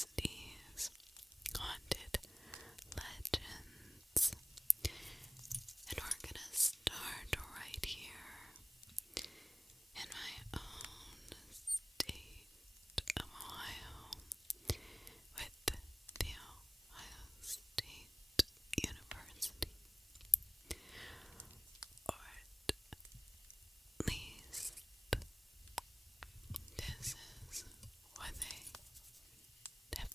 Universities, haunted legends. And we're gonna start right here in my own state of Ohio with the Ohio State University, or at least this is what they have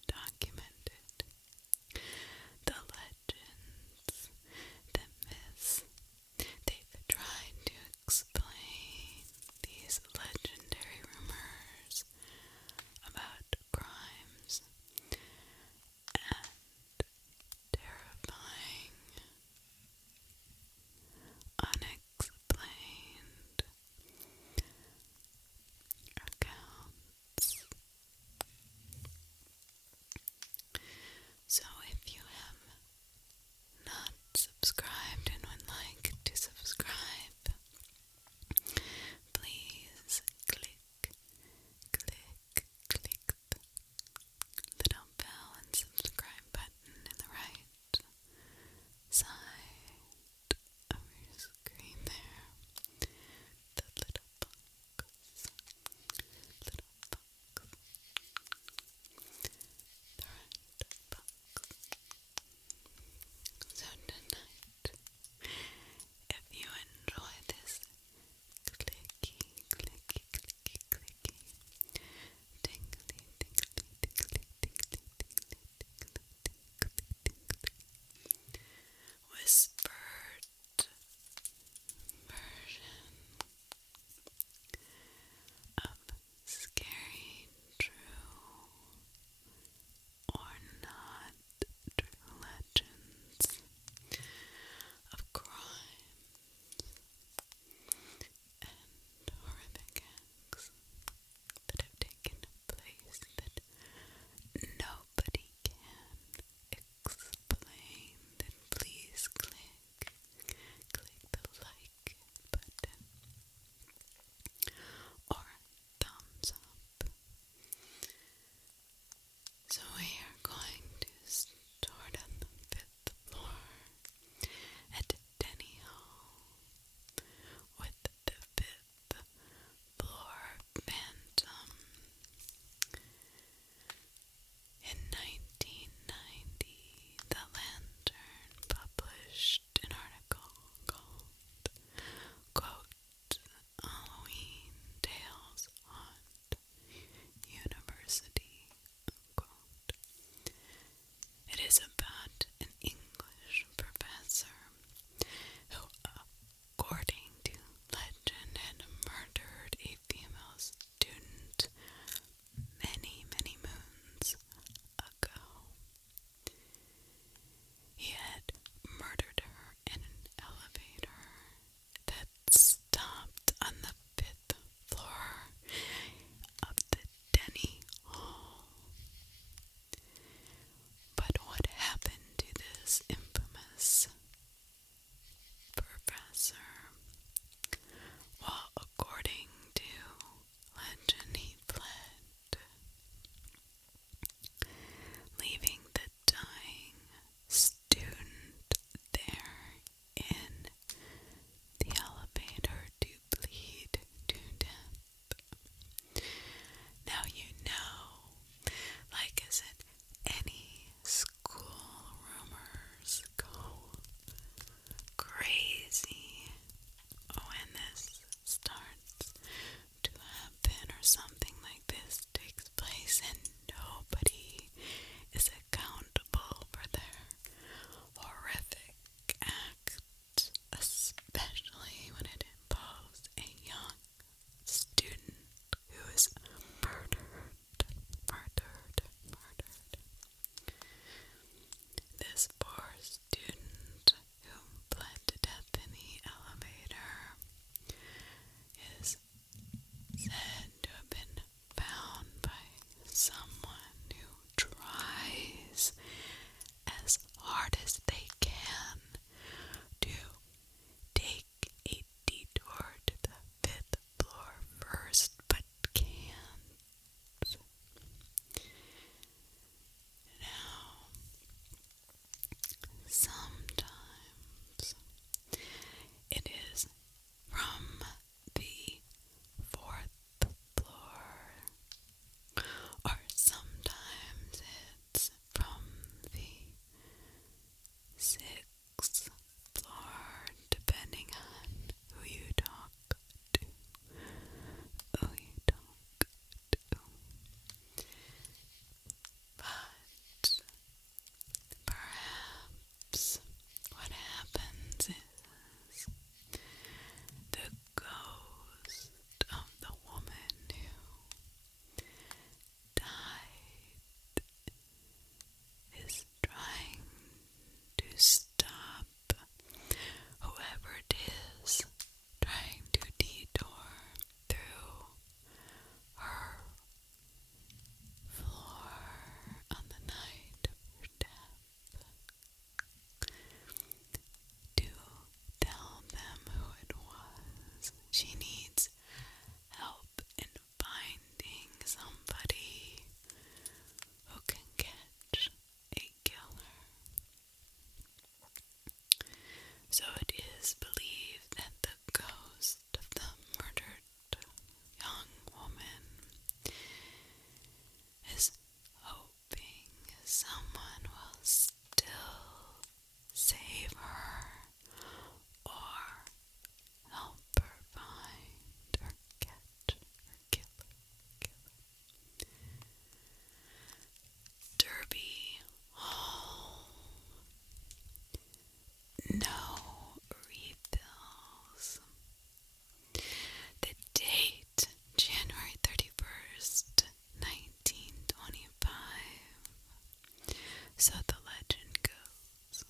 So the legend goes,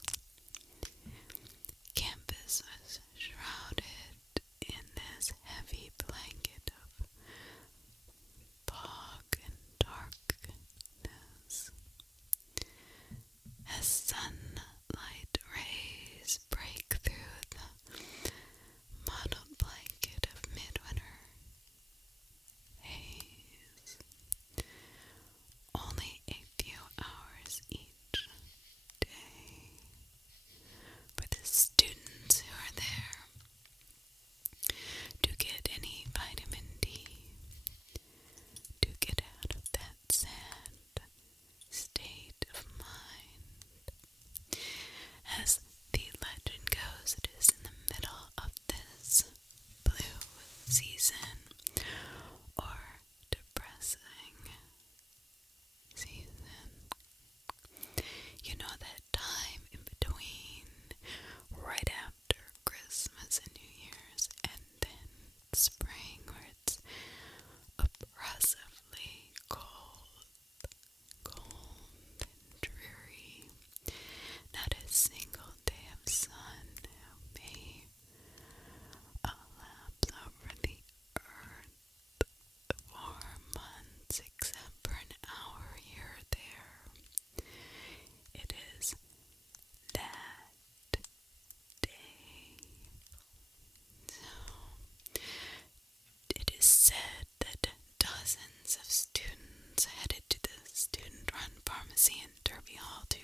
campus was shrouded in this heavy blanket of fog and darkness. As sunlight rays break through the mottled blanket of midwinter haze, only a few hours each day for the students who are there to get any vitamin D, to get out of that sad state of mind. As the legend goes, it is in the middle of this blue season or depressing season. You know, that time in between, right after Christmas and New Year's, and then spring, where it's oppressively cold and dreary. Not a single day of sun may elapse over the earth for months except for an hour here or there. It is that day. So, it is said that dozens of students headed to the student-run pharmacy in Derby Hall to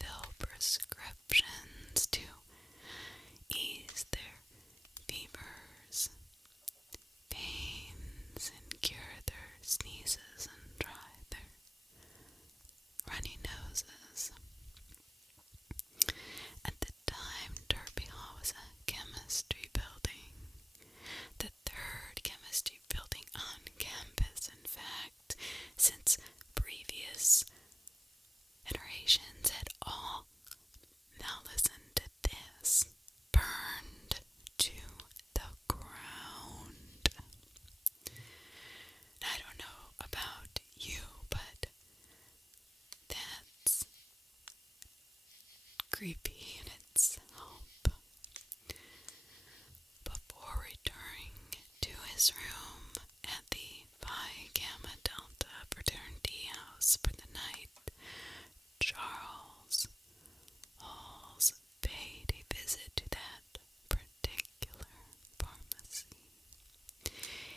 fill prescriptions to ease their fevers, pains, and cure their sneezes and dry their runny noses. At the time, Derby Hall was a chemistry building, the third chemistry building on campus. In fact, since previous iterations had all, now listen to this, burned to the ground. I don't know about you, but that's creepy in itself. Before returning to his room at the Phi Gamma Delta fraternity house for the night, Charles Halls paid a visit to that particular pharmacy.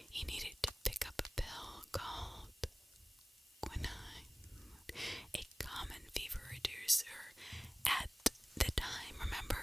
He needed to pick up a pill called quinine, a common fever reducer at the time. Remember,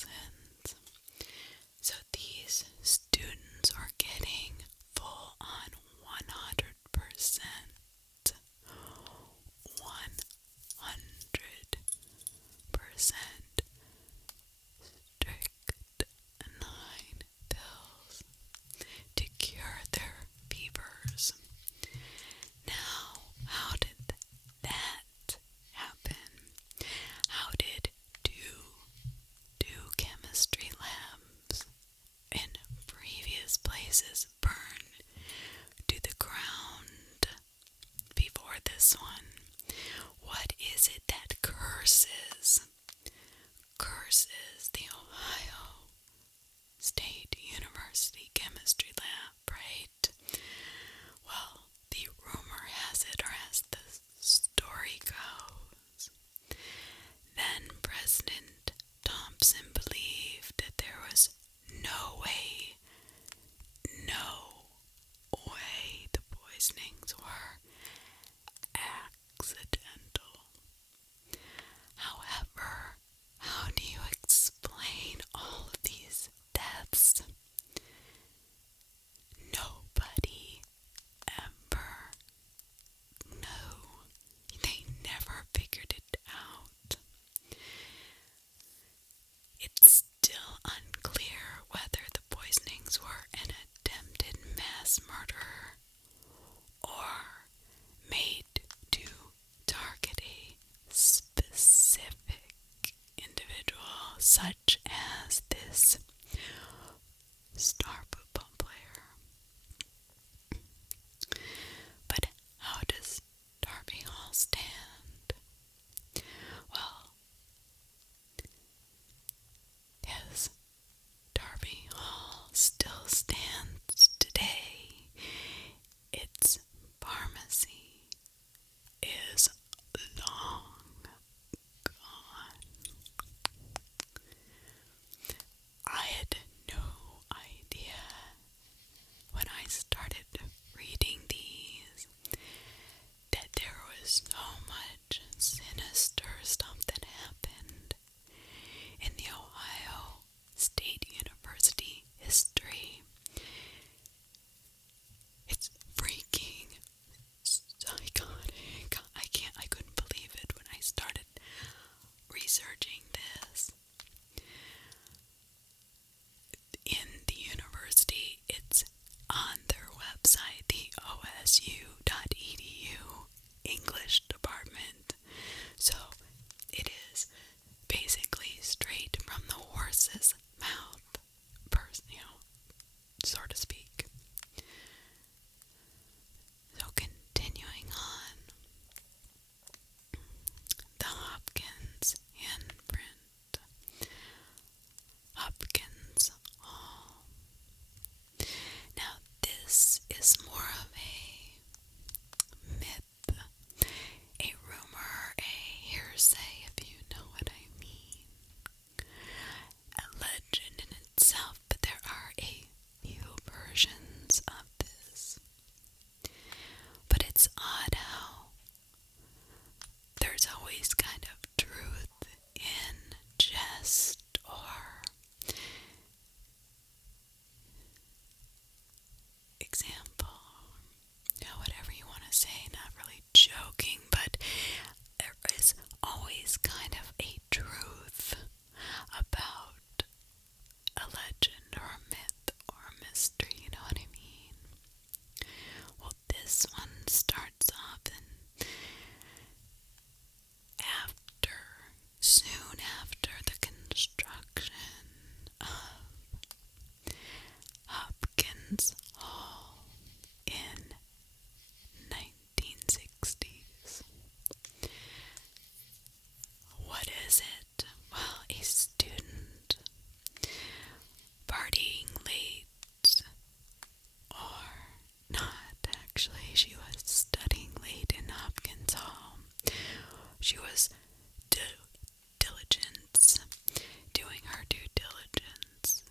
2000s. So these students are getting full on 100%, 100% strychnine pills to cure their fevers. Now, how did that happen? How did two chemistry labs in previous places burn to the ground before this one? What is it that curses the Ohio State University chemistry lab, right? Well, the rumor has it, or as the story goes, then President Thompson believed that there was no way the poisonings were accidental. However, how do you explain all of these deaths? Nobody ever knew. They never figured it out. It's still unclear whether the poisonings were an attempted mass murder or made to target a specific individual, such as this star football player. But how does Darby Hall stand? Well, yes, Darby Hall still stands today. Its pharmacy is long gone. I had no idea when I started reading these that there was so much sinister stuff that happened in the Ohio State University history. It's freaking psychotic. I couldn't believe it when I started researching this. In the university, it's on their website, the osu.edu English department. So it is basically straight from the horse's mouth, so to speak. So continuing on, the Hopkins handprint. Hopkins Hall. Now this is more of a myth, a rumor, a hearsay, if you know what I mean. A legend in itself, but there are a few versions of this. But it's odd how there's always kind of truth in jest or example, whatever you want to say, not really joking, but there is always kind of a truth about a legend or a myth or a mystery, you know what I mean? Well, this one starts off soon after the construction of Hopkins Hall in 1960s. What is it? Well, a student partying late, or not actually, she was studying late in Hopkins Hall. She was doing her due diligence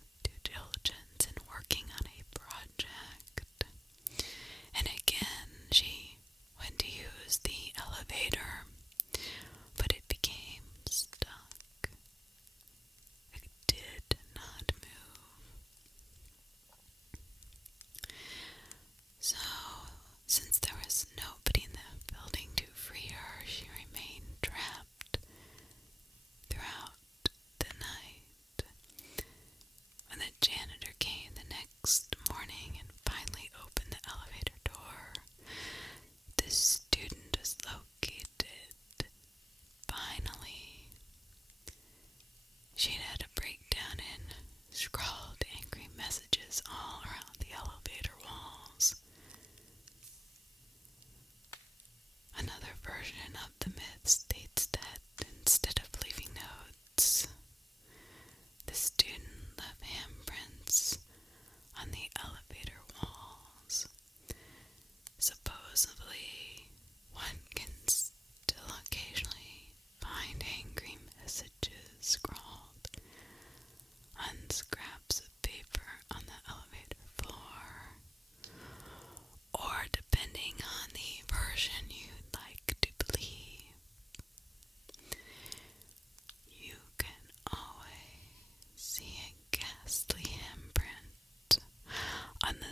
and working on a project. And again, she went to use the elevator, but it became stuck.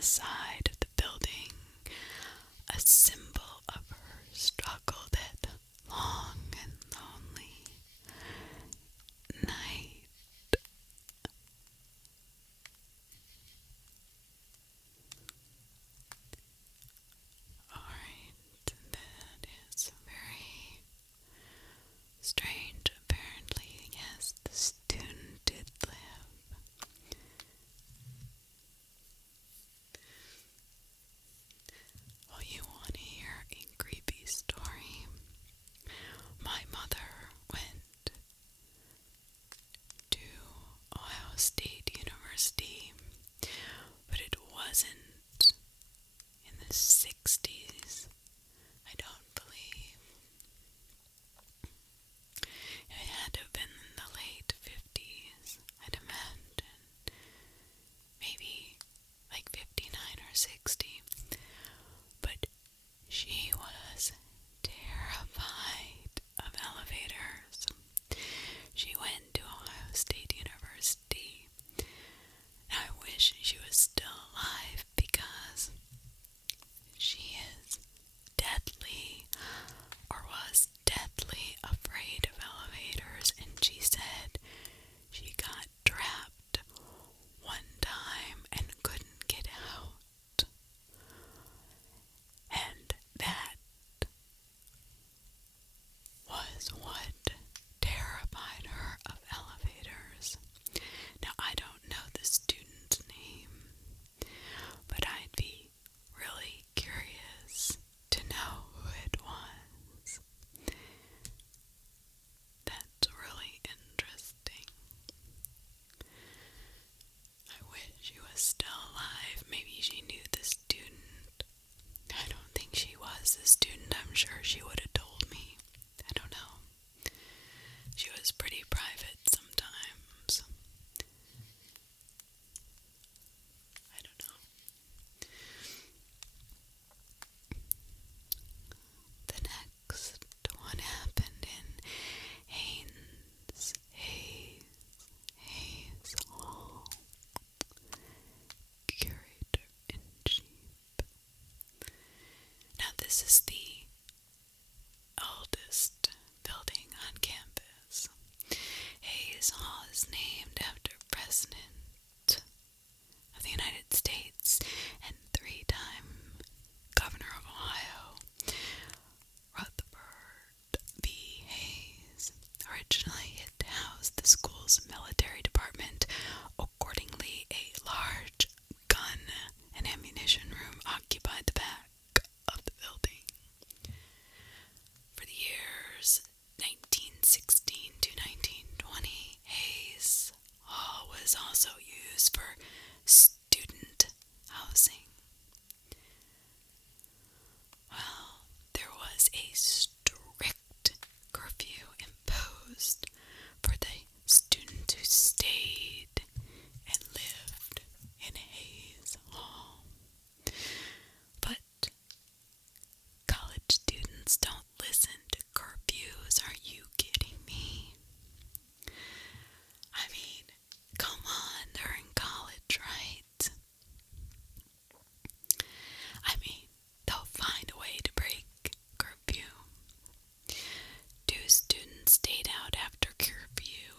side of the building, a symbol of her struggle that long and lonely night. Alright, that is very strange. Apparently, yes, the student did live. Well, you want to hear a creepy story? My mother went to Ohio State University, but it wasn't in the 60s, I don't believe. It had to have been in the late 50s, I'd imagine. Maybe like 59 or 60. But she was terrified of elevators. She went to Ohio State University. I wish she was still alive because she is deathly, or was deathly afraid of elevators, and she said she got trapped one time and couldn't get out. And that was what terrified her of elevators. Now, I don't know the student's name, but I'd be really curious to know who it was. That's really interesting. I wish she was still alive. Maybe she knew the student. I don't think she was the student. I'm sure she would have told me. I don't know. She was pretty private sometimes. I don't know. The next one happened in Hayes Hall, curator-in-chief. Now, this is the oldest building on campus. Hayes Hall is named after President of the United States and three-time Governor of Ohio, Rutherford B. Hayes. Originally, it housed the school's military department. Accordingly, a large gun and ammunition room occupied the back of the building. For the years 1916 to 1920, Hayes Hall was also used for student housing. Well, there was a strict curfew imposed for the students who stayed and lived in Hayes Hall. But college students don't listen to curfews. Are you kidding me? I mean, come on, they're in college, right? I mean, they'll find a way to break curfew. Two students stayed out after curfew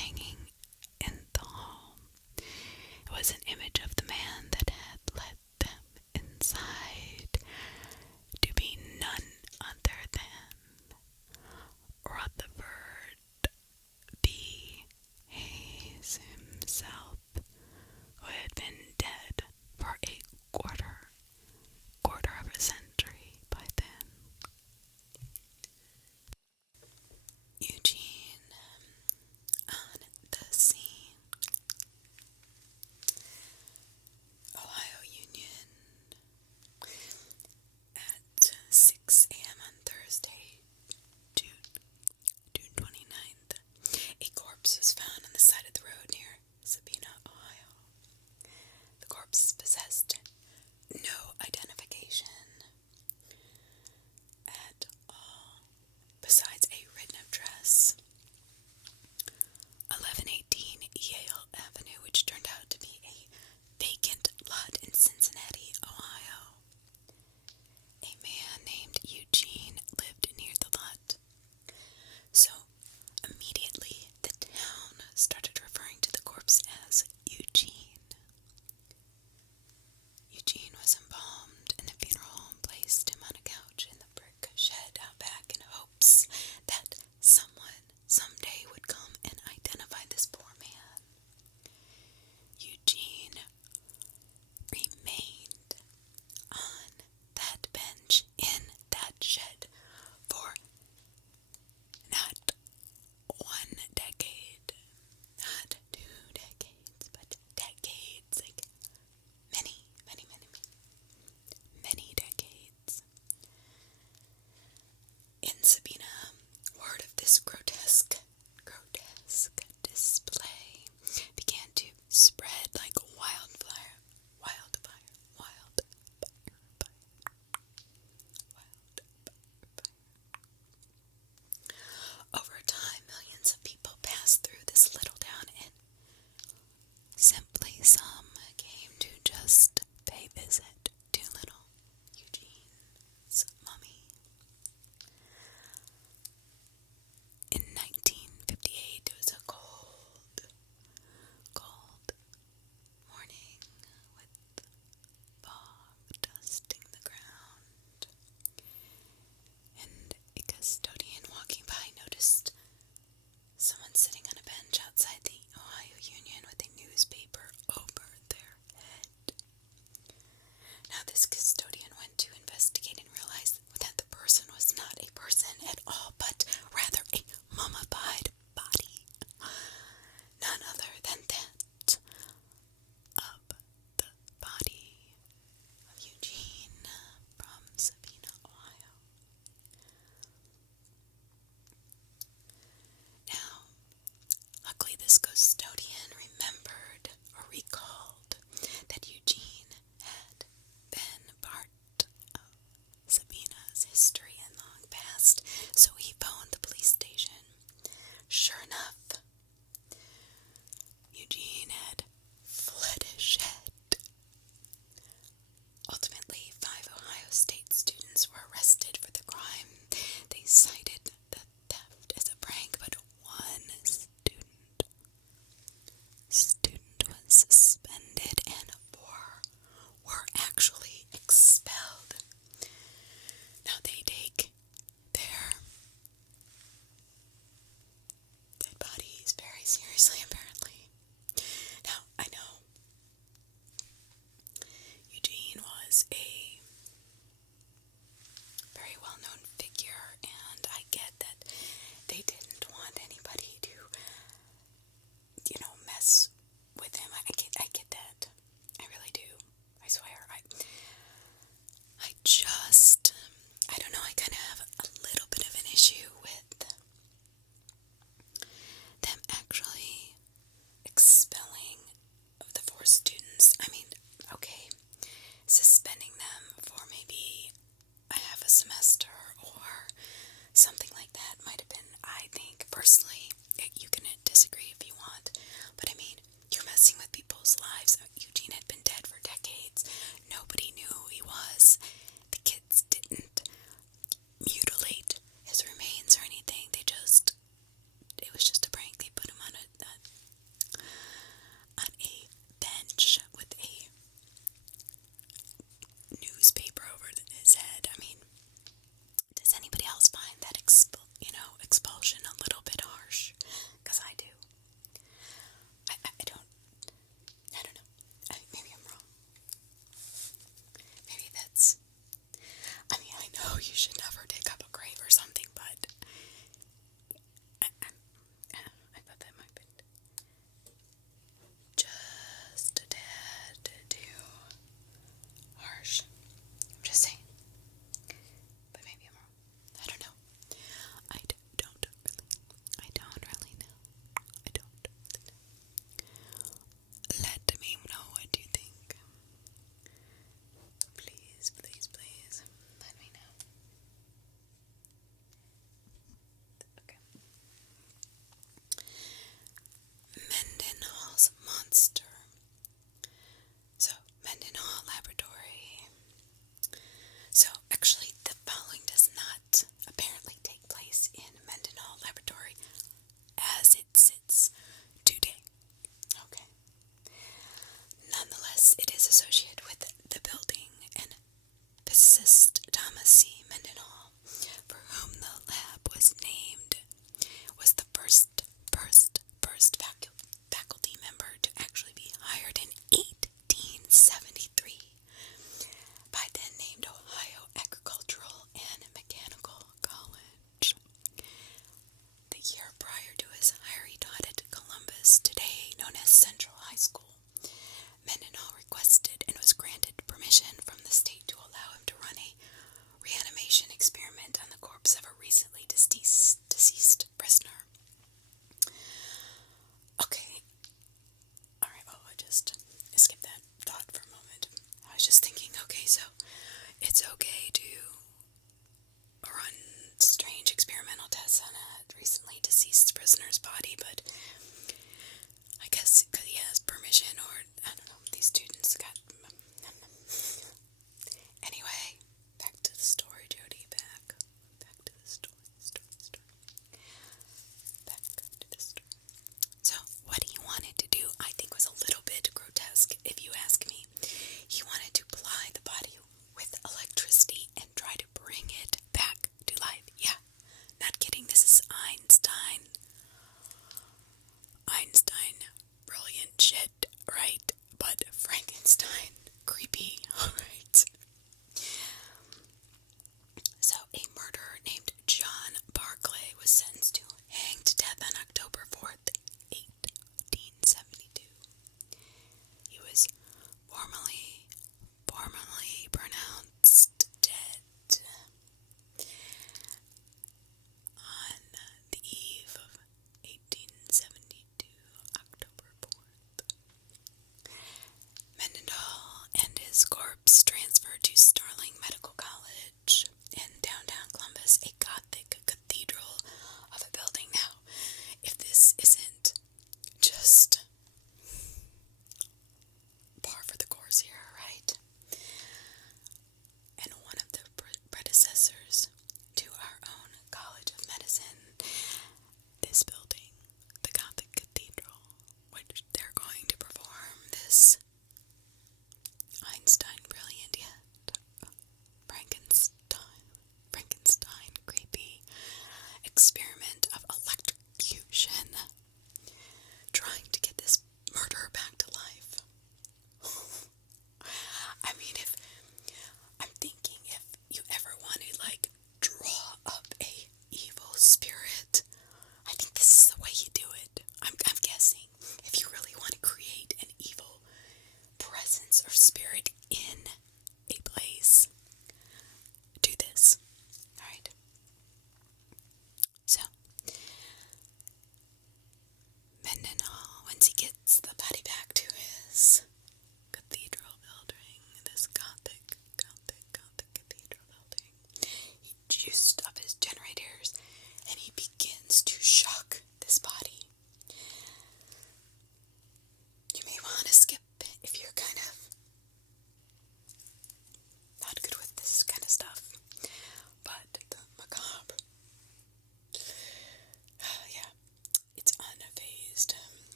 hanging in the hall. It was an image of the man that had led them inside to be none other than Rutherford B. Hayes himself, who had been dead for a quarter of a century by then. Eugene on the scene. Ohio Union at 6 a.m. on Thursday, June 29th. A corpse was found on the side of the road near Sabina, Ohio. The corpse possessed no identification at all, besides a written address, 1118 Yale Avenue, which turned out to be a vacant lot in Cincinnati, Ohio. A man named Eugene lived near the lot, so immediately the town started referring to the corpse as Eugene. Eugene was embalmed in a funeral home, placed him on a couch in the brick shed out back in hopes that someone someday would come and identify this poor man. Eugene remained on that bench in that shed for not 1 decade, not 2 decades, but decades, like many decades. In Sabina, word of this grotesque display began to spread like wildfire. Over time, millions of people passed through this little town, and simply some came to just pay visit to little Eugene's mummy. In 1958, it was a cold morning with fog dusting the ground, and a custodian walking by noticed someone sitting on a bench outside the Ohio Union with a newspaper over their head. Now this custodian went to investigate and realized that the person was not a person at all, but rather a mummified body. None other than that of the body of Eugene from Sabina, Ohio. Now, luckily this custodian remembered or recalled that Eugene had been part of Sabina's history in long past, so he phoned the police station. Sure enough, Eugene had fled his shed. Ultimately, 5 Ohio State students were arrested for the crime. They cited the theft as a prank, but one student was suspended and 4 were actually expelled. Now they take their dead bodies very seriously, apparently. Now, I know Eugene was a very well-known figure, and I get that they didn't want anybody to, mess with him. I get that. I really do. I swear. I don't know, I kind of have a little bit of an issue with them actually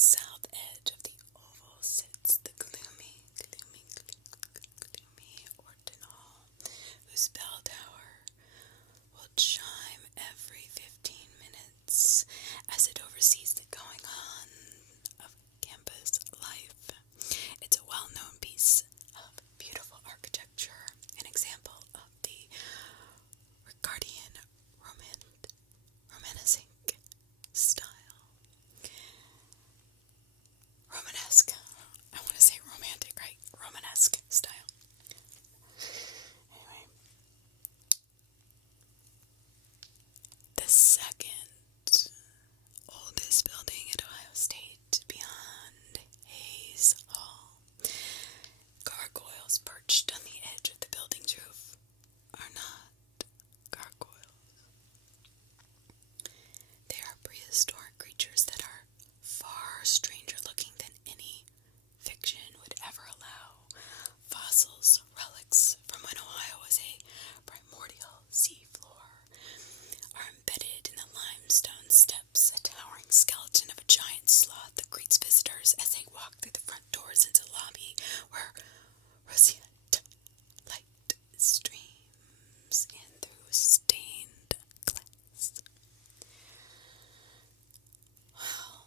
south edge of the oval sits the gloomy Orton Hall, whose bell tower will chime every 15 minutes as it oversees the going on of campus life. It's a well-known piece of beautiful architecture, an example of the Ricardian Romanesque style. Romanesque. I want to say romantic, right? Romanesque style. Anyway. The second oldest building at Ohio State beyond Hayes Hall. Gargoyles perched on the edge of the building's roof are not gargoyles. They are prehistoric creatures that are far stranger looking than any fiction would ever allow. Fossils, relics from when Ohio was a primordial sea floor, are embedded in the limestone steps. A towering skeleton of a giant sloth that greets visitors as they walk through the front doors into the lobby, where roseate light streams in through stained glass. Well,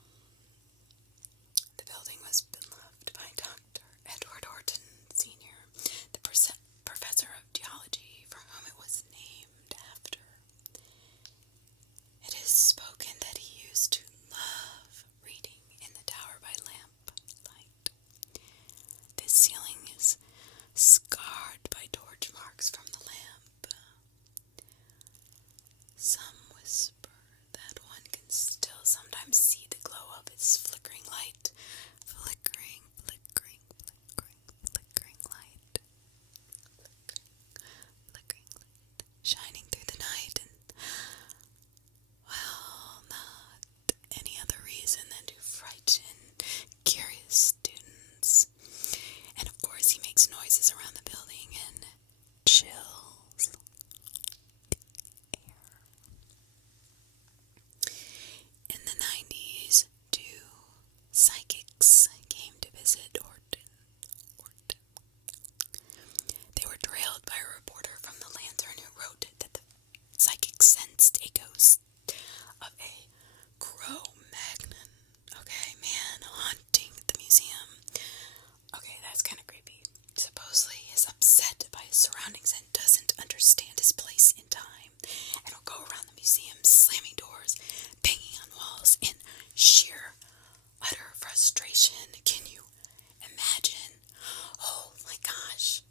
the building was beloved by Dr. Edward Horton, Sr., the professor of geology for whom it was named after. It is spoken that he used to love reading in the tower by lamplight. The ceiling is scarred by torch marks from the lamp. Some whisper that one can still sometimes see the glow of its flickering light. Flickering light. Flickering light. Shining through the night, and, well, not any other reason than to frighten curious students. And of course he makes noises around the building and chills the air. In the 90s, 2 psychics came to visit Orton. They were trailed by a reporter from the Lantern who wrote that the psychics sensed a ghost of a Cro-Magnon. Okay, man, haunting the museum. Okay, that's kind of creepy. Supposedly he's upset by his surroundings and doesn't understand his place in time, and will go around the museum slamming doors, banging on walls in sheer utter frustration. Can you imagine? Oh my gosh.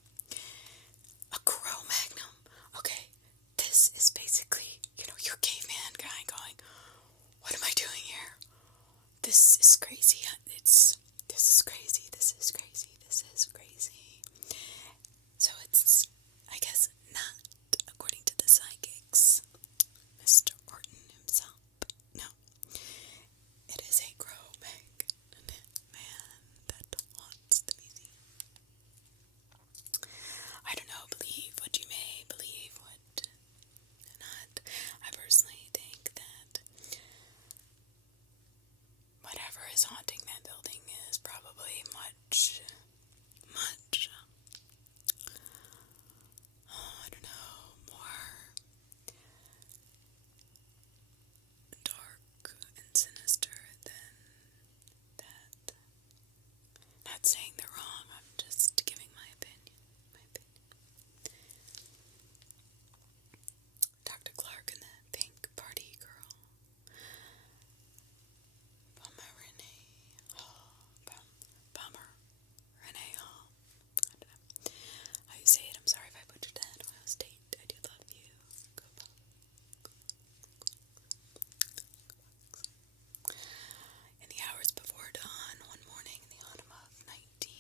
A Cro-Magnon. Okay, this is basically, your caveman guy going, what am I doing here? This is crazy. This is crazy. So it's, I guess, not according to the psychics, Mr. Orton himself. No. It is a Cro-Magnon man that haunts the museum. I don't know, believe what you may, believe what not. I personally think that whatever is haunting that building is probably much, I don't know, more dark and sinister than that. Not saying they're wrong, I'm just giving my opinion. Dr. Clark and the Pink Party Girl. Bummer Renee Hall. I don't know how you say it. I'm sorry if I butchered that. Ohio State, I do love you. Go Bucks. In the hours before dawn, one morning in the autumn of 19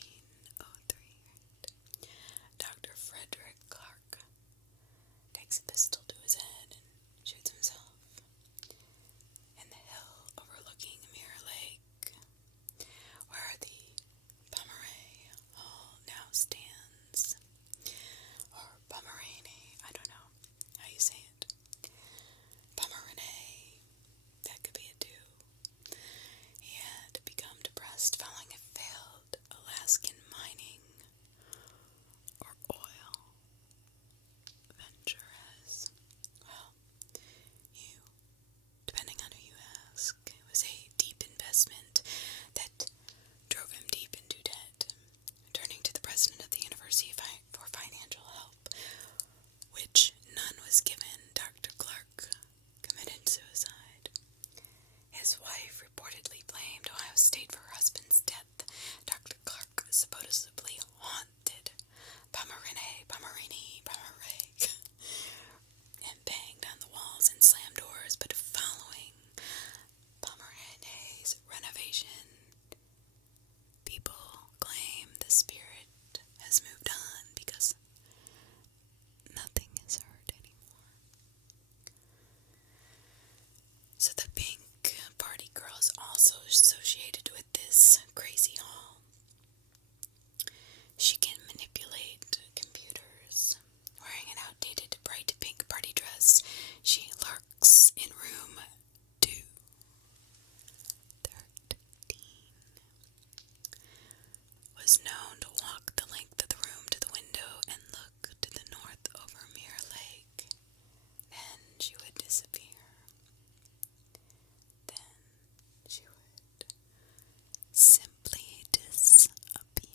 associated with this crazy hall. She can manipulate computers. Wearing an outdated bright pink party dress, she lurks in room 213. Was known to walk the length of the room to the window and look to the north over Mirror Lake. Then she would disappear. Then she would simply disappear.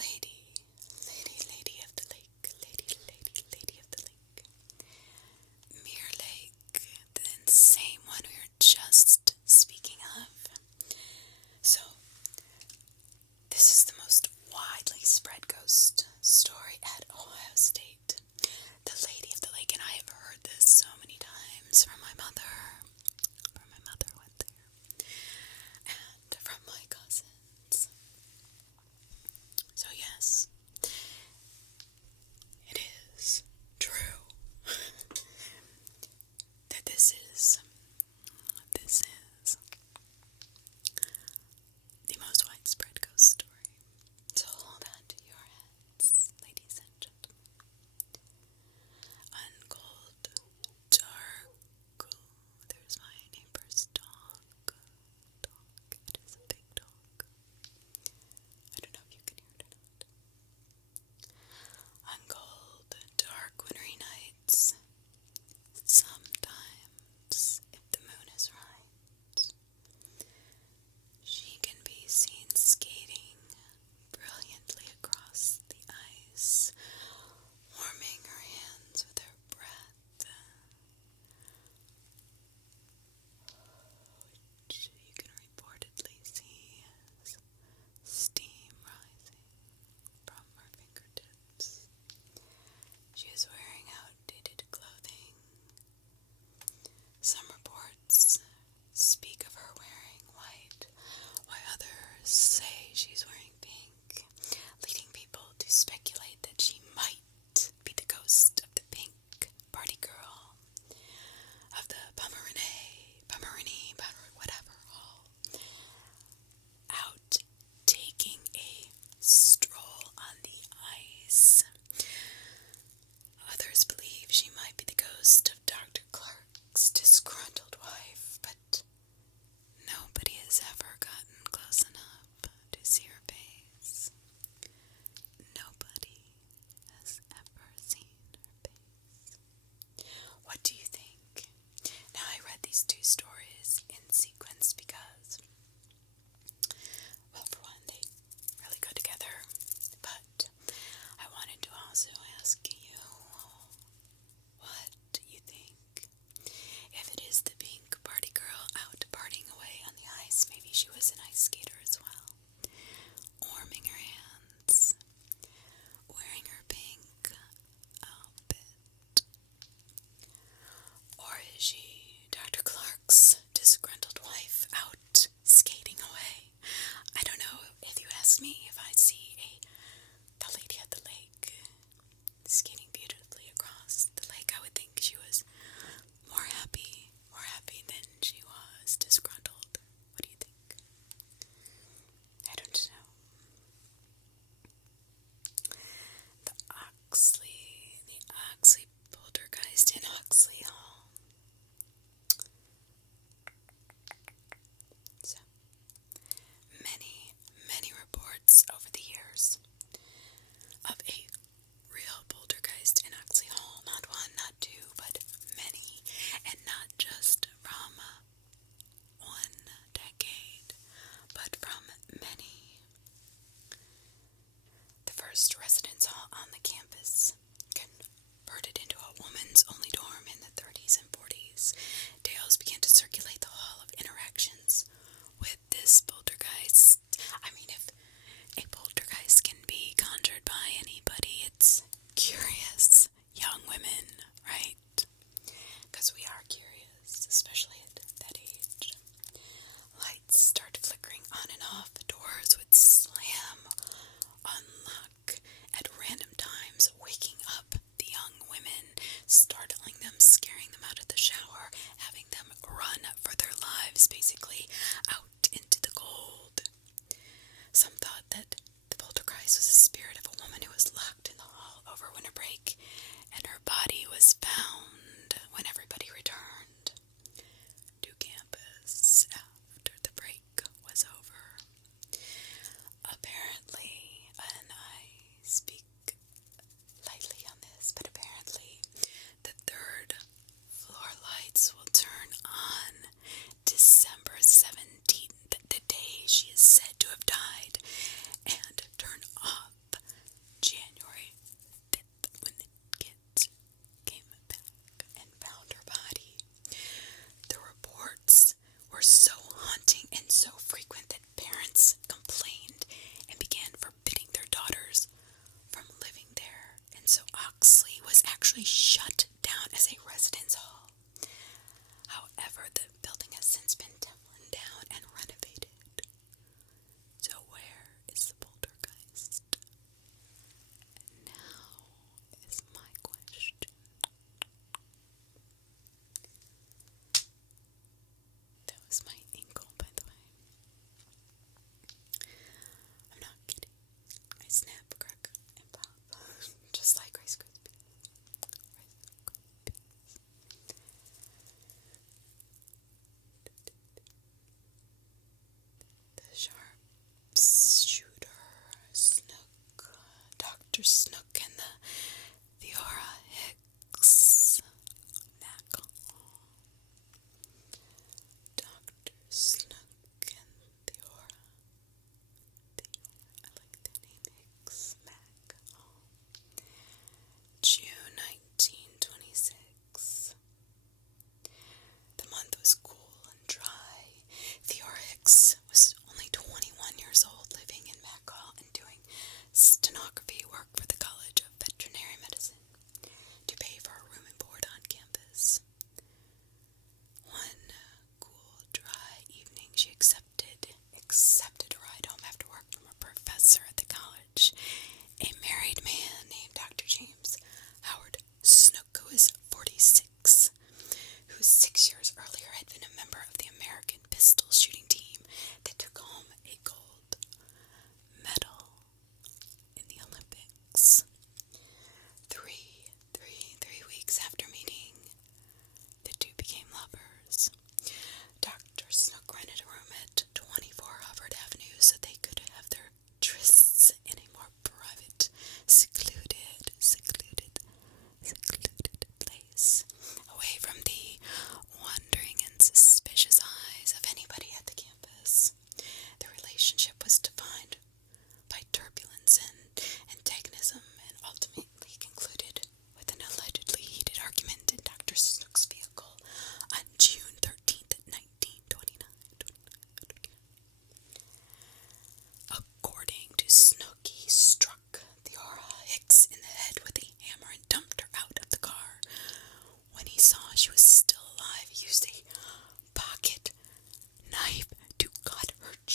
Lady of the lake, lady of the lake. Mirror Lake, the same one we were just speaking of. So, this is the most widely spread ghost story at Ohio State. The Lady of the Lake, and I have heard this so many times from my mother. My mother went there. And from my cousins. So yes, it is true that this is the most widespread ghost story. So hold on to your hats, ladies and gentlemen. Uncold, dark. There's my neighbor's dog. It is a big dog. I don't know if you can hear it or not. On cold, dark, wintry nights, sometimes, if the moon is right, she can be seen skating brilliantly across the ice, warming her hands with her breath, which you can reportedly see as steam rising from her fingertips. She is wearing outdated clothing. Some reports speak of her wearing white, while others say she's wearing pink, leading people to speculate that she might be the ghost of the pink party girl of the whatever hall, out taking a stroll on the ice. Others believe she might be the ghost of Dr. Clark's disgruntled wife, but nobody has ever gotten close enough to see her face. Nobody.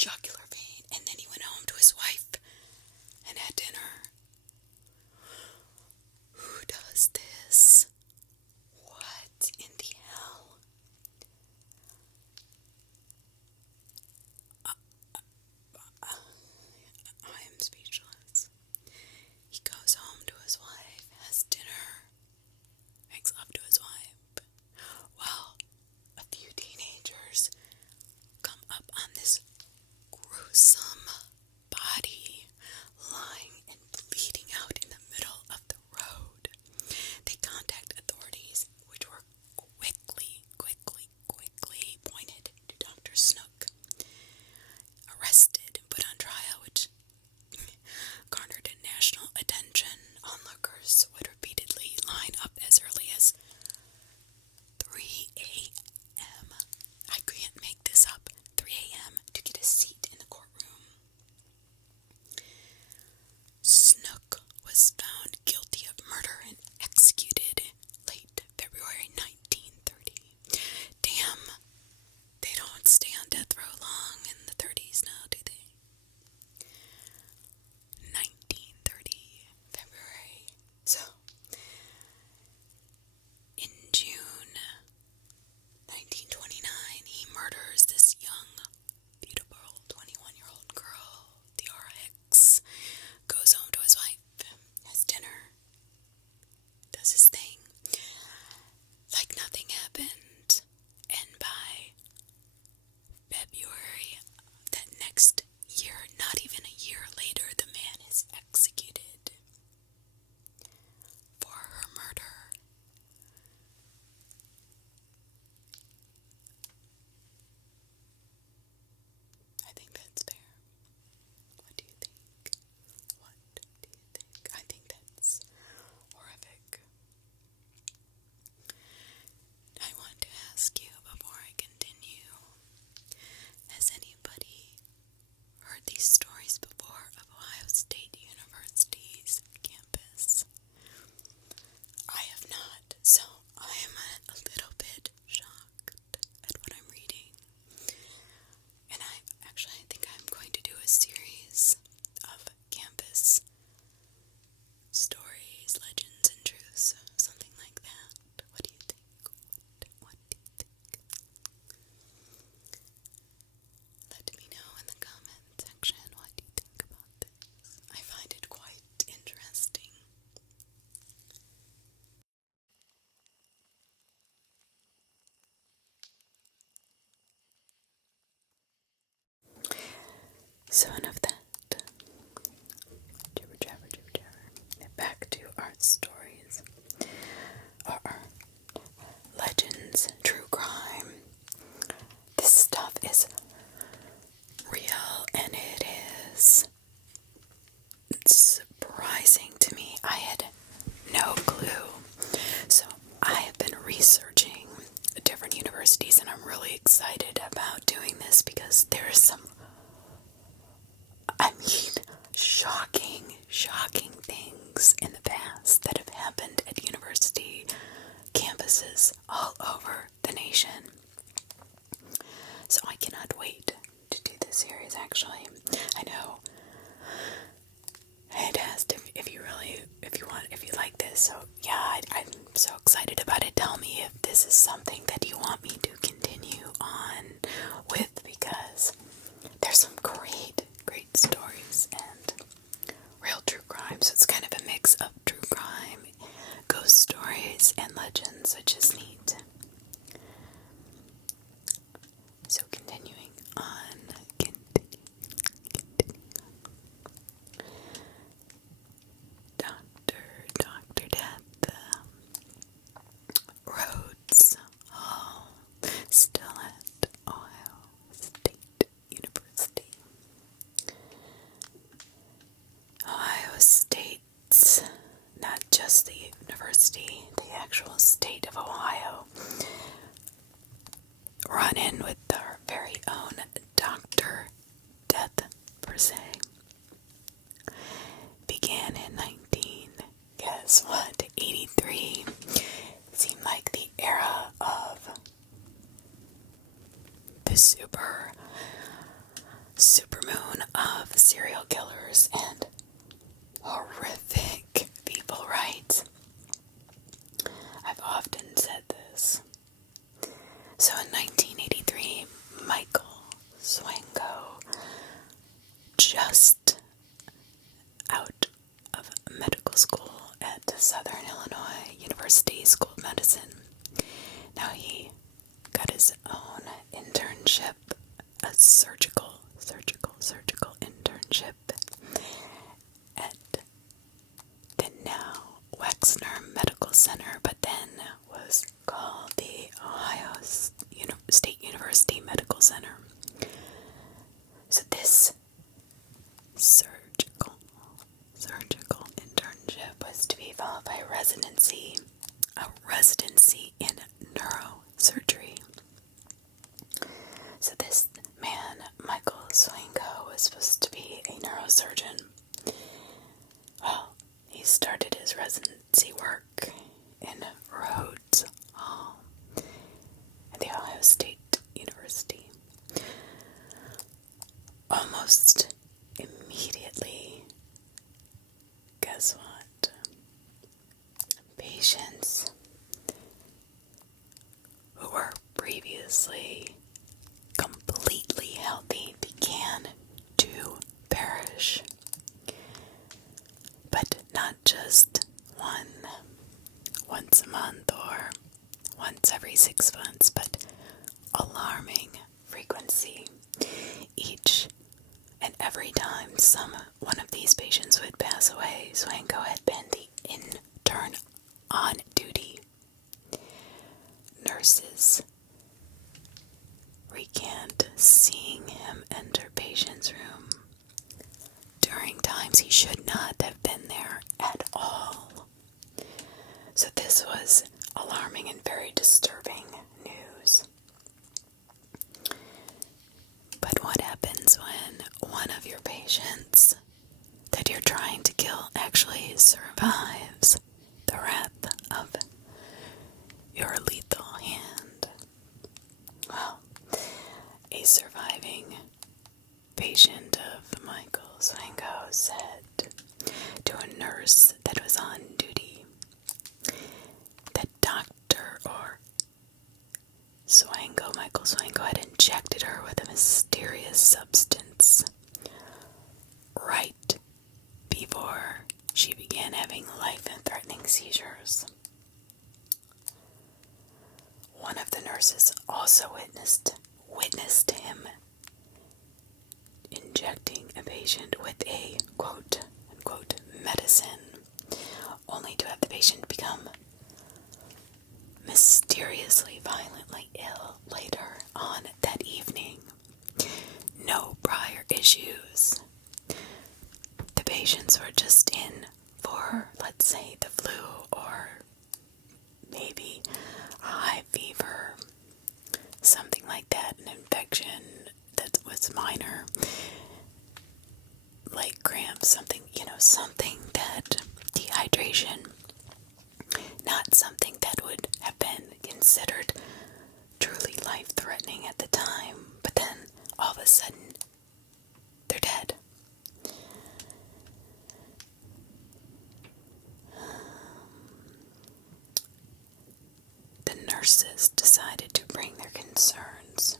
jugular vein, and then he went home to his wife and had dinner. Who does this? What in the hell? I am speechless. He goes home to his wife, has dinner, makes love to his wife. Well, a few teenagers come up on this gruesome body lying and bleeding out in the middle of the road. They contact authorities, which were quickly pointed to Dr. Snook. Arrested and put on trial, which garnered national attention. Onlookers would repeatedly line up as early as 3 a.m. I can't make this up. 3 a.m. to get a seat in the courtroom. Snook was found guilty of murder and executed late February 1930. Damn, they don't stay on death row long in the 30s now, do they? 1930, February. So, in June 1929, he murders this young, beautiful 21-year-old girl, Theora Hicks, goes home to his wife, has dinner, does his thing, like nothing happened, and by February that next year, not even a year later, the man is executed for her murder. I think that's fair. What do you think? What do you think? I think that's horrific. I want to ask you before I continue, has anybody heard these stories before of Ohio State University's campus? I have not, so I am a little bit shocked at what I'm reading. And I think I'm going to do a series of campus stories, legends, and truths, something like that. What do you think? What do you think? Let me know in the comment section what you think about this. I find it quite interesting. So enough of that. Jibber jabber. Back to our stories. Our legends, true crime. This stuff is real, and it is surprising to me. I had no clue. So I have been researching different universities, and I'm really excited about doing this because there is some, shocking things in the past that have happened at university campuses all over the nation. So I cannot wait to do this series, actually. I know it has to, if you like this. So yeah, I'm so excited about it. Tell me if this is something that you want me to continue on with, because there's some great stories and real true crime. So it's kind of a mix of true crime, ghost stories, and legends, which is neat. So continuing on. Dr. Death, Rhodes Hall, still at Ohio State University. Ohio State's not just the university, the actual state of Ohio, run in with our very own Dr. Death Rhese. Began in 83. Seemed like the era of the super supermoon of serial killers and horrific people, right? I've often said this. So in 1983, Michael Swango, just out of medical school at Southern Illinois University School of Medicine. Now he got his own internship, a surgical internship at the now Wexner Medical Center, but then was called the Ohio State University Medical Center. So this surgical internship was to be followed by a residency in neurosurgery. So this man, Michael Swango, was supposed to be a neurosurgeon. Well, he started his residency work in Rhodes Hall at the Ohio State University. Almost immediately, guess what? Patients who were previously completely healthy began to perish. But not just once a month or once every 6 months, but alarming frequency. Each and every time one of these patients would pass away, Swango had been the intern on duty. Nurses recant seeing him enter patients' room during times he should not have been there at all. So this was alarming and very disturbing news. But what happens when one of your patients that you're trying to kill actually survives the wrath of your lethal hand? Well, a surviving patient of Michael Swango said to a nurse that was on duty that Michael Swango had injected her with a mysterious substance right before she began having life-threatening seizures. One of the nurses also witnessed him injecting a patient with a quote-unquote medicine, only to have the patient become mysteriously violently ill later on that evening. No prior issues. The patients were just in for, let's say, the flu or maybe a high fever, something like that, an infection that was minor, like cramps, something that dehydration, not something that would have been considered truly life-threatening at the time, but then all of a sudden they're dead. The nurses decided to bring their concerns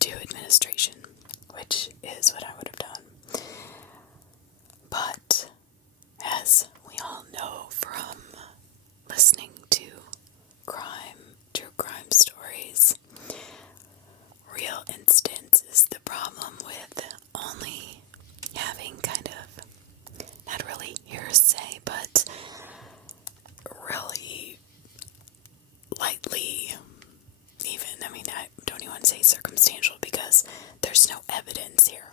to administration, which is what I would have done. But as we all know from listening to true crime stories, real instance is the problem with only having kind of, not really hearsay, but really lightly, I don't even want to say circumstantial because there's no evidence here.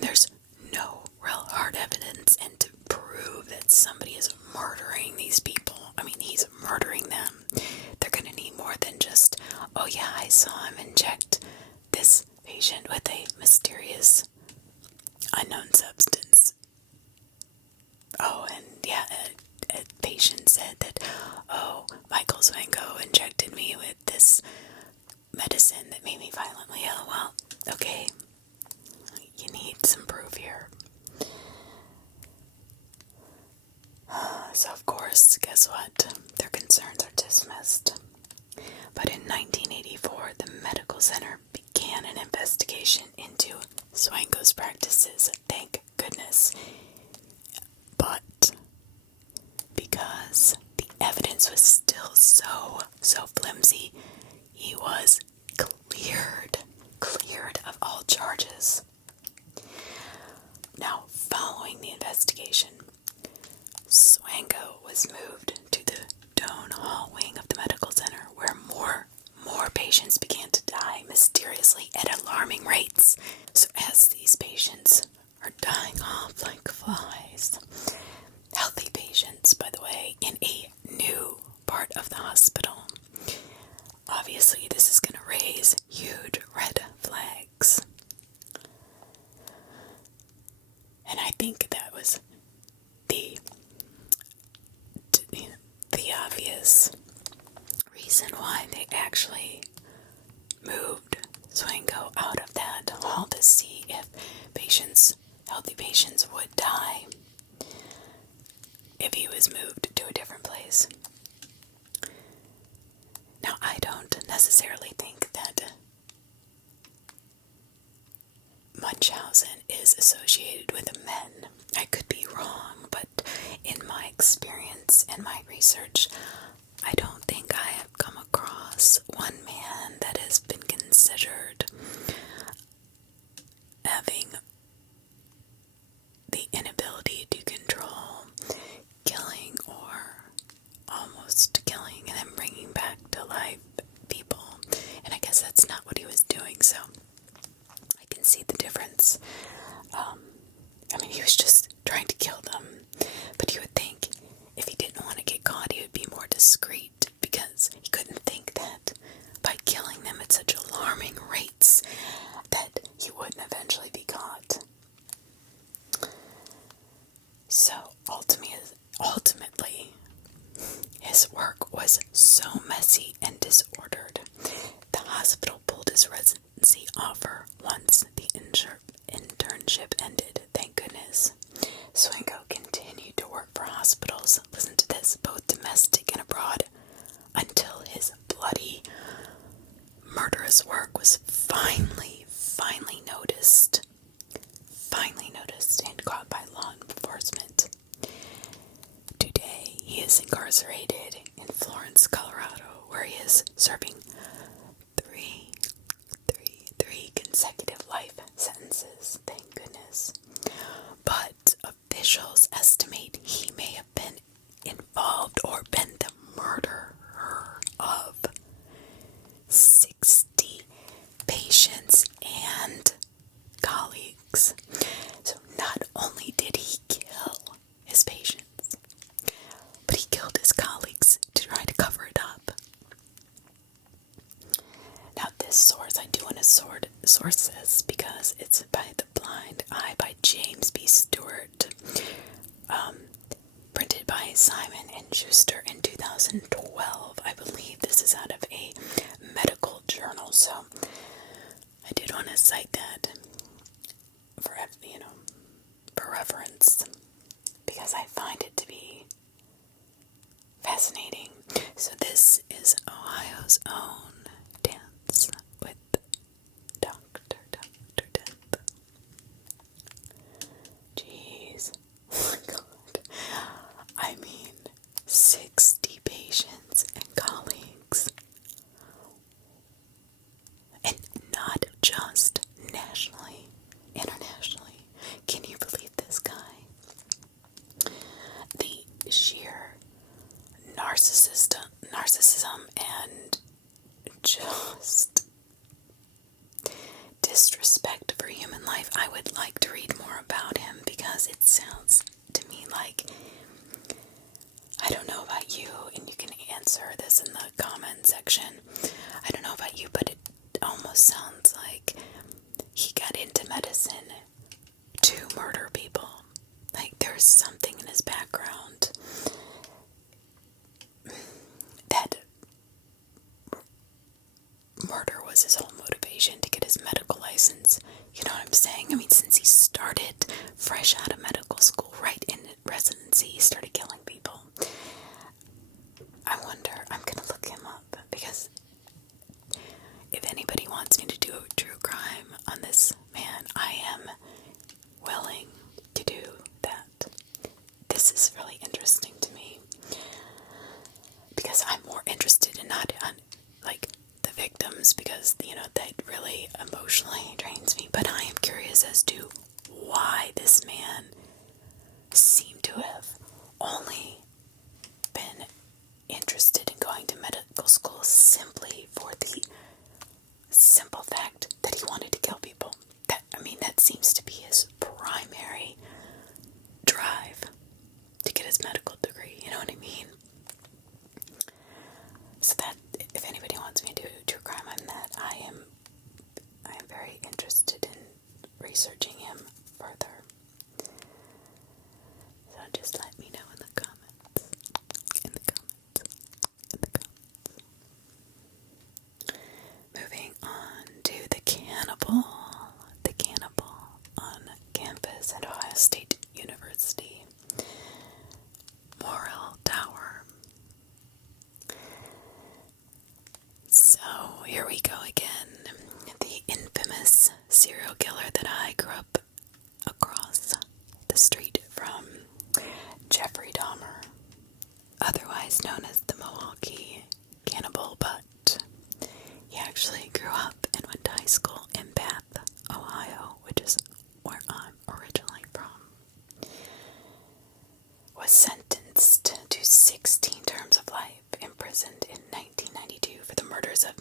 There's no real hard evidence, and to prove that somebody is murdering these people, he's murdering them, they're gonna need more than just, oh yeah, I saw him inject this patient with a mysterious unknown substance. Oh, and yeah, a patient said that, oh, Michael Swango injected me with this medicine that made me violently ill. Well, Okay, you need some proof here. So of course, guess what? Their concerns are dismissed. But in 1984, the medical center began an investigation into Swango's practices, thank goodness. But because the evidence was still so flimsy, he was cleared of all charges. Now, following the investigation, Swango was moved to the Doan Hall wing of the medical center, where more patients began to die mysteriously at alarming rates. So as these patients are dying off like flies, healthy patients, by the way, in a new part of the hospital, obviously this is going to raise huge red flags. And I think that was the obvious reason why they actually moved Swango out of that hall, to see if healthy patients would die if he was moved to a different place. Now, I don't necessarily think that Munchausen is associated with men. I could be wrong, but in my experience and my research, I don't think I have come across one man that has been considered having the inability to control killing or almost killing and then bringing back to life people. And I guess that's not what he was doing, so I can see the difference. He was just trying to kill them, but you would think if he didn't want to get caught, he would be more discreet, because he couldn't think that by killing them at such alarming rates that he wouldn't eventually be caught. So ultimately, his work was so messy and disordered, the hospital pulled his residency offer once the internship ended, thank goodness. Swango continued to work for hospitals, listen to this, both domestic and abroad, until his bloody, murderous work was finally noticed and caught by law enforcement. Today, he is incarcerated in Florence, Colorado, where he is serving three consecutive life sentences, thank goodness. But officials estimate he may have been involved or been the murderer of 60 patients and colleagues. So not only did he kill his patients, but he killed his colleagues to try to cover it up. Now this source, I do want to source this because it's by The Blind Eye by James B. Stewart, printed by Simon & Schuster in 2012. I believe this is out of a medical journal, so I did want to cite that for reference, because I find it to be fascinating. So this is Ohio's own Dance with Dr. Death. Jeez. Oh my god. 60 patients and colleagues. And not just nationally, internationally. Can you believe this guy? The sheer narcissism and just disrespect for human life. I would like to read more about him, because it sounds to me like, I don't know about you, and you can answer this in the comment section. I don't know about you, but it almost sounds like he got into medicine to murder people. Like, there's something in his background that murder was his whole motivation, to get his his medical license. You know what I'm saying? I mean, since he started fresh out of medical school, right in residency, he started killing people. I wonder, I'm gonna look him up, because if anybody wants me to do a true crime on this man, I am willing to do that. This is really interesting to me, because I'm more interested in not on, like, the victims, because, you know, that really emotionally drains me, but I am curious as to why this man seemed to have only been interested in going to medical school simply for the simple fact that he wanted to kill people. That seems to be his primary drive to get his medical degree, you know what I mean? So that, if anybody wants me to do true crime on that, I am very interested in researching him further. So just let me know in the comments. Moving on to the cannibal on campus at Ohio State University. Morrill Tower. So here we go again. The infamous serial killer that I grew up across the street from, Jeffrey Dahmer, otherwise known as the Milwaukee Cannibal, but he actually grew up and went to high school in Bath, Ohio, which is where I'm originally from. Was sentenced to 16 terms of life, imprisoned in 1992 for the murders of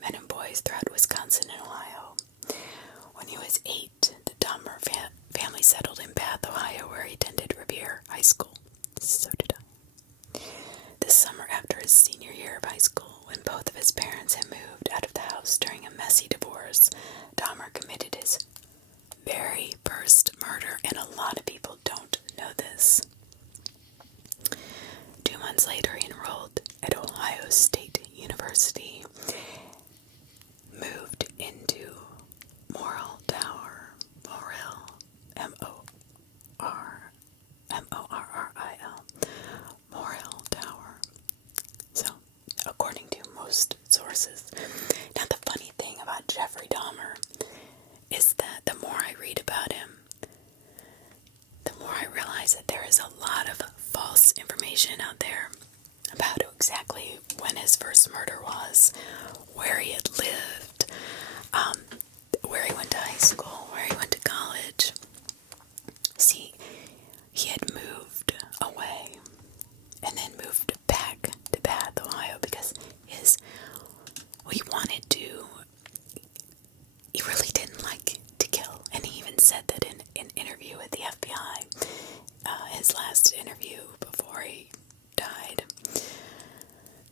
men and boys throughout Wisconsin and Ohio. When he was 8, the Dahmer family settled in Bath, Ohio, where he attended Revere High School. So did I. This summer, after his senior year of high school, when both of his parents had moved out of the house during a messy divorce, Dahmer committed his very first murder, and a lot of people don't know this. 2 months later, he enrolled at Ohio State University, moved into Morrill Tower, M-O-R-R-I-L, Morrill Tower. So, according to most sources. Now, the funny thing about Jeffrey Dahmer is that the more I read about him, the more I realize that there is a lot of false information out there about exactly when his first murder was, where he had lived, where he went to high school, where he went to college. See, he had moved away and then moved back to Bath, Ohio, because he really didn't like to kill, and he even said that in an interview with the FBI, his last interview before he died.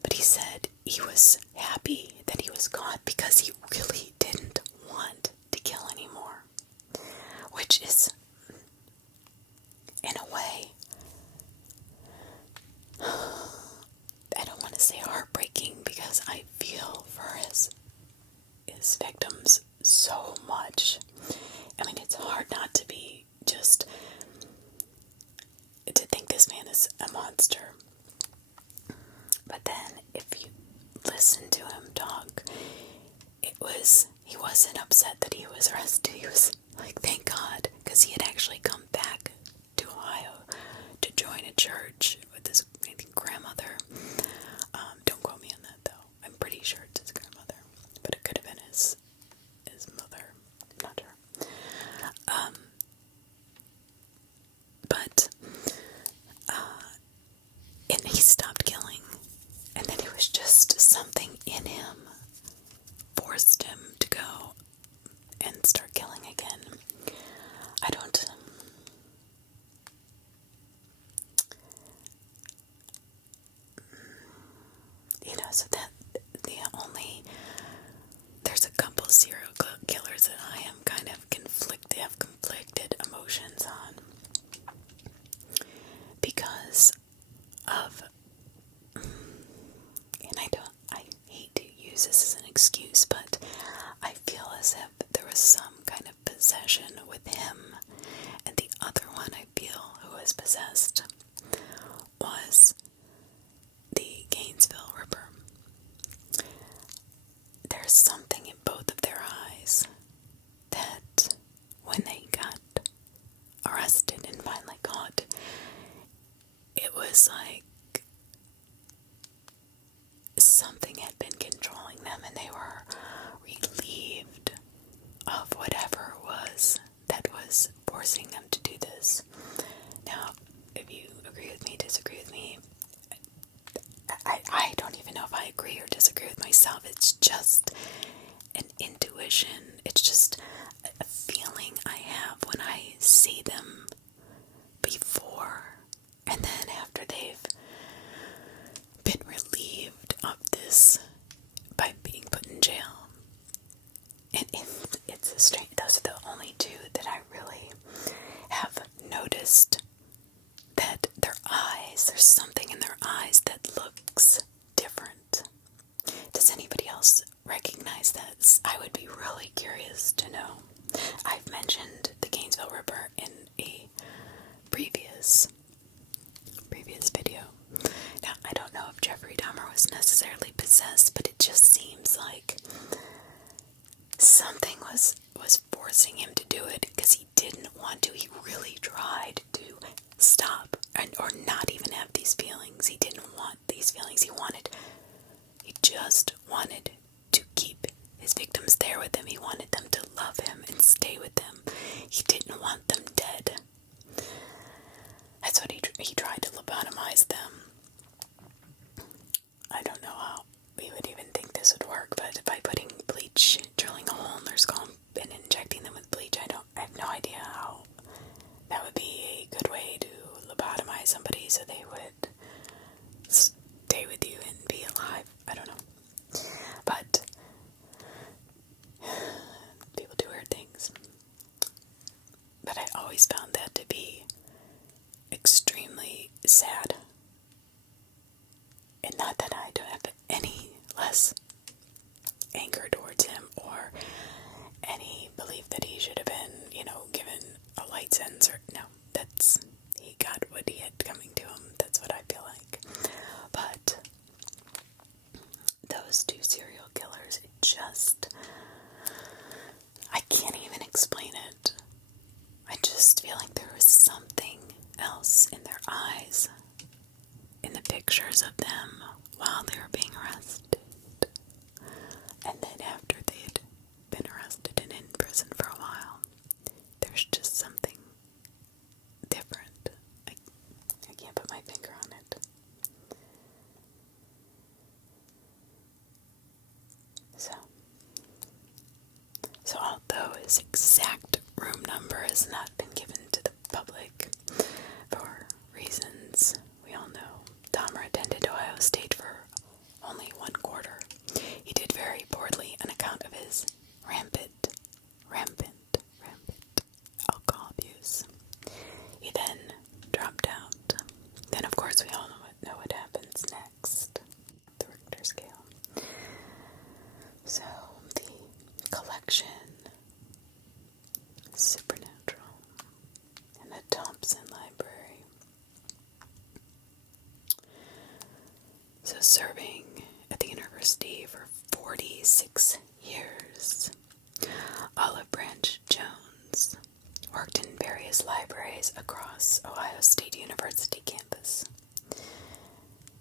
But he said he was happy that he was caught because he really didn't want to kill anymore, which is, in a way, I don't want to say heartbreaking, because I feel for his victims so much. I mean, it's hard not to be to think this man is a monster. But then, if you listen to him talk, he wasn't upset that he was arrested. He was like, thank God, because he had actually come back to Ohio to join a church with his, I think, grandmother. Don't quote me on that, though. I'm pretty sure it's his grandmother, but it could have been his mother. I'm not sure. And he stopped killing, and then it was just something in him forced him to go and start killing again. I don't, so that there's a couple serial killers that I am kind of have conflicted emotions on, because of, and I hate to use this as an excuse, but I feel as if of whatever it was that was forcing them to do this. Now, if you agree with me, disagree with me, I don't even know if I agree or disagree with myself. It's just an intuition. It's just a feeling I have when I see them before and then after they've been relieved of this by being put in jail. And it's a strange, those are the only two that I really have noticed, that their eyes, there's something in their eyes that looks different. Does anybody else recognize that? I would be really curious to know. I've mentioned the Gainesville Ripper in a previous video. Now, I don't know if Jeffrey Dahmer was necessarily possessed, but it just seems like something was forcing him to do it because he didn't want to. He really tried to stop or not even have these feelings. He didn't want these feelings. He just wanted to keep his victims there with him. He wanted them to love him and stay with them. He didn't want them dead. That's what he tried to lobotomize them. I don't know how we would even think this would work, but by putting bleach, drilling a hole in their skull and injecting them with bleach, I have no idea how that would be a good way to lobotomize somebody so they would stay with you and be alive. I don't know. But people do weird things. But I always found that to be extremely sad. And not that I don't have any less anger towards him or any belief that he should have been, given a light sentence. No, he got what he had coming to him. That's what I feel like. But those two serial killers, I can't even explain it. I just feel like there was something else in their eyes, in the pictures of them while they were being arrested, and then after they had been arrested and in prison for a while. There's just something different. I can't put my finger on it. So although his exact room number has not been given to the public for reasons we all know, Dahmer attended Ohio State for only 1 quarter. He did very poorly on account of his rampant alcohol abuse. He then dropped out. Then, of course, we all know what happens next. The Richter scale. So, the collection, Supernatural, in the Thompson Library. So, serving at the university for 46 years, Olive Branch Jones worked in various libraries across Ohio State University campus.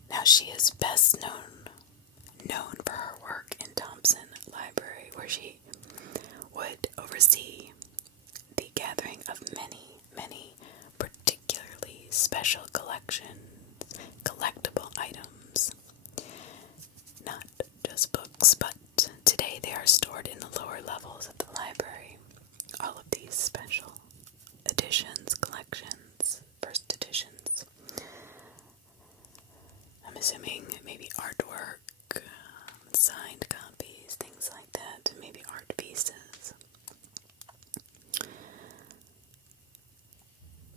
Now, she is best known for her work in Thompson Library, where she would oversee the gathering of many particularly special collectible items. Not just books, but today they are stored in the lower levels of the library. All of these special editions, collections, first editions. I'm assuming maybe artwork, signed copies, things like that, maybe art pieces.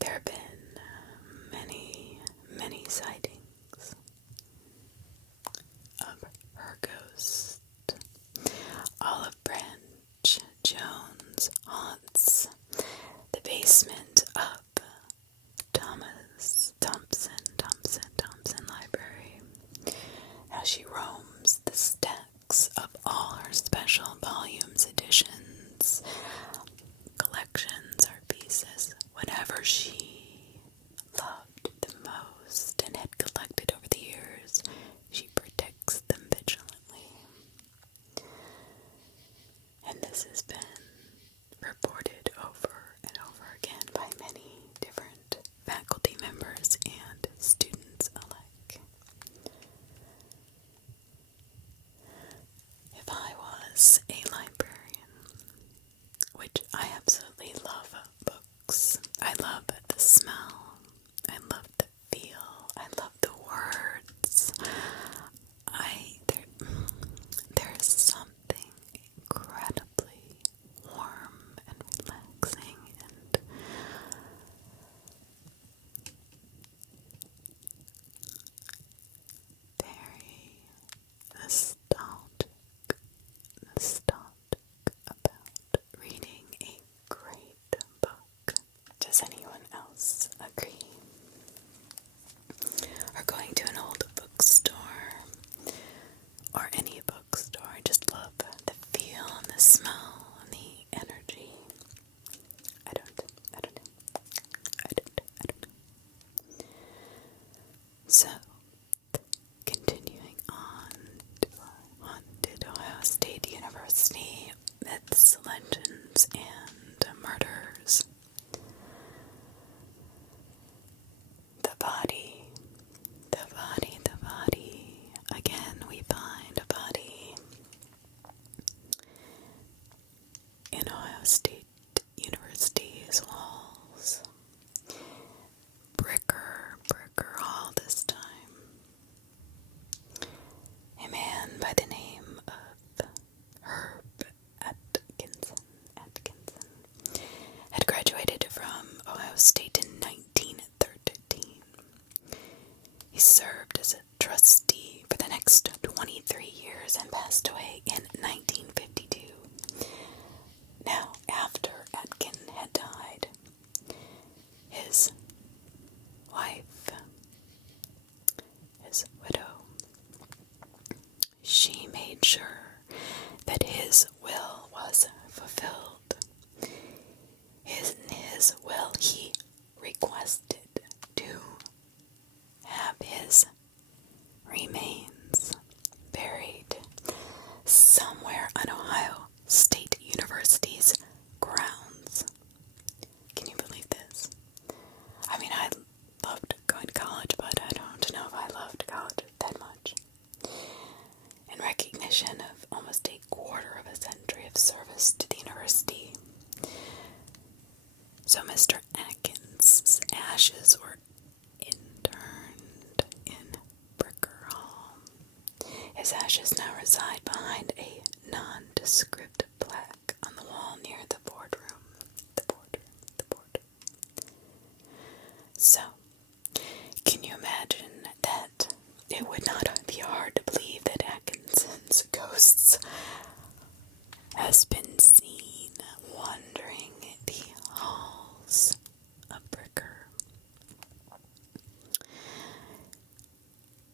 There have been many sightings of her ghost. Olive Branch Jones haunts the basement of Thompson Library. Now she roams the stacks of all her special volumes, editions, collections, or pieces, whatever she loved the most and had collected over the years. She protects them vigilantly. And this has been the smell. I love the feel. I love the words. There's something incredibly warm and relaxing and very nostalgic about reading a great book. Does anyone else agree? Or going to an old bookstore, or any bookstore. I just love the feel and the smell and the energy. I don't know. So, continuing on to haunted Ohio State University, myths, legends, and murders. The body. Again, we find a body in Ohio State University's walls. Bricker Hall this time. A man by the name of Herb Atkinson had graduated from Ohio State in 1913. He served as a trustee for the next 23 years and passed away in 1952. Now, after Atkin had died, his wife, his widow, she made sure that his will was fulfilled. In his will, he requested to have his remains buried somewhere on Ohio State University's grounds. Can you believe this? I mean, I loved going to college, but I don't know if I loved college that much. In recognition of almost a quarter of a century of service to the university, so Mr. Atkins' ashes were interned in Bricker Hall. His ashes now reside behind a nondescript plaque on the wall near the boardroom. So, can you imagine that it would not be hard to believe that Atkinson's ghosts has been seen wandering the halls of Bricker?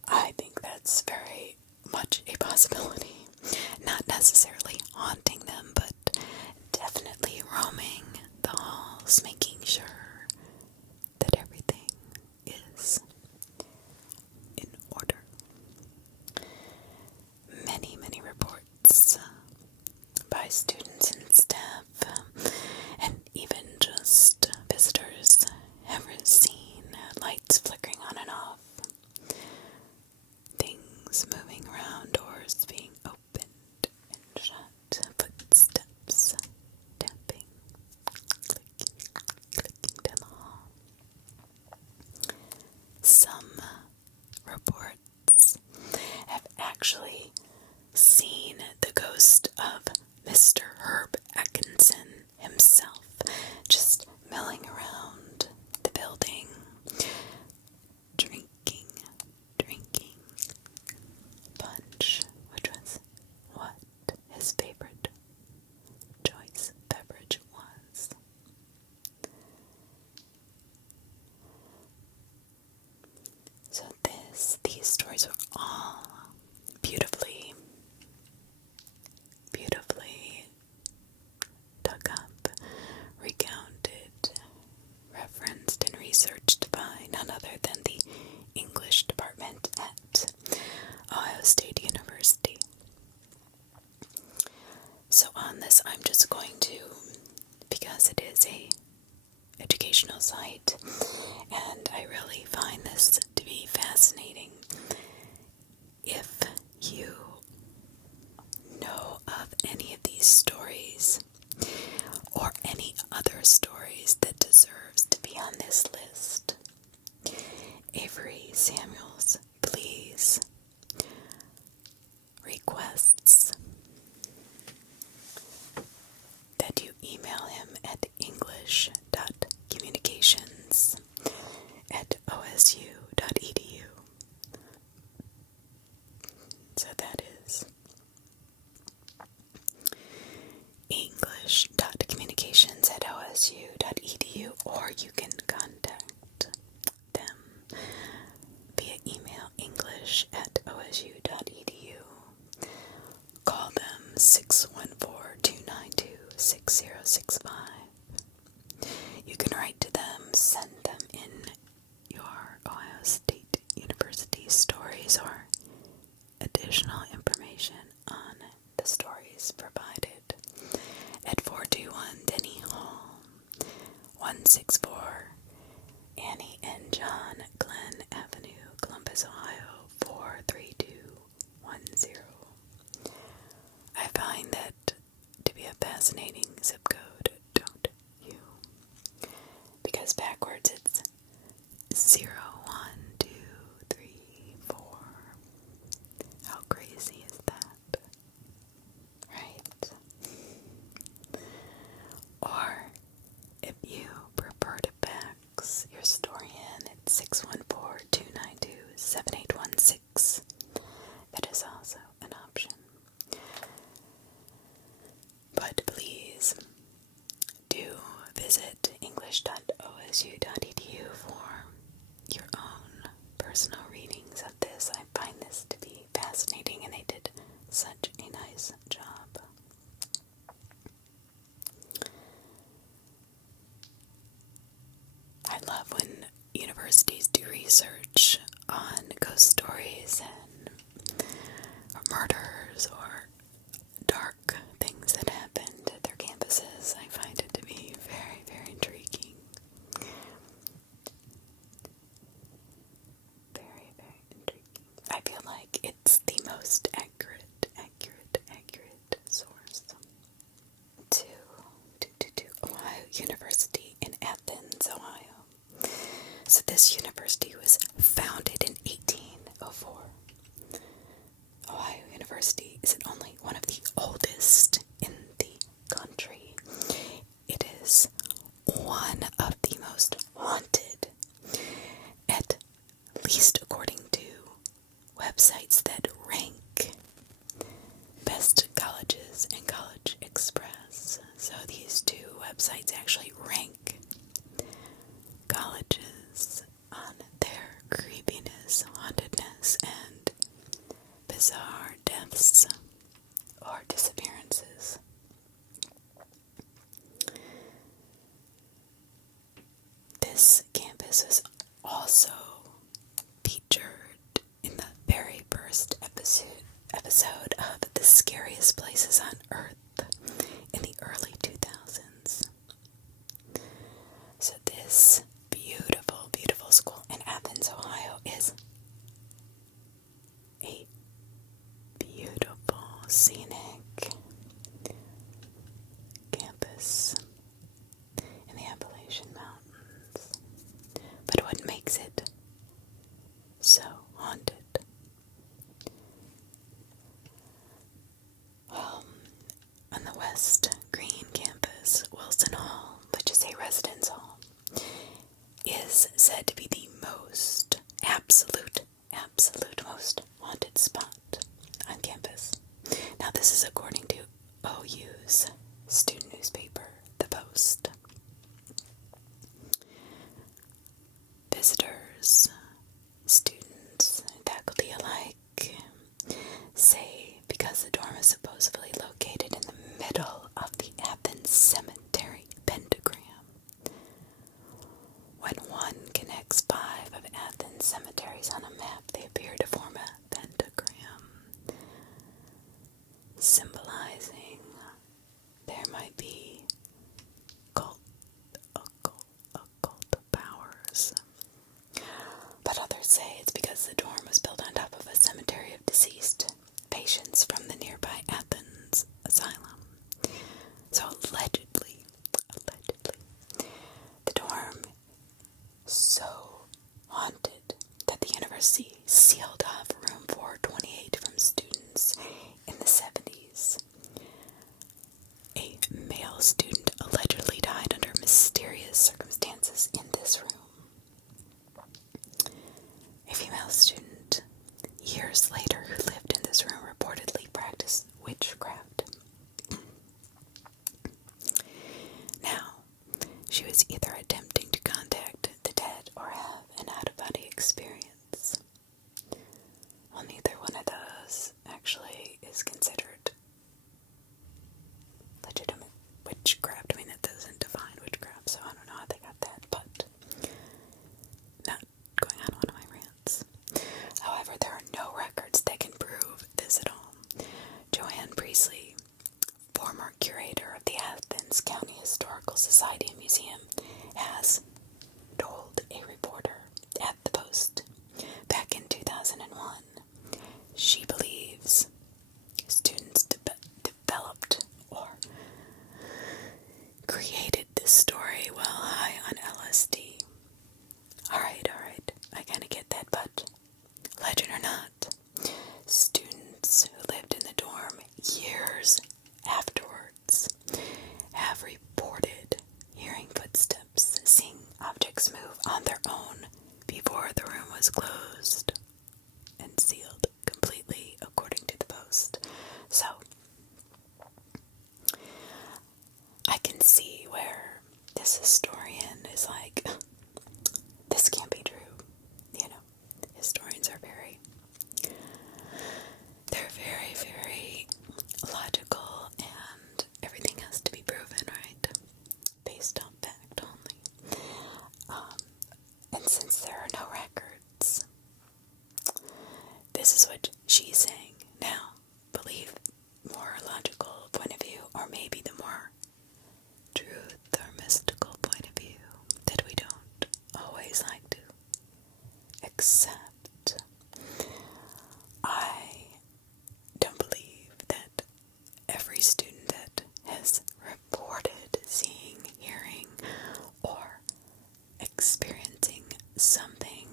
I think that's very much a possibility. Not necessarily haunting them, but definitely roaming the halls, making sure that everything is in order. Many reports by students and staff, and even just visitors, have seen lights flickering on and off, things moving around, doors being opened and shut, footsteps tapping, clicking down the hall. Some reports have actually seen the ghost of Mr. Herb Atkinson himself just milling around the building, drinking punch, which was what his favorite choice beverage was. So these stories are all beautifully dug up, recounted, referenced, and researched by none other than the English department at Ohio State University. So on this, I'm just going to, because it is a educational site, and I really find this to be fascinating. If you know of any of these stories, or any other stories that deserves to be be on this list. Avery Samuels, please. Requests that you email him at english.communications@osu.edu. So that is english.communications@osu.edu, or you can contact them via email english@osu.edu. Call them 614-292-6065. You can write to them, send them in your Ohio State University stories or additional information on the stories provided at 421 Denny Hall, 164 Annie and John Glenn Avenue, Columbus, Ohio, 43210. I find that to be a fascinating zip code, don't you? Because backwards it's 0, 1, 2, 3, 4. How crazy is that? Right? Or if you prefer to fax your story in at 614-292-7816, that is also an option. But please do visit english.osu.edu for your own personal readings of this. I find this to be fascinating, and they did such a nice job. I love when universities do research on ghost stories and murders or dark things that happened at their campuses. I find it to be very, very intriguing. Very, very intriguing. I feel like it's the most accurate source. To Ohio University in Athens, Ohio. So this university was founded in 1804. Ohio University isn't only one of the oldest in the country, it is one of the most haunted, at least according to websites that rank best colleges and College Express. So these two websites actually rank colleges on their creepiness, hauntedness, and bizarre deaths or disappearances. This campus is also featured in the very first episode of The Scariest Places on Earth in the early 2000s. So this beautiful, beautiful school in Athens, Ohio is a beautiful, scenic campus in the Appalachian Mountains. But what makes it so haunted? Well, on the West Green campus, Wilson Hall, which is a residence hall, is said to be the most absolute most haunted spot on campus. Now, this is according to OU's student newspaper, The Post. Visitors, students, and faculty alike say because the dorm is supposedly located in the middle of the Athens cemetery pentagram. When one connects 5 of Athens cemeteries on a map, they appear to form a pentagram, symbolizing there might be occult powers. But others say it's because the dorm was built on top of a cemetery of deceased patients from the nearby Athens asylum. So allegedly, the dorm female student allegedly died under mysterious circumstances in this room. A female student, years later, who lived in this room reportedly practiced witchcraft. Now, she was either attempting to contact the dead or have an out-of-body experience. Well, neither one of those actually is considered legitimate witchcraft. I mean, that doesn't define witchcraft, so I don't know how they got that, but not going on one of my rants. However, there are no records that can prove this at all. Joanne Priestley, former curator of the Athens County Historical Society and Museum, has told a reporter at the Post back in 2001 she believes students developed or created this story while high on LSD. Alright, I kinda get that, but legend or not, students who lived in the dorm years afterwards have reported hearing footsteps, seeing objects move on their own before the room was closed and sealed completely, according to the Post. So, I can see where this historian is like, this can't be true. You know, historians are very logical, and everything has to be proven, right? Based on fact only. And since there are no records, this is what she's saying. Now, believe more logical point of view, or maybe the more truth or mystical point of view that we don't always like to accept. I don't believe that every student that has reported seeing, hearing, or experiencing something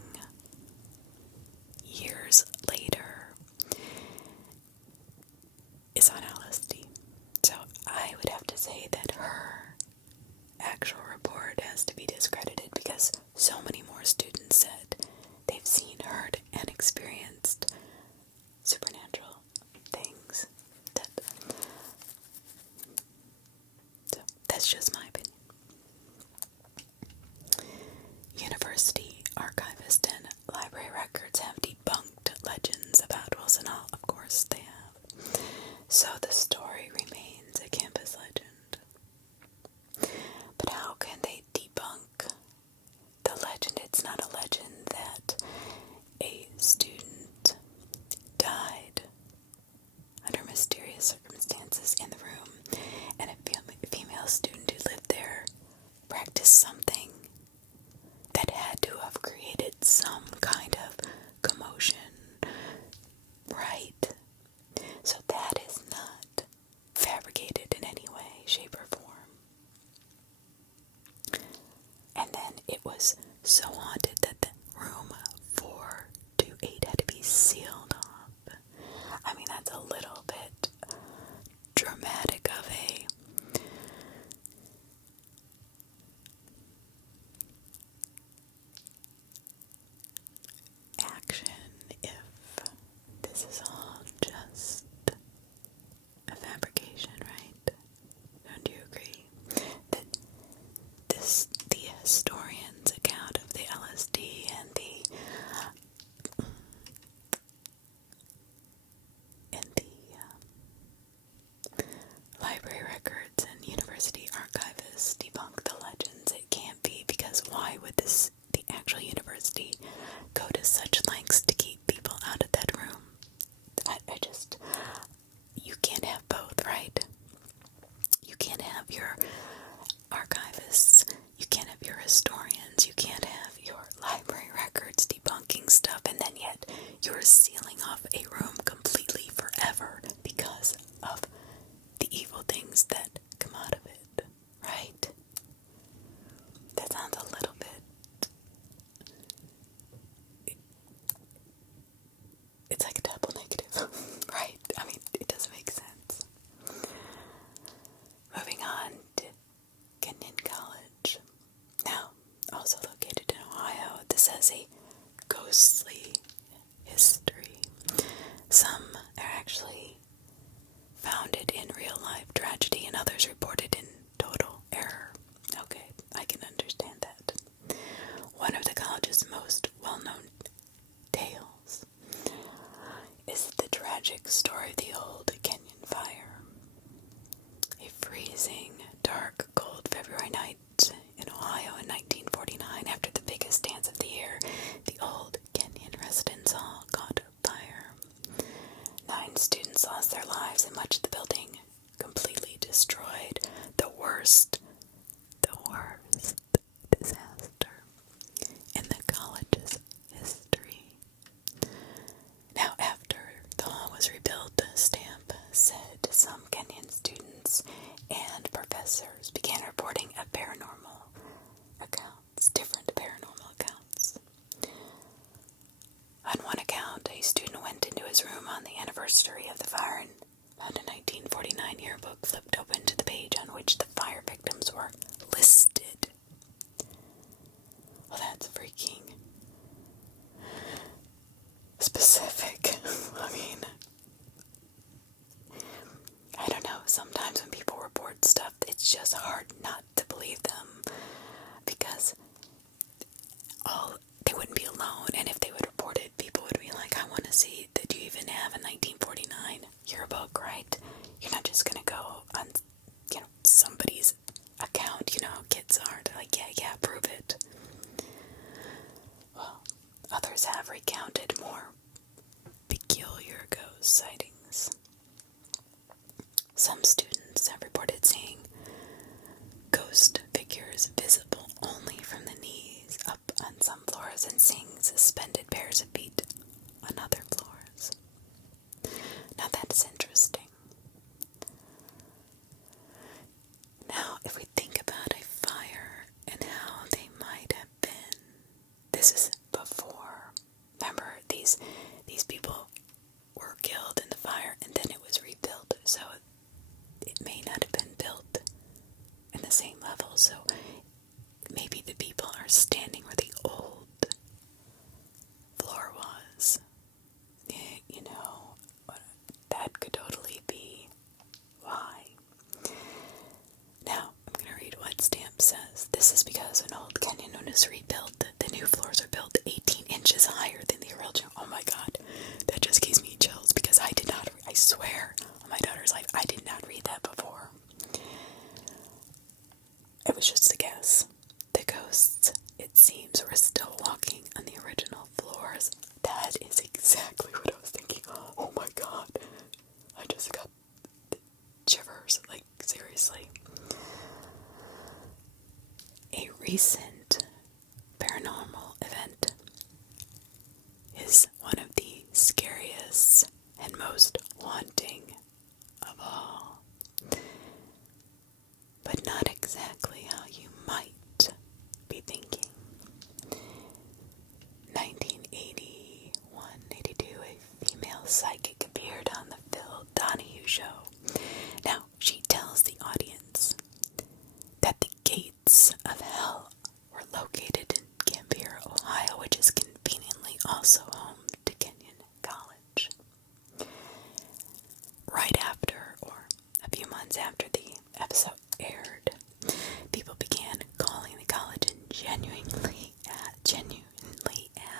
years later is on LSD. So I would have to say that her actual report has to be discredited because so many more students said they've seen, heard, and experienced supernatural things. So that's just my opinion. University archivists and library records have debunked legends about Wilson Hall. Of course they have. So the story remains a campus legend. But how can they debunk the legend? It's not a legend that a student died under mysterious circumstances in the room, and a female student who lived there practiced something that had to have created some kind of commotion, right? So that is not fabricated in any way, shape, or form. And then it was so haunted that the room 428 had to be sealed off. I mean, that's a little bit dramatic of a action if this is all just a fabrication, right? Don't you agree? That the historian's account of the LSD and the library records and university archivists debunk the legends. It can't be, because why would the actual university go to such lengths to keep people out of that room? You can't have both, right? You can't have your archivists, you can't have your historians, you can't have your library records debunking stuff, and then yet you're sealing off a room completely forever because of the evil things that come out of it, right? That sounds a little bit, it's like a double negative, right? I mean, it doesn't make sense. Moving on was hard not to believe them because they wouldn't be alone, and if they would report it, people would be like, I want to see, did you even have a 1949 yearbook, right? You're not just gonna go on, somebody's account, kids are like, yeah, prove it. Well, others have recounted more peculiar ghost sightings. Some students have reported seeing ghost figures visible only from the knees up on some floors and seeing suspended pairs of feet on other floors. Now that's interesting. Now, if we think about a fire and how they might have been, this is before. Remember, these people were killed in the fire and then it was rebuilt, so it may not have been built in the same level, so maybe the people are standing where the old floor was. That could totally be why. Now, I'm going to read what Stamp says. This is because an old canyon was rebuilt. The new floors are built 18 inches higher than the original. Oh my god, that just gives me chills because I swear on my daughter's life, I did not read that before. It was just a guess. The ghosts, it seems, were still walking on the original floors. That is exactly what I was thinking. Oh my god. I just got shivers, like, seriously. A recent paranormal event is one of the scariest and most haunting of all. But not exactly how you might be thinking. 1981-82, a female psychic appeared on the Phil Donahue show. Now, she tells the audience that the gates of hell were located in Gambier, Ohio, which is conveniently also home to Kenyon College. Right after, or a few months after the episode aired, people began calling the college and genuinely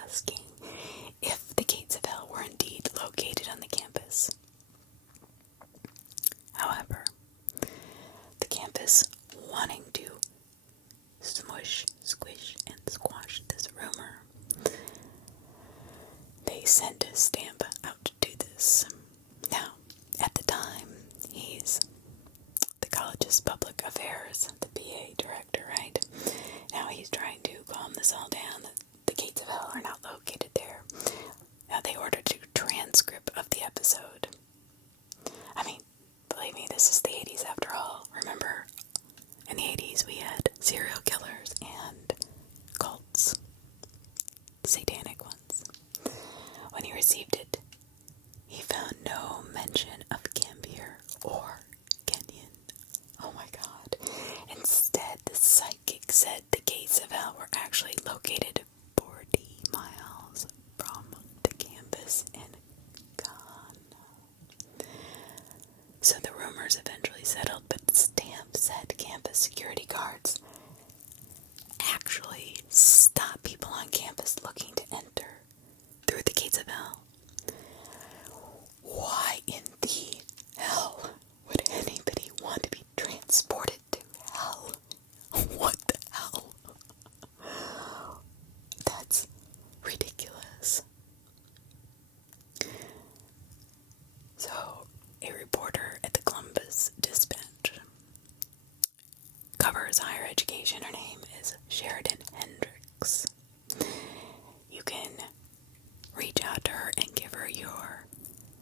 asking if the gates of hell were indeed located on the campus. However, the campus, wanting to smush, squish, and squash this rumor, they sent a Stamp out to do this. Now, at the time, he's the college's public affairs, the PA director, right? Now he's trying to calm this all down, that the gates of hell are not located there. Now they ordered a transcript of the episode. I mean, believe me, this is the 80s after all. Remember, in the 80s we had serial killers and cults. Satanic ones. When he received it, he found no mention of Gambier or Kenyon. Oh my god. Instead, the psychic said the gates of hell were actually located 40 miles from the campus in Ghana. So the rumors eventually settled, but Stamp said campus security guards actually stop people on campus looking to enter through the gates of hell. Why in the hell would anybody want to be transported to hell? What the hell? That's ridiculous. So, a reporter at the Columbus Dispatch covers higher education. Her name is Sheridan Hendricks. You can reach out to her and give her your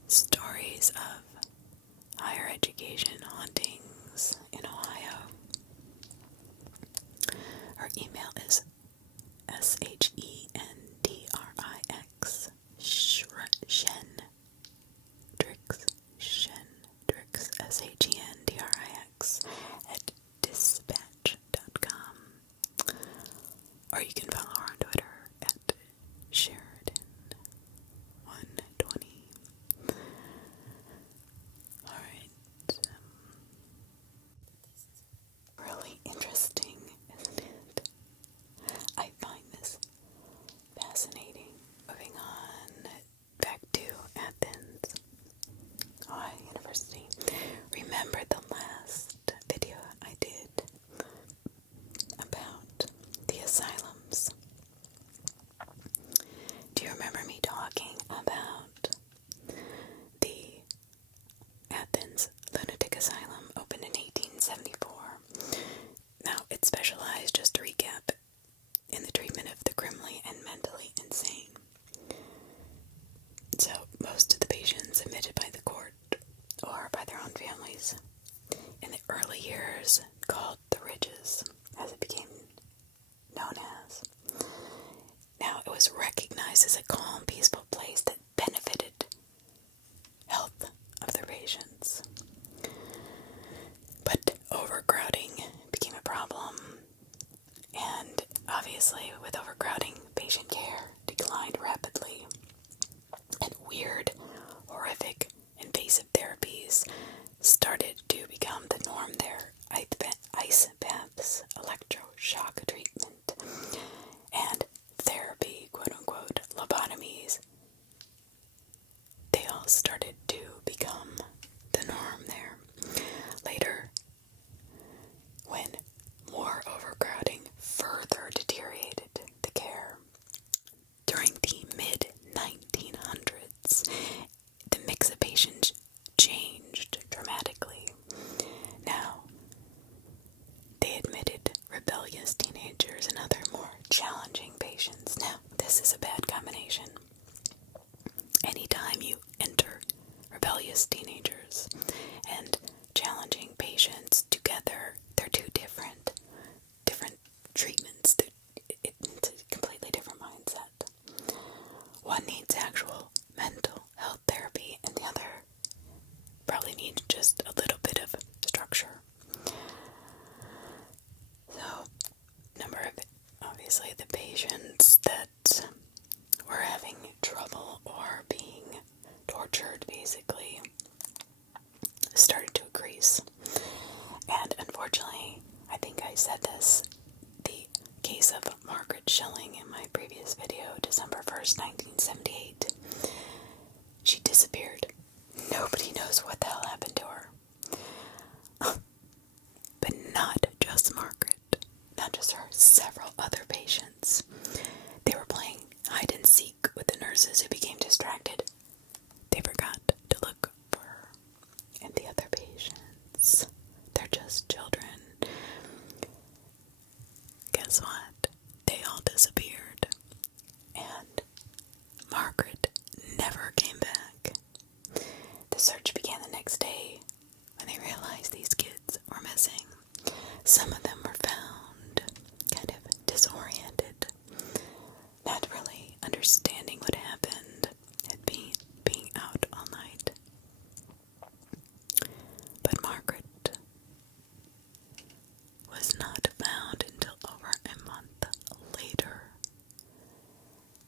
stories of higher education hauntings in Ohio. Her email is SHENDRIX Shendrix SHENDRIX at dispatch.com, or you can follow her on Twitter at Sheridan120. Alright. it specialized, just to recap, in the treatment of the criminally and mentally insane. So, most of the patients admitted by the court or by their own families in the early years called the Rheses, as it became known as. Now, it was recognized as a calm, peaceful place that benefited health of the patients. But overcrowding became a problem, and obviously with overcrowding, patient care declined rapidly, and weird, horrific, invasive therapies started to become the norm there. Ice baths, electroshock treatment, and therapy, quote-unquote, lobotomies, they all started to become the norm there. Later, when more overcrowding further deteriorated the care, during the mid-1900s, the mix of patients changed dramatically. Now, they admitted rebellious teenagers and other more challenging patients. Now, this is a bad combination. Anytime you enter rebellious teenagers and challenging patients together, they're two different treatments. It's a completely different mindset. One needs actual mental health therapy, and the other probably needs just a little bit of structure. So, obviously, the patients that were having trouble or being tortured, basically, started to increase. And unfortunately, I think I said this, the case of Margaret Schilling in my previous video, December 1st, 1978, she disappeared. Nobody knows what the hell happened to her. But not just Margaret, not just her, several other patients. They were playing hide and seek with the nurses who became distracted. They forgot to look for her and the other patients. They're just children. Guess what? They all disappeared. And Margaret never came back. The search began the next day when they realized these kids were missing. Some of them were found kind of disoriented, not really understanding what happened, and being out all night. But Margaret was not found until over a month later.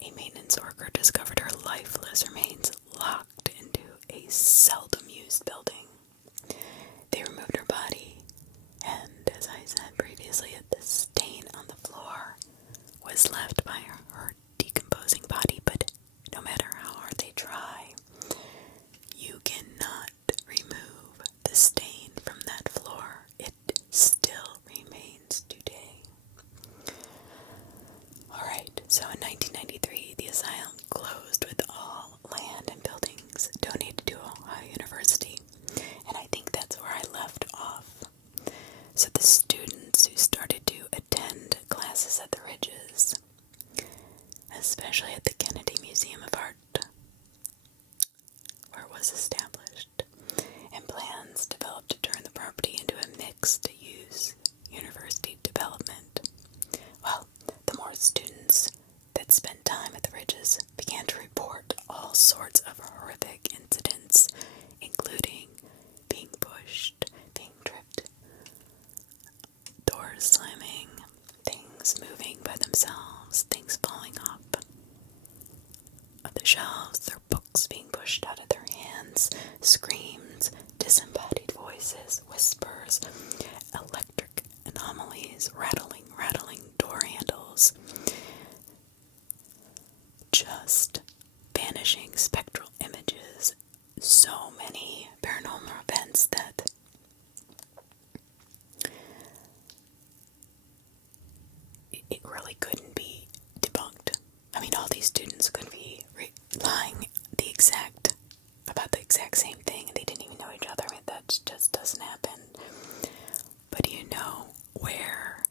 A maintenance worker discovered her lifeless remains locked into a seldom-used building. They removed her body, and as I said previously, the stain on the floor was left by her decomposing body, but no matter how hard they try, you cannot remove the stain from that floor. It still remains today. Alright, so in 1993, the asylum closed with all land and buildings donated to Ohio University, and I think that's where I left off. So the students who started to attend classes at the Rheses, especially at the Kennedy Museum of Art, where it was established, and plans developed to turn the property into a mixed-use university development. Well, the more students that spent time at the Rheses began to report all sorts of horrific incidents, including being pushed, being tripped, doors slamming, things moving by themselves, things falling off of the shelves, their books being pushed out of their hands, screams, disembodied voices, whispers, electric anomalies, rattling door handles, just vanishing spectral images, so many paranormal events that it really couldn't be debunked. I mean, all these students could be lying about the exact same thing, and they didn't even know each other. I mean, that just doesn't happen. But do you know where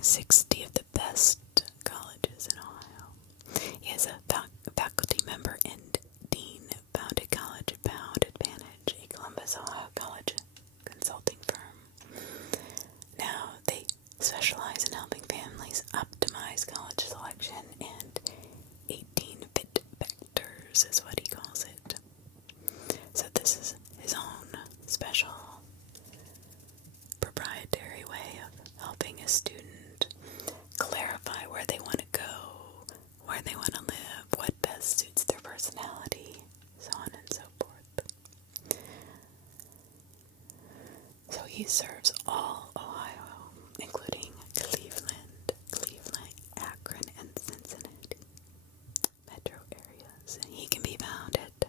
60 of the best colleges in Ohio. He is a faculty member and dean, founded College Bound Advantage, a Columbus, Ohio college consulting firm. Now, they specialize in helping families optimize college selection, and 18 fit factors is what he calls it. So this is his own special proprietary way of helping a student clarify where they want to go, where they want to live, what best suits their personality, so on and so forth. So he serves all Ohio, including Cleveland, Akron, and Cincinnati metro areas. And he can be found at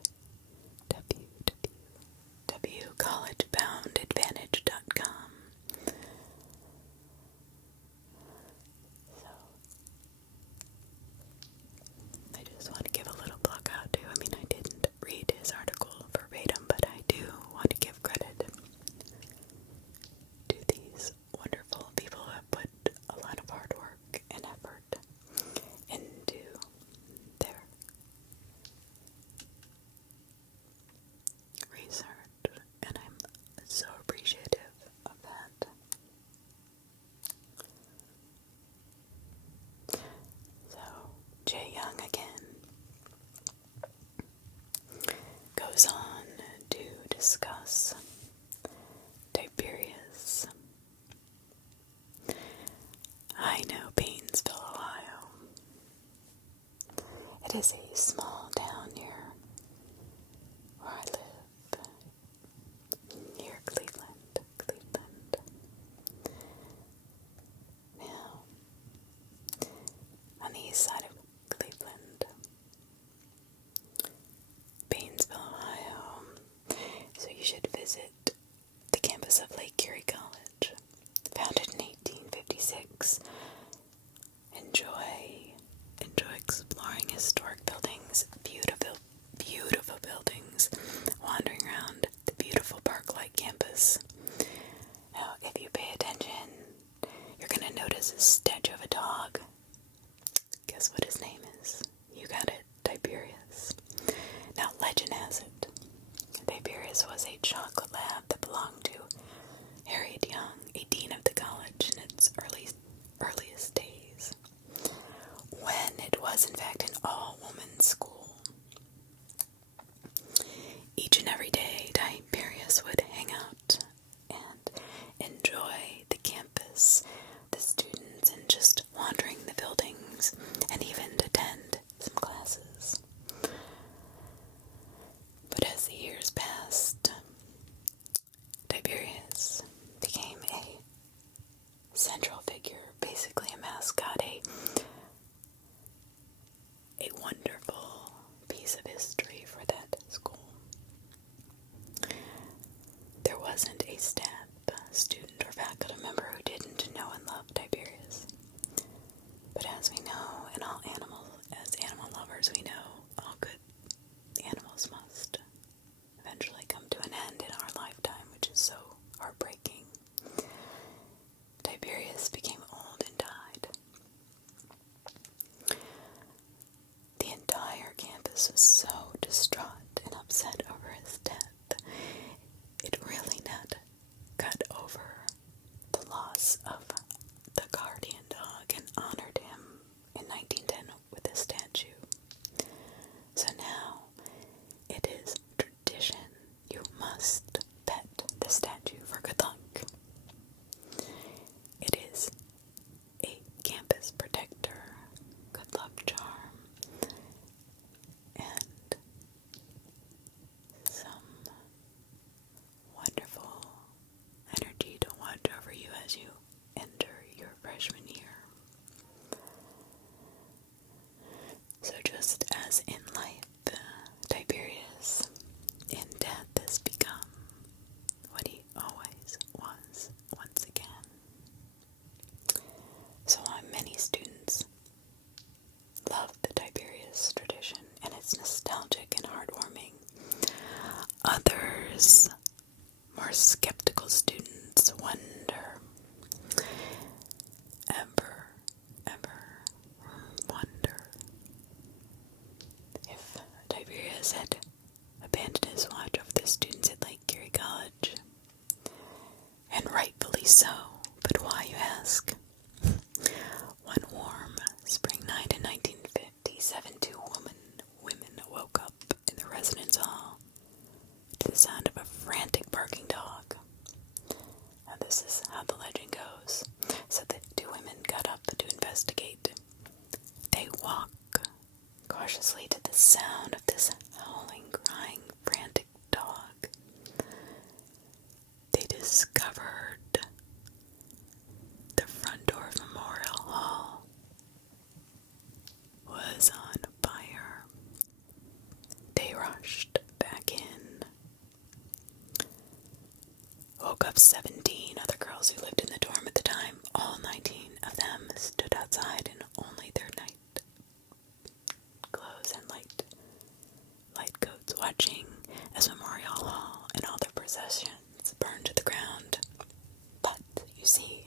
www.collegeboundadvantage.com. So, I just want to give a little plug out to, I didn't read his article verbatim, but I do want to give credit to these wonderful people who have put a lot of hard work and effort into their research, and I'm so appreciative of that. So, Jay Young again goes on to discuss Tiberius. I know Paynesville, Ohio. It is a small town near where I live, near Cleveland. Now, on the east side of Cleveland, Paynesville, Ohio. So you should visit the campus of Lake Erie College, founded in 1856. Enjoy exploring historic buildings abandoned his watch over the students at Lake Erie College. And rightfully so, but why, you ask? One warm spring night in 1957, two women woke up in the residence hall to the sound of a frantic barking dog. Now this is how the legend goes. So the two women got up to investigate. They walk cautiously to the sound of this howling, crying, frantic dog. They discovered the front door of Memorial Hall was on fire. They rushed back in. Woke up 17 other girls who lived in the dorm at the time. All 19 of them stood outside in only their night clothes and light coats, watching as Memorial Hall and all their possessions burned to the ground. But, you see,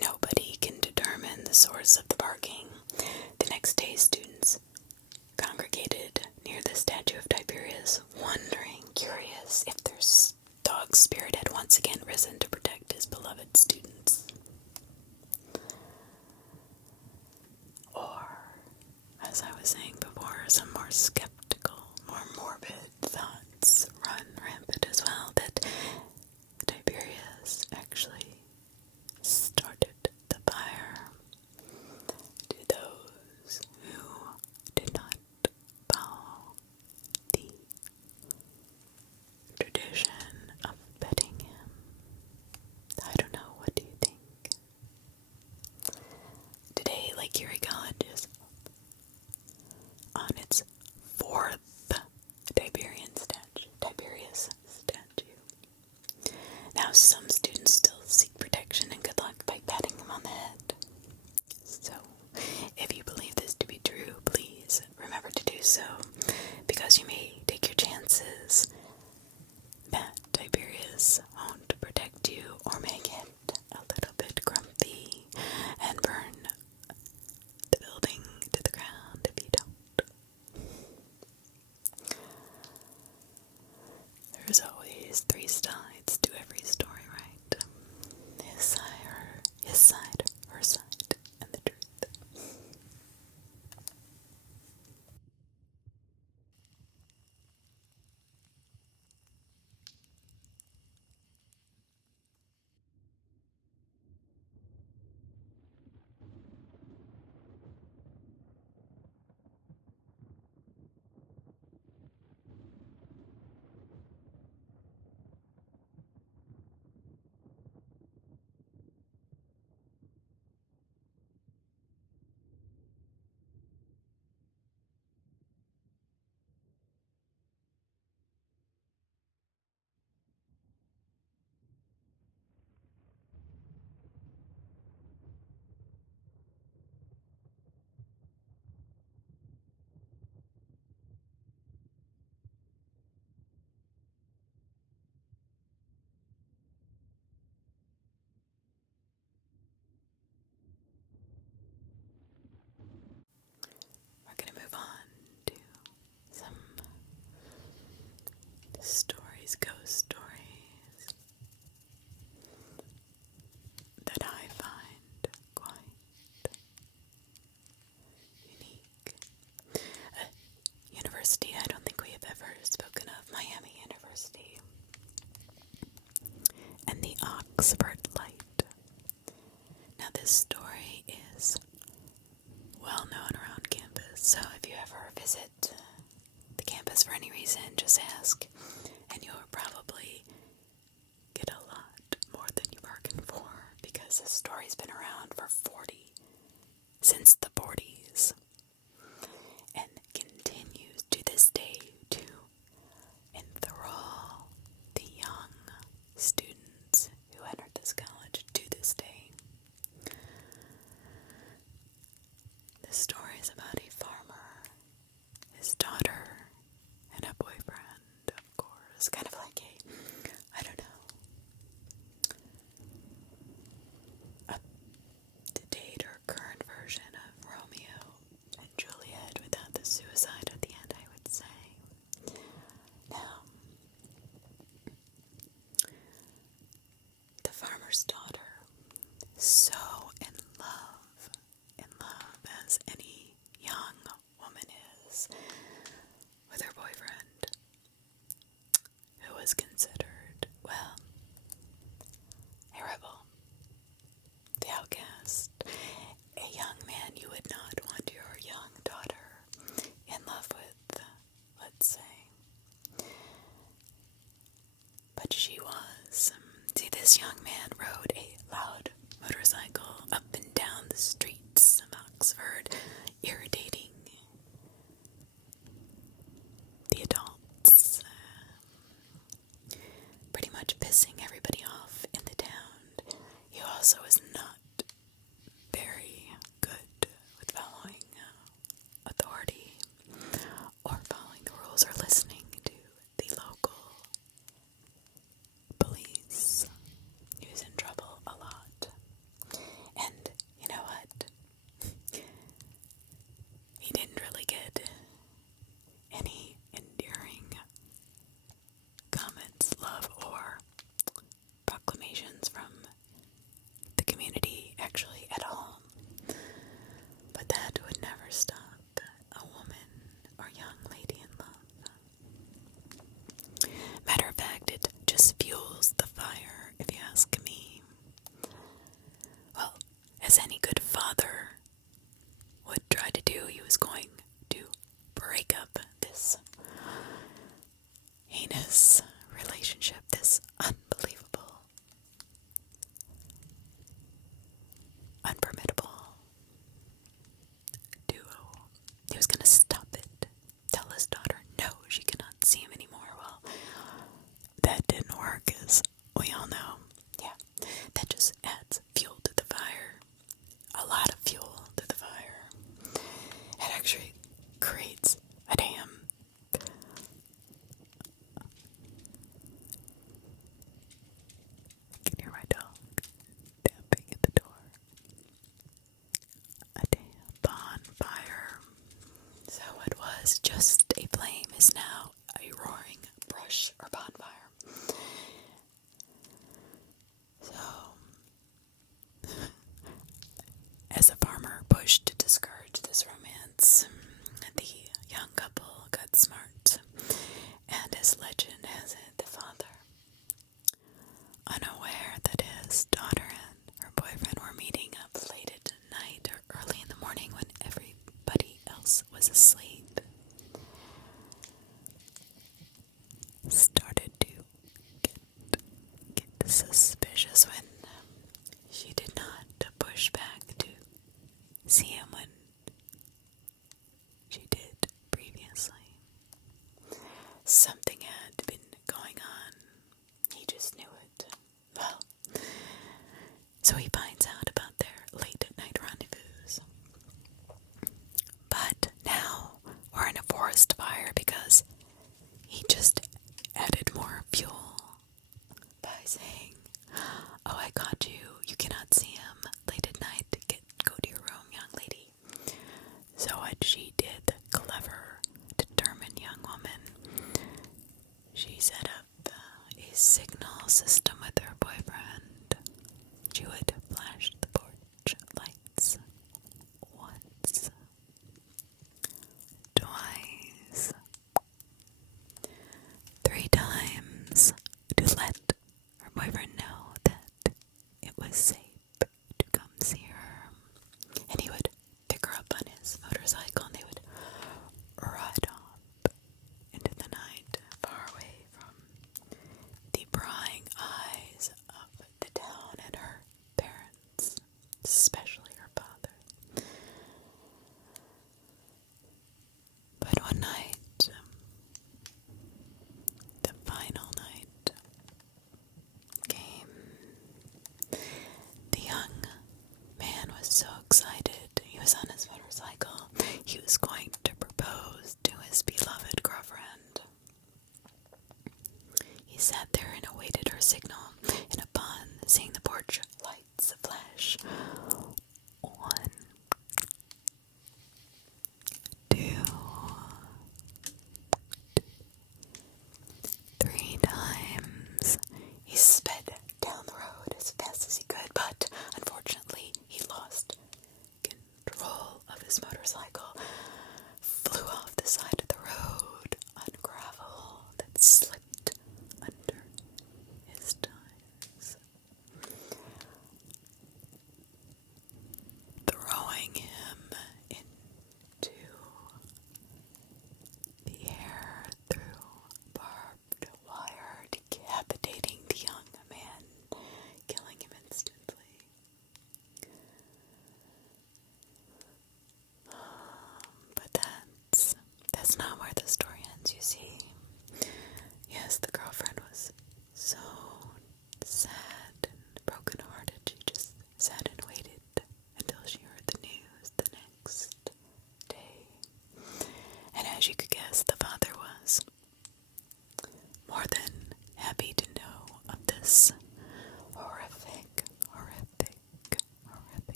nobody can determine the source of the barking. The next day, students congregated near the statue of Tiberius, wondering, curious, if their dog spirit had once again risen to protect his beloved students. Or, as I was saying before, some more skeptical, more morbid thoughts run rampant as well, that Tiberius actually started the fire. To those who did not follow the tradition of petting him. I don't know, what do you think? Today, Lake Erie College is on its fourth Tiberius statue. Now, some students still seek protection and good luck by patting him on the head. So, if you believe this to be true, please remember to do so, because you may take your chances that Tiberius won't protect you or may get a little bit grumpy and burn the building to the ground if you don't. There's always three sides to every story, right? His side, her side, and the truth. We're going to move on to some stories, ghost stories, that I find quite unique. University I don't think we have ever spoken of, Miami University, and the Oxford Light. Now this story is well known around campus, so if you ever visit the campus for any reason, just ask, and you'll probably get a lot more than you bargained for, because this story's been around for since the 40s, and continues to this day to enthrall the young students who entered this college to this day. This story is about a farmer, his daughter, and a boyfriend, of course. Kind of like I don't know, up-to-date or current version of Romeo pissing everybody off in the town. He also is not very good with following authority or following the rules or listening to the local police. He was in trouble a lot. And you know what? He didn't really get any endearing comments, love, or proclamations from the community, actually, at all. But that would never stop a woman or young lady in love. Matter of fact, it just fuels the fire, if you ask me. Well, as any good father would try to do, he was going to break up this heinous relationship, this unbelievable, unpermittable duo. He was going to stop it, tell his daughter no, she cannot see him anymore. Well, that didn't work, as we all know. Yeah, that just adds fuel to the fire. A lot of fuel to the fire. It actually creates a damn I can hear my dog tapping at the door. A damn bonfire. So what was just a flame is now a roaring brush or bonfire. So, as a farmer pushed to discourage this romance, the young couple got smart, and as legend has it, the father, unaware that his daughter and her boyfriend were meeting up late at night or early in the morning when everybody else was asleep, started to get suspicious when she did not push back to see him when she did previously. Something had been going on. He just knew it. Well, so he finds out about their late-at-night rendezvous. But now we're in a forest fire because he just added more fuel by saying, "Oh, I caught you. You cannot see him late at night. Go to your room, young lady." So what she did, the clever, determined young woman, she set up a signal system with her boyfriend. She would flash the porch lights once, twice,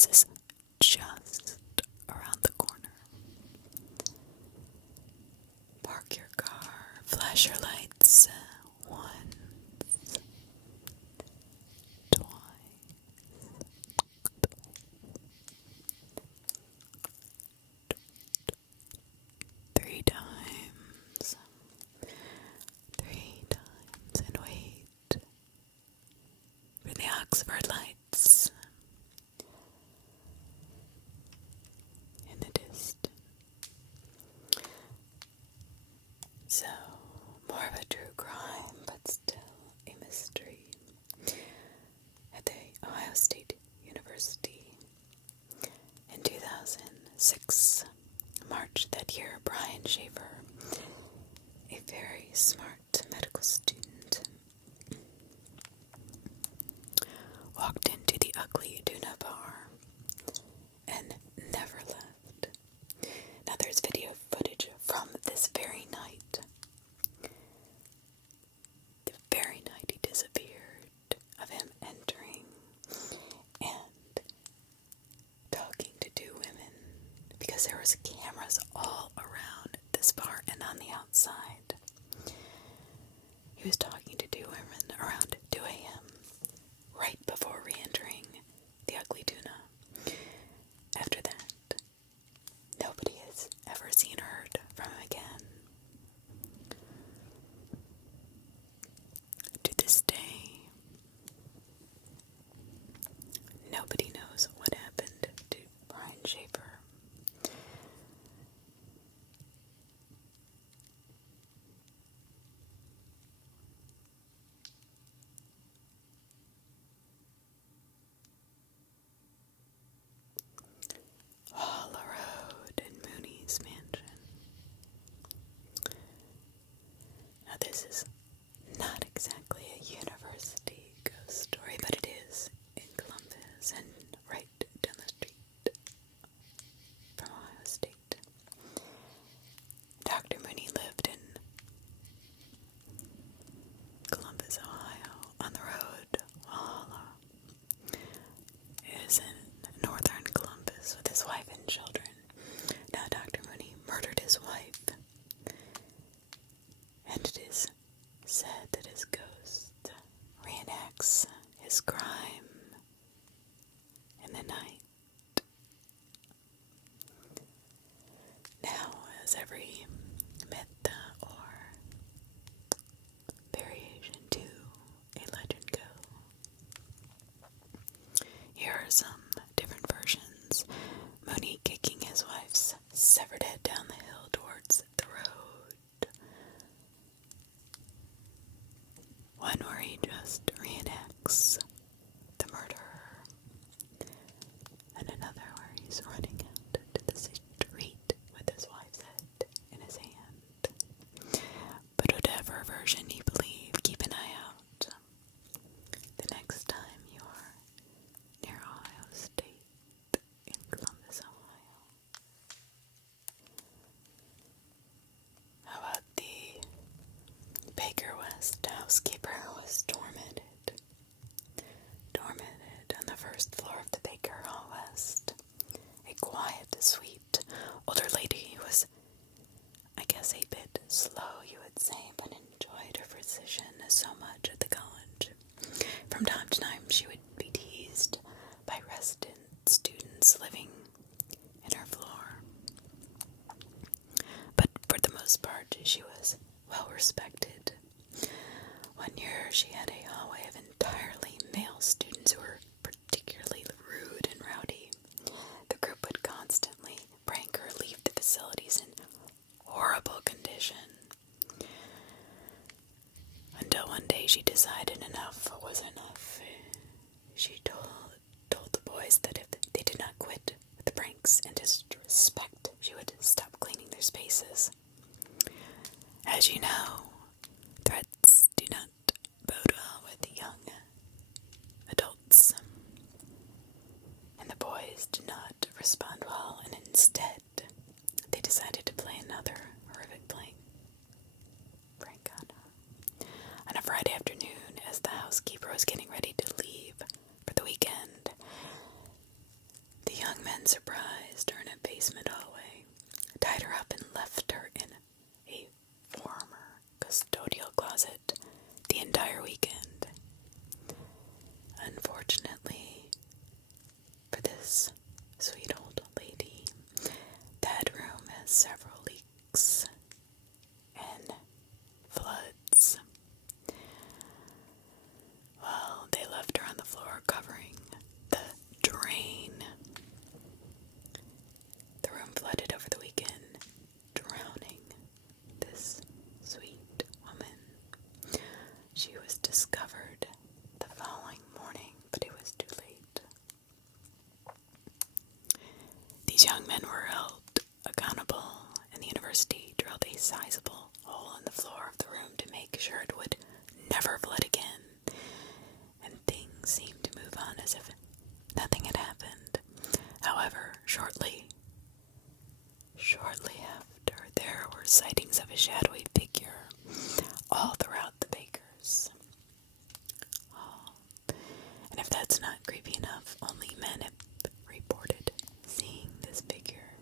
house is just around the corner. Park your car, flash your lights once, twice, 3 times, 3 times, and wait for the Oxford lights in the distance. So, more of a true crime, but still a mystery. At the Ohio State University in 2006, March that year, Brian Schaefer, a very smart medical student, walked into the ugly tuna bar and never left. Now there's video footage from this very night. The very night he disappeared, of him entering and talking to 2 women, because there was cameras all around this bar and on the outside. He was talking to 2 women around 2 a.m. right before re-entering the ugly tuna. After that, nobody has ever seen or heard from him again. To this day, nobody knows what happened to Brian Schaefer. Hall Road in Mooney's mansion. Now this is not exactly a university ghost story, but it is in Columbus and right down the street from Ohio State. Dr. Mooney lived in Columbus, Ohio, on the road. Walhalla is in northern Columbus with his wife and children. Now Dr. Mooney murdered his wife, and it is said that his ghost reenacts his crime in the night. Now, as every myth or variation to a legend go, here are some different versions. Mooney kicking his wife's severed head down the hill towards the road. One where he just reenacts the murder, and another where he's running out to the street with his wife's head in his hand. But whatever version you believe, keep an eye out the next time you are near Ohio State in Columbus, Ohio. How about the Baker West housekeeper was tormented on the first floor of the Baker Hall West. A quiet, sweet, older lady who was, I guess, a bit slow, you would say, but enjoyed her position so much at the college. From time to time, she would be teased by resident students living in her floor. But for the most part, she was well respected. One year, she had a hallway of entirely male students who were particularly rude and rowdy. The group would constantly prank her, leave the facilities in horrible condition. Until one day she decided enough was enough. She told the boys that if they did not quit with the pranks and disrespect, she would stop cleaning their spaces. As you know, threats do not bode well with young adults. And the boys did not respond well, and instead, they decided to play another horrific prank on her. On a Friday afternoon, as the housekeeper was getting ready to leave for the weekend, young men surprised her in a basement hallway, tied her up and left her in a former custodial closet the entire weekend. Unfortunately for this sweet old lady, that room has several leaks and floods. Well, they left her on the floor covering the drain. The room flooded over the weekend, drowning this sweet woman. She was discovered the following morning, but it was too late. These young men were held accountable, and the university drilled a sizable hole in the floor of the room to make sure it would never flood again. And things seemed to move on as if nothing had happened. However, shortly after, there were sightings of a shadowy figure all throughout the Bakers Hall. And if that's not creepy enough, only men have reported seeing this figure.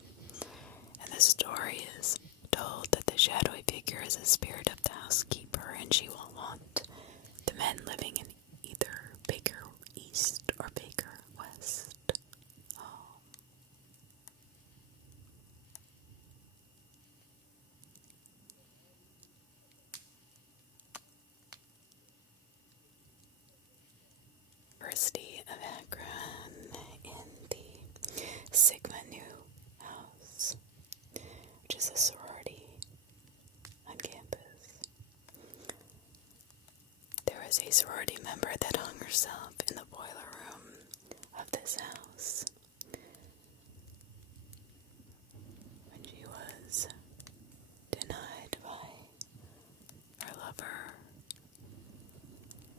And the story is told that the shadowy figure is a spirit of the housekeeper, and she will haunt the men living in either Baker East or Baker West. University of Akron in the Sigma Nu House, which is a sorority on campus. There was a sorority member that hung herself in the boiler room of this house when she was denied by her lover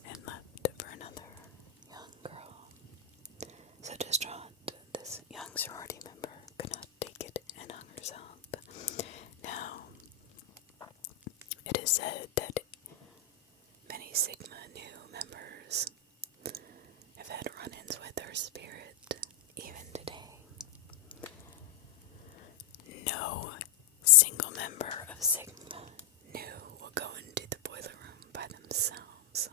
and left for another young girl. So distraught, this young sorority member could not take it and hung herself. Now, it is said that many Sigma Nu members have had run-ins with her spirit even today. No single member of Sigma Nu will go into the boiler room by themselves.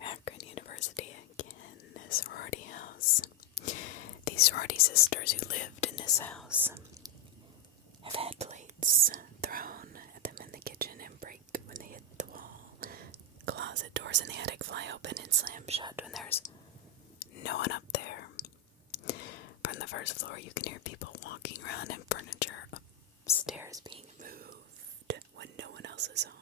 Akron University again, a sorority house. These sorority sisters who lived in this house have had plates thrown at them in the kitchen and break when they hit the wall. Closet doors in the attic fly open and slam shut when there's no one up there. From the first floor you can hear people walking around and furniture upstairs being moved when no one else is home.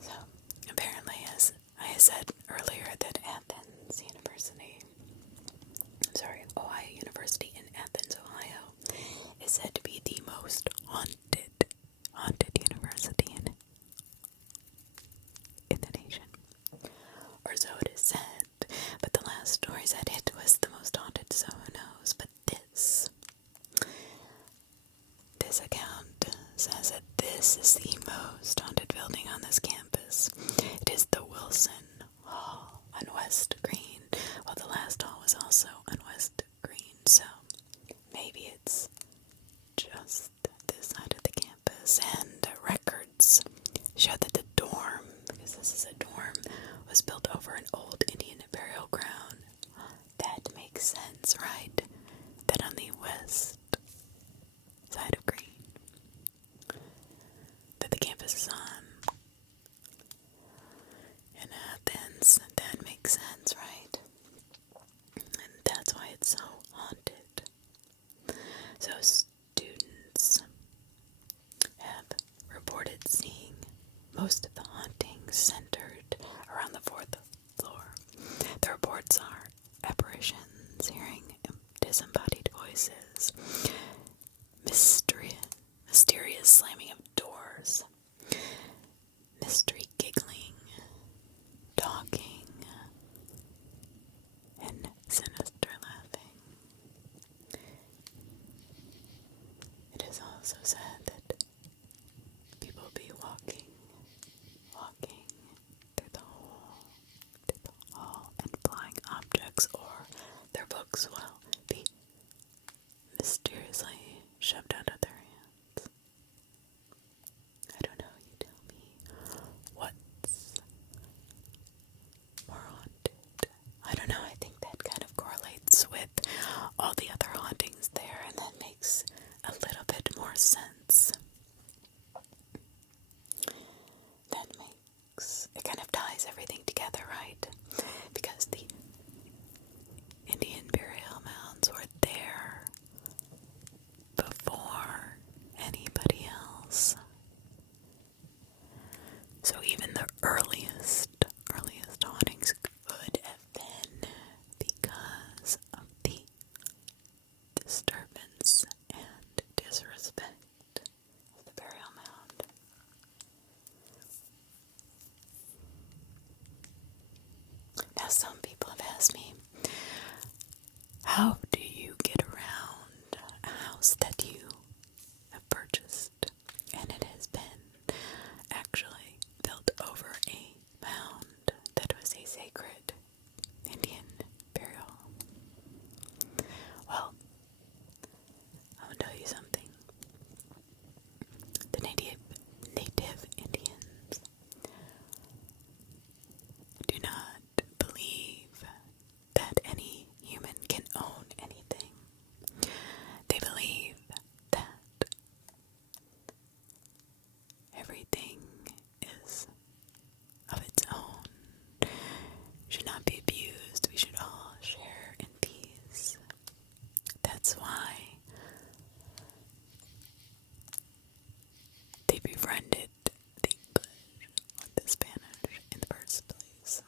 So, apparently, as I said earlier, that Ohio University in Athens, Ohio, is said to be the most haunted university in the nation. Or so it is said, but the last story said it was the most haunted, so who knows? But this account says that this is the most haunted building on this campus. It is the Wilson Hall on West Green. Well, the last hall was also on West Green, so maybe it's just this side of the campus. And records show that the dorm, because this is a dorm, was built over an old Indian burial ground. That makes sense, right? That on the west side of Green that the campus is on in Athens. That makes sense, right? And that's why it's so haunted. So students have reported seeing most of the hauntings centered around the fourth floor. The reports are apparitions, hearing disembodied voices, noises, mysterious slamming of doors, mystery giggling, talking, and sinister laughing. It is also said that people be walking through the hall, and flying objects or their books will be mysteriously shoved out of their hands. I don't know, you tell me. What's more haunted? I don't know, I think that kind of correlates with all the other hauntings there, and that makes a little bit more sense. It kind of ties everything together, right? Because the Indian burial mounds were there before anybody else. So even the earliest hauntings could have been because of the disturbance and disrespect of the burial mound. Now, some people have asked me, how do you get around a house that you have purchased? And it has been actually built over a mound that was a sacred Indian burial. Well, I will tell you something. The native Indians do not believe that any human can own anything. They believe that everything is of its own, should not be abused. We should all share in peace. That's why they befriended the English or the Spanish in the first place,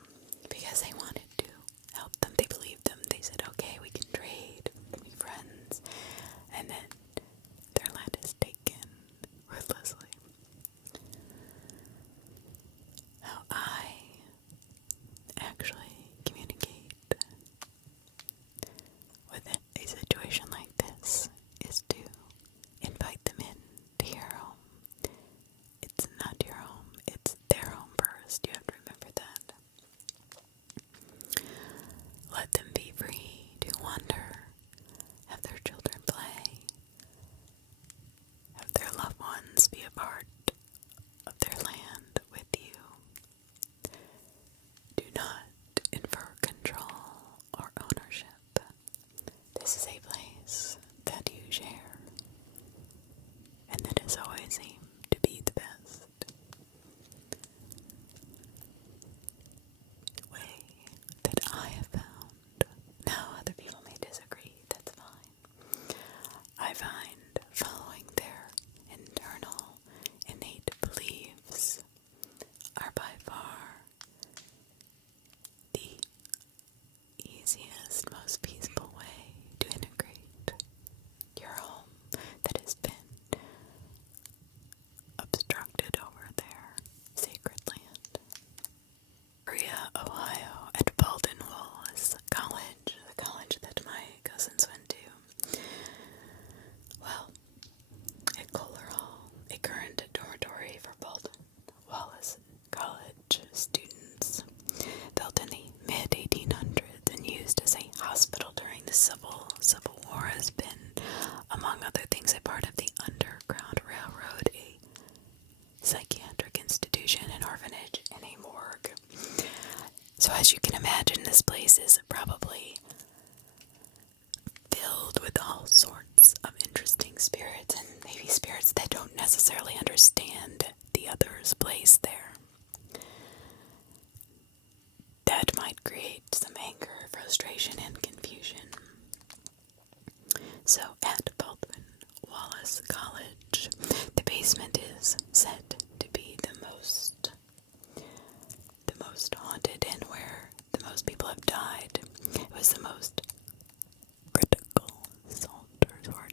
because they wanted to help them. They believed them. They said, okay, we can trade, we can be friends, and then their land is taken ruthlessly. How I actually communicate with a situation like this is to invite them in to your home. It's not your home, it's their home first. You have to remember that. Let them be free to wander, have their children play, have their loved ones be a part of their land with you. Do not infer control or ownership. This is a place that you share, and that has always aimed to be the best way that I have found. Now, other people may disagree, that's fine. I find following their internal, innate beliefs are by far the easiest, most peaceful way to integrate your home that has been obstructed over their sacred land. Korea, Ohio, at Baldwin Wallace College, the college that my cousins went to. Well, at Kohler Hall, a current dormitory for Baldwin Wallace College students, built in the mid-1800s and used as a hospital during the Civil War, has been, among other things, a part of the Underground Railroad, a psychiatric institution, an orphanage, and a morgue. So as you can imagine, this place is probably filled with all sorts of interesting spirits, and maybe spirits that don't necessarily understand the other's place there. That might create some anger, frustration, and confusion. So at Baldwin Wallace College, the basement is said to be the most haunted, and where the most people have died. It was the most critical. Soldiers were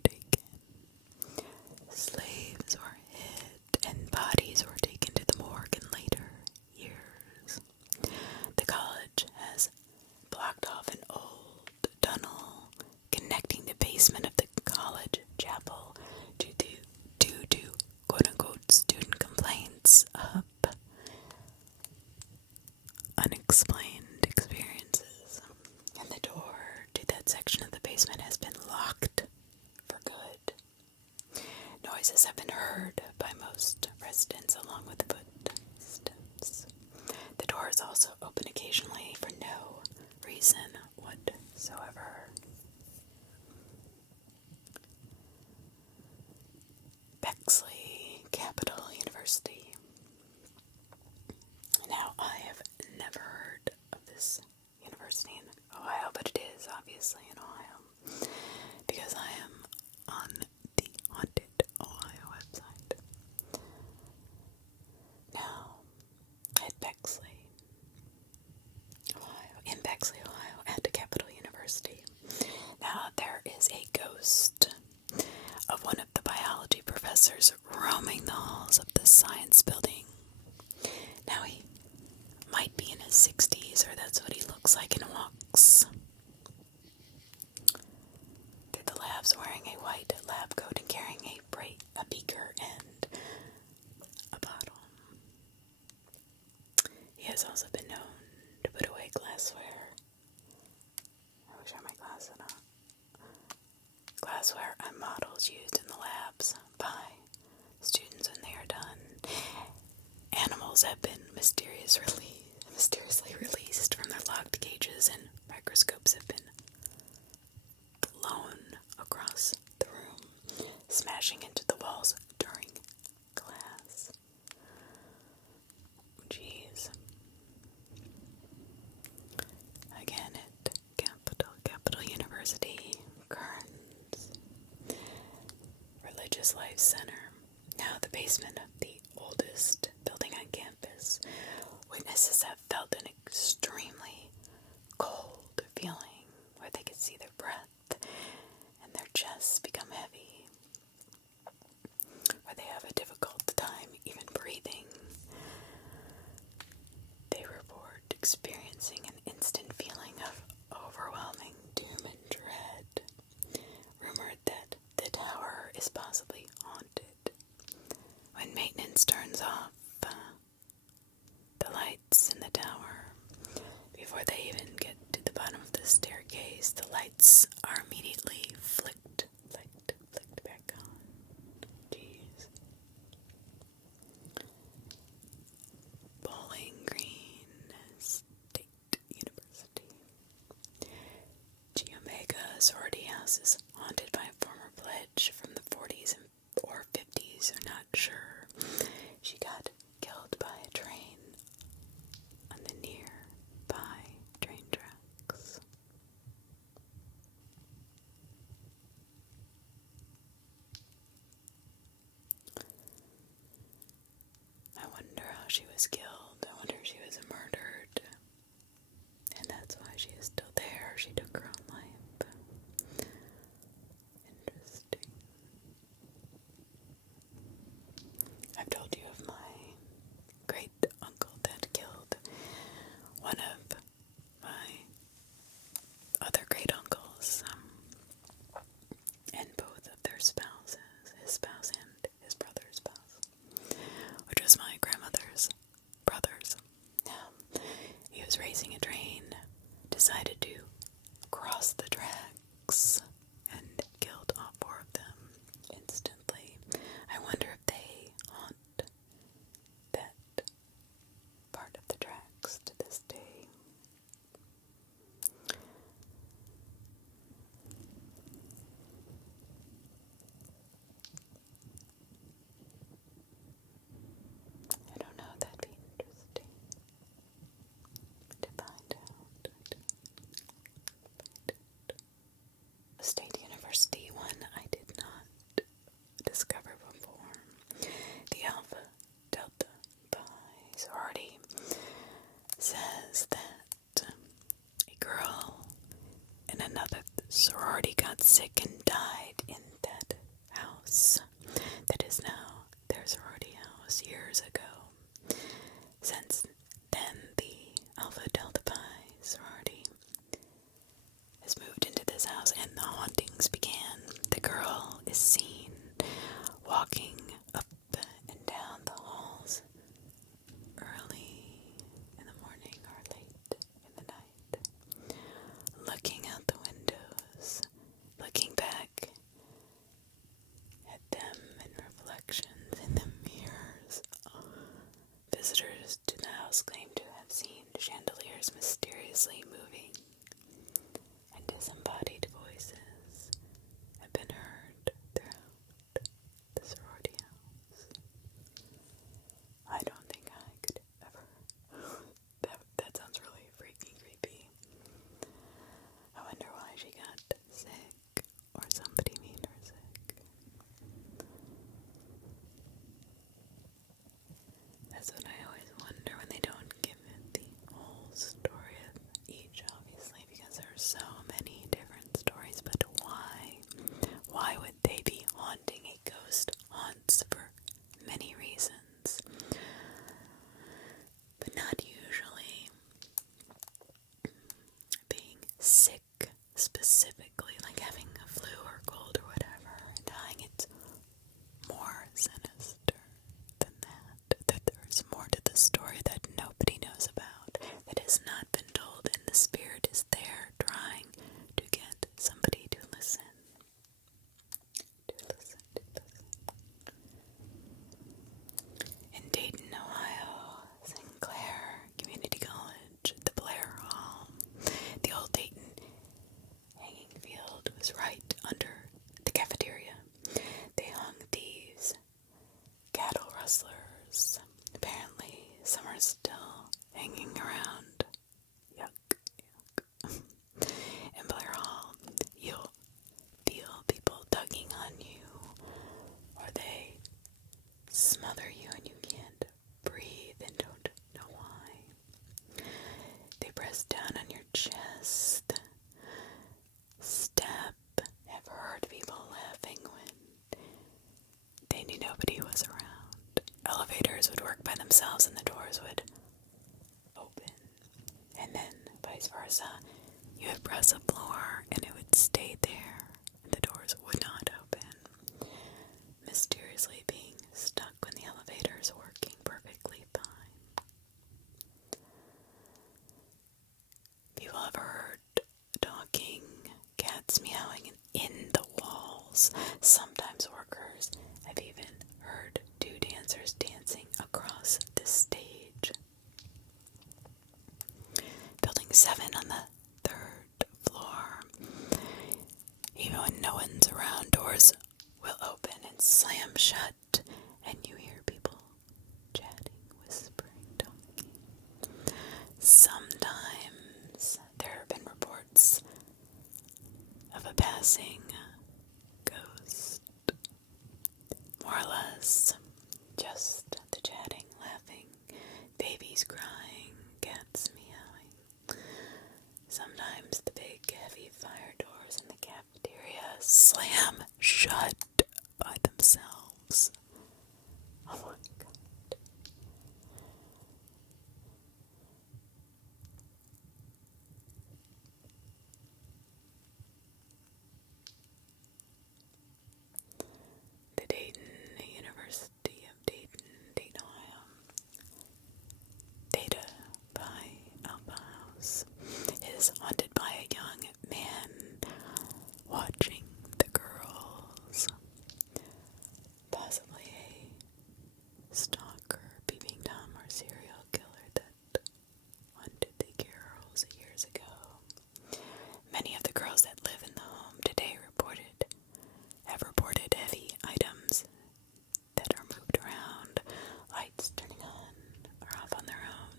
basement of the college chapel due to quote-unquote student complaints of unexplained experiences. And the door to that section of the basement has been locked for good. Noises have been heard by most residents along with the footsteps. The door is also open occasionally for no reason whatsoever. Bexley Capital University. Now, I have never heard of this university in Ohio, but it is obviously in Ohio because I am on the Haunted Ohio website. Now, at Bexley, Ohio, in Bexley, Ohio, at Capital University. Now, there is a ghost of one of the biology professors roaming the halls of the science building. Now, he might be in his 60s, or that's what he looks like, and walks through the labs wearing a white lab coat and carrying a beaker and a bottle. He has also been known to put away glassware. I wish I had my glasses on. Glassware and models used in the labs by students when they are done. Animals have been mysteriously released from their locked cages, and microscopes have been blown across the room, smashing into the walls during class. Jeez. Again at Capital University, Kearns Religious Life Center. Now the basement of the oldest building on campus. Witnesses have felt an extremely cold feeling where they could see their breath and their chests become heavy, where they have a difficult time even breathing. They report experiencing an instant feeling of overwhelming doom and dread. Rumored that the tower is possibly haunted. When maintenance turns off the lights in the tower, before they even get to the bottom of the staircase, the lights are immediately flicked back on. Jeez. Bowling Green State University. Omega sorority house is haunted by a former pledge from the 40s or 50s, or not sure. She got killed by a train on the nearby train tracks. I wonder how she was killed. I wonder if she was murdered, and that's why she is still there. She took her own life. Interesting. I've told you of my great uncle that killed one of my other great uncles, and both of their spouses, his spouse and his brother's spouse, which was my grandmother's brothers. He was racing a train, decided to cross the tracks, and killed all four of them instantly. I wonder if they haunt that part of the tracks to this day. I don't know, that'd be interesting to find out. A state university one I did not discover before. The Alpha Delta Pi sorority says that a girl in another sorority got sick and died in that house. That is now their sorority house years ago. Since then, the Alpha Delta Pi sorority has moved into this house, and the hauntings began so many different stories, but why? Why would they be haunting? A ghost haunts for many reasons, but not usually being sick specifically, like having a flu or cold or whatever, and dying. It's more sinister than that there's more to the story that nobody knows about, that has not been told, and the spirit is there trying to get somebody to listen. In Dayton, Ohio, St. Clair Community College, the Blair Hall, the old Dayton hanging field was right under the cafeteria. They hung thieves, cattle rustlers. Apparently, some are still hanging around. Yuck. In Blair Hall, you'll feel people tugging on you, or they smother you and you can't breathe and don't know why. They press down on your chest, step. I've heard people laughing when they knew nobody was around. Elevators would work by themselves and the doors would open, and then vice versa. You would press a floor and it would stay there and the doors would not open, mysteriously being stuck when the elevator's working perfectly fine. People have heard talking, cats meowing in the walls. Sometimes workers have even heard two dancers dancing across the stage. Building 7 on the 3rd floor. Even when no one's around, doors will open and slam shut, and you hear people chatting, whispering, talking. Sometimes there have been reports of a passing ghost. More or less, just the chatting, laughing, babies crying, cats meowing. Sometimes the big, heavy fire doors in the cafeteria slam shut by themselves. Oh my God. The Dayton University of Dayton, Ohio. Theta by Alpha House is haunted by a young man watching the girls. Possibly a stalker, peeping Tom, or serial killer that haunted the girls years ago. Many of the girls that live in the home today have reported heavy items that are moved around, lights turning on or off on their own.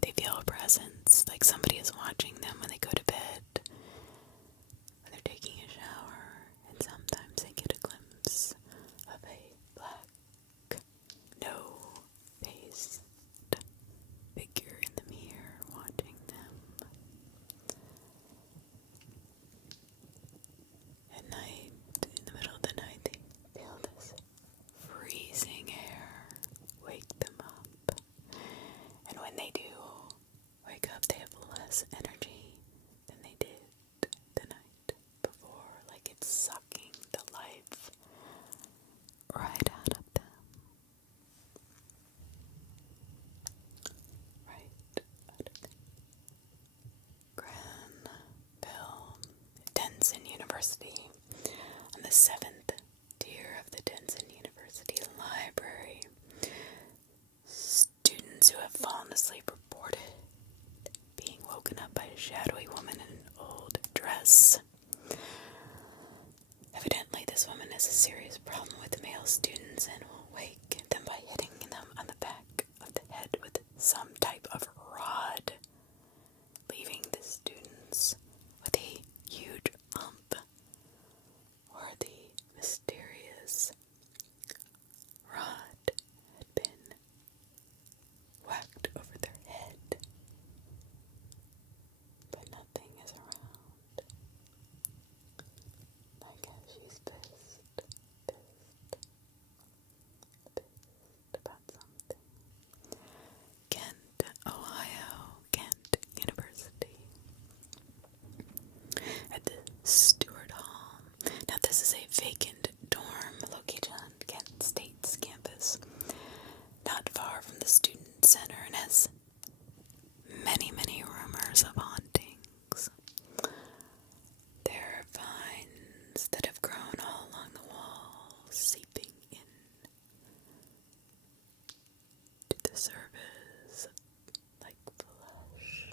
They feel a presence, like somebody is watching them when they go to bed, when they're taking a shower, and sometimes they get a glimpse of a black, no-faced figure in the mirror watching them. At night, in the middle of the night, they feel this freezing air wake them up. And when they do wake up, they have less energy than they did the night before, like it's sucking the life right out of them. Right out of them. Granville Denson University. On the 7th tier of the Denson University Library, students who have fallen asleep reported being woken up by a shadowy woman in an old dress. Evidently, this woman has a serious problem with male students and will wake them by hitting them on the back of the head with some type of rod, leaving the students with a huge hump, or the mysterious rod had been whacked over their head. rumors of hauntings. There are vines that have grown all along the walls, seeping in to the surface like blush.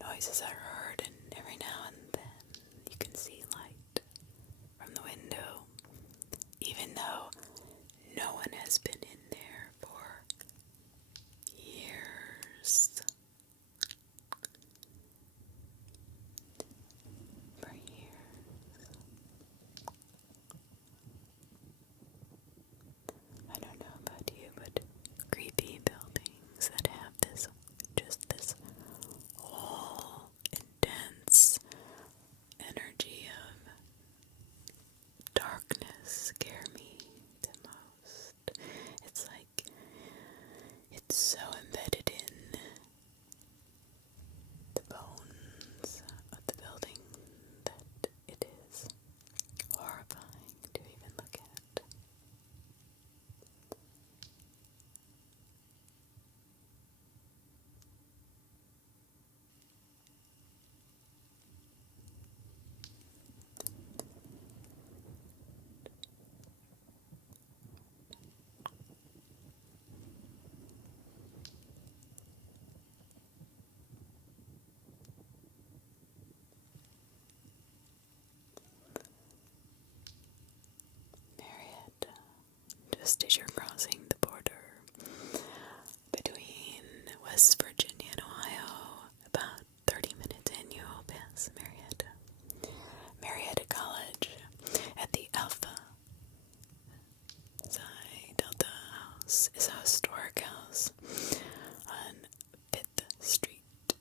Noises are heard, and every now and then you can see light from the window, even though no one has been in there for years. For years. I don't know about you, but creepy buildings that have this whole intense energy of darkness scare me the most. It's like it's so embedded in the bones of the building that it is horrifying to even look at. Marietta, just as you're crossing the border between West Virginia and Ohio, about 30 minutes in, you'll pass Marietta. Marietta College at the Alpha Psi Delta House is a historic house on 5th Street.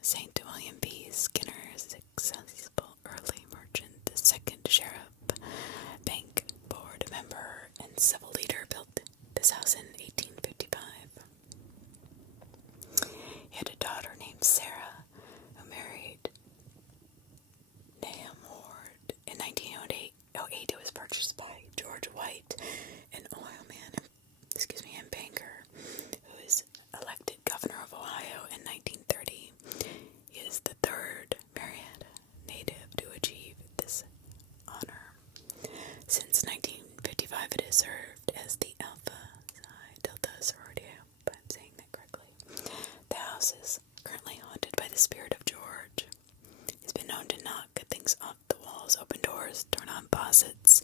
St. William P. Skinner, successful early merchant, the second sheriff, bank board member, and civil leader, built this house in 1855. He had a daughter named Sarah, who married Nahum Ward. In 1908, it was purchased by George White, an oilman, and banker, who was elected governor of Ohio in 1930. He is the third Marietta native to achieve this honor. Since 1955, it has served as the Alpha Psi Delta sorority. I hope I'm saying that correctly. The house is currently haunted by the spirit of George. He's been known to knock things off the walls, open doors, turn on faucets,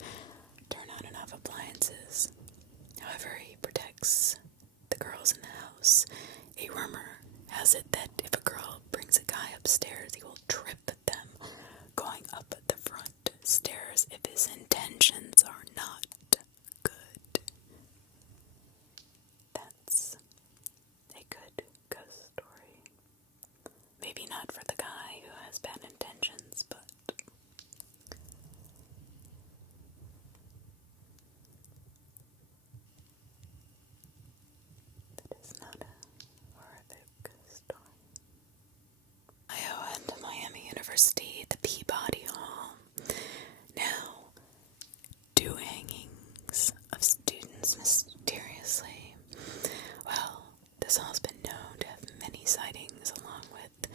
turn on and off appliances. However, he protects the girls in the house. A rumor has it that if a girl brings a guy upstairs, he will trip them going up the front stairs if his intentions are not good. That's a good ghost story. Maybe not for the guy who has bad intentions, but that is not a horrific story. Ohio and Miami University, the Peabody Hall. Now, 2 hangings of students mysteriously. Well, this hall's been known to have many sightings, along with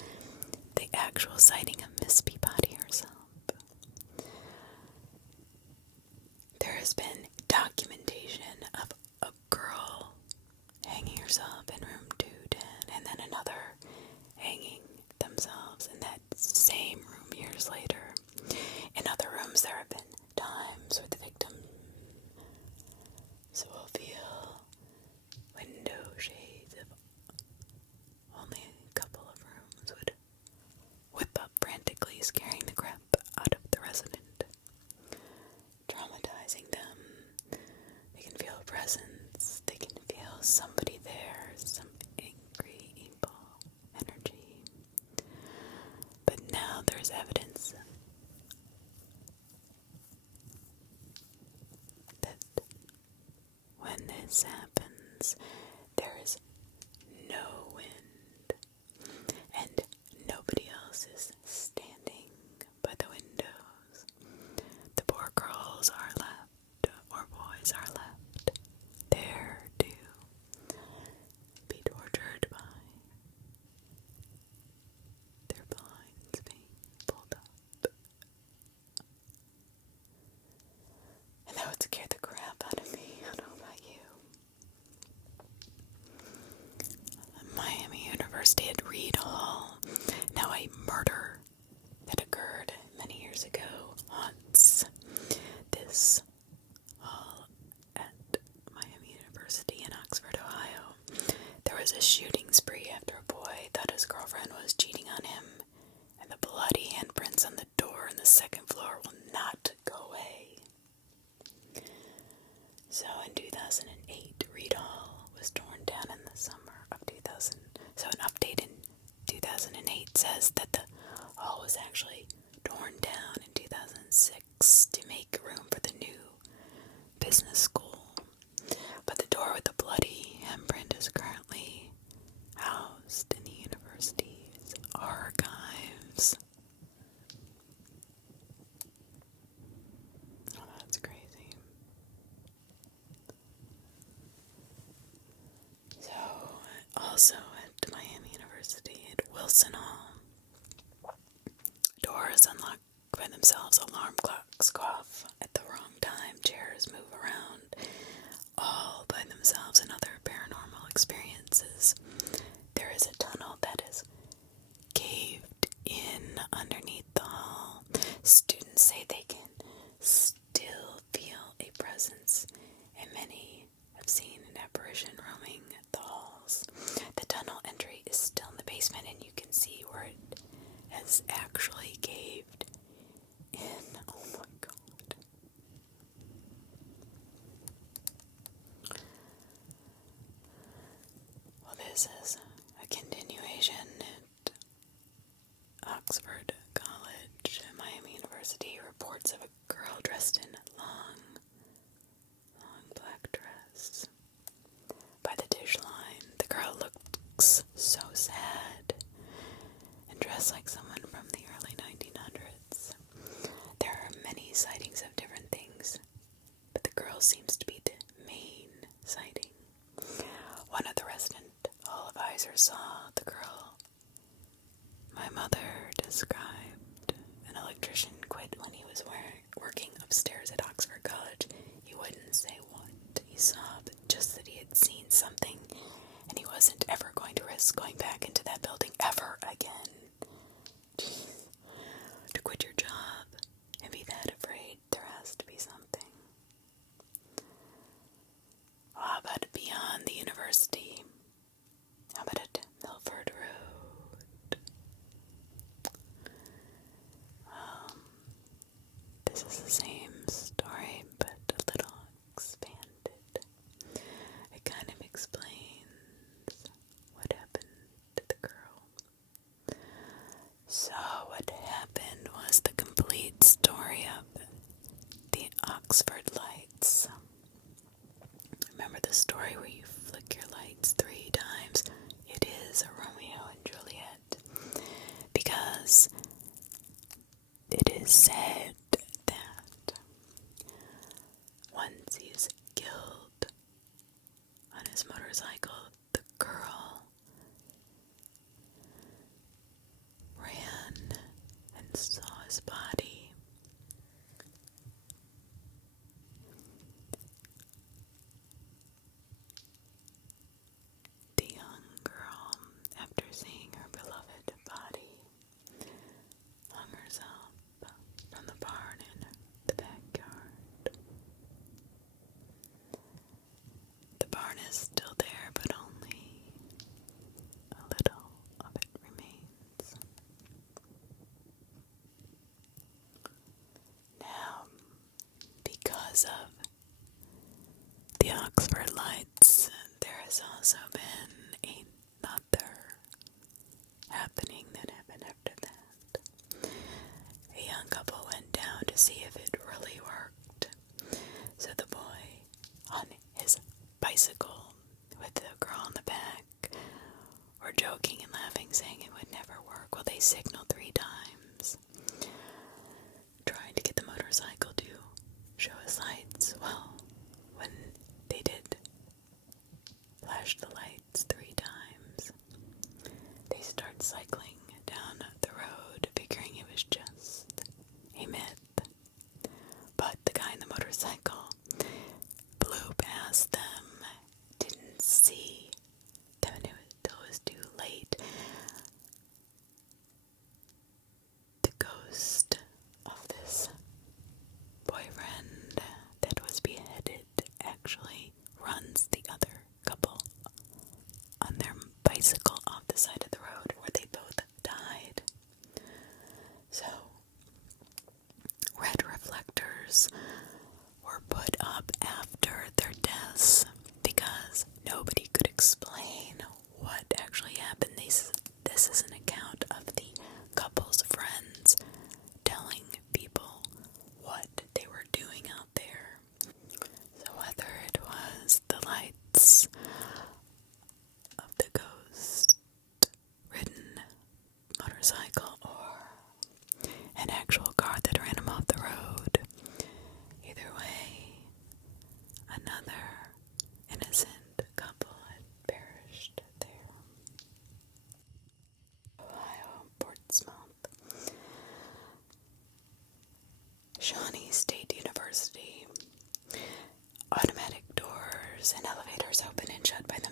the actual sighting of Miss Peabody herself. There has been documentation of a girl hanging herself in room 210, and then another hanging themselves in that same room years later. In other rooms, there have been times where the victims will feel window shades of only a couple of rooms would whip up frantically, scaring the crap out of the resident, traumatizing them. They can feel a presence, they can feel somebody there, some angry, evil energy. But now there's evidence that when this happens, there is no wind, and nobody else is standing by the windows. The poor girls are left, or boys are left, there to be tortured by says that the hall was actually torn down in 2006 to make room for the new business school. But the door with the bloody handprint is currently housed in the university's archives. Oh, that's crazy. So, also at Miami University at Wilson Hall, doors unlock by themselves, alarm clocks go off at the wrong time, chairs move around, all by themselves, and other paranormal experiences. There is a tunnel that is caved in underneath the hall. Students say they can still feel a presence, and many have seen an apparition roaming the halls. The tunnel entry is still in the basement, and you can see where it has actually caved in. Oh my god. Well, this is a continuation at Oxford College. Miami University reports of a girl dressed in long black dress. By the dish line, the girl looks so sad and dressed like someone from the early 1900s. There are many sightings of different things, but the girl seems to be the main sighting. One of the resident hall advisors saw the girl my mother described. An electrician quit when he was working upstairs at Oxford College. He wouldn't say what he saw, but just that he had seen something, and he wasn't ever going to risk going back into that building ever again. Jeez. To quit your job and be that afraid, there has to be something. How about beyond the university? How about at Milford Road? This is the same story, but a little expanded. It kind of explains what happened to the girl. So what happened was the complete story of the Oxford lights. Remember the story where you flick your lights 3 times? It is a Romeo and Juliet. Because it is said that once he's killed on his motorcycle, the girl ran and saw his body. The young girl, after seeing her beloved body, hung herself from the barn in the backyard. The barn is still there, but only a little of it remains. Now, because of the Oxford lights, there has also been another happening that happened after that. A young couple went down to see if it really worked. So the boy on his bicycle with the girl on the back were joking and laughing, saying it would never work. Well, they signaled 3 times, trying to get the motorcycle to show his lights. Well, when they did flash the lights 3 times, they start cycling down the road, figuring it was just a myth. But the guy in the motorcycle blew past them, didn't see them until it was too late.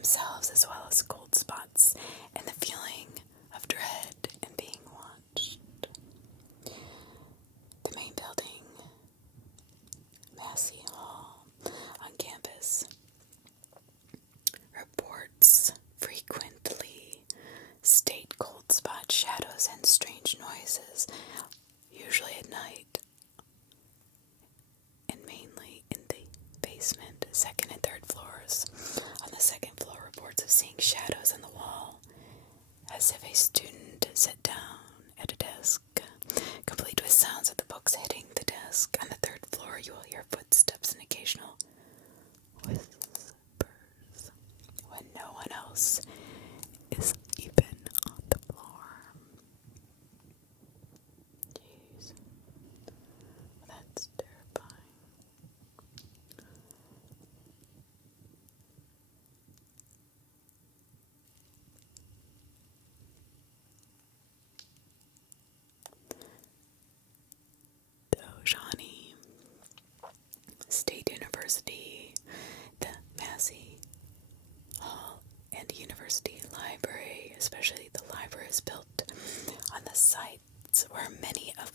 themselves as well as cold spots and the feeling of dread and being watched. The main building, Massey Hall, on campus, reports frequently state cold spot shadows and strange noises, usually at night, and mainly in the basement, second and third floors. On the second floor, reports of seeing shadows on the wall, as if a student sat down at a desk, complete with sounds of the books hitting the desk. On the third floor, you will hear footsteps and occasional whispers when no one else is even on the floor. Jeez. That's terrifying. Jodi State University, the Massey Hall, and University Library, especially the library, is built on the sites where many of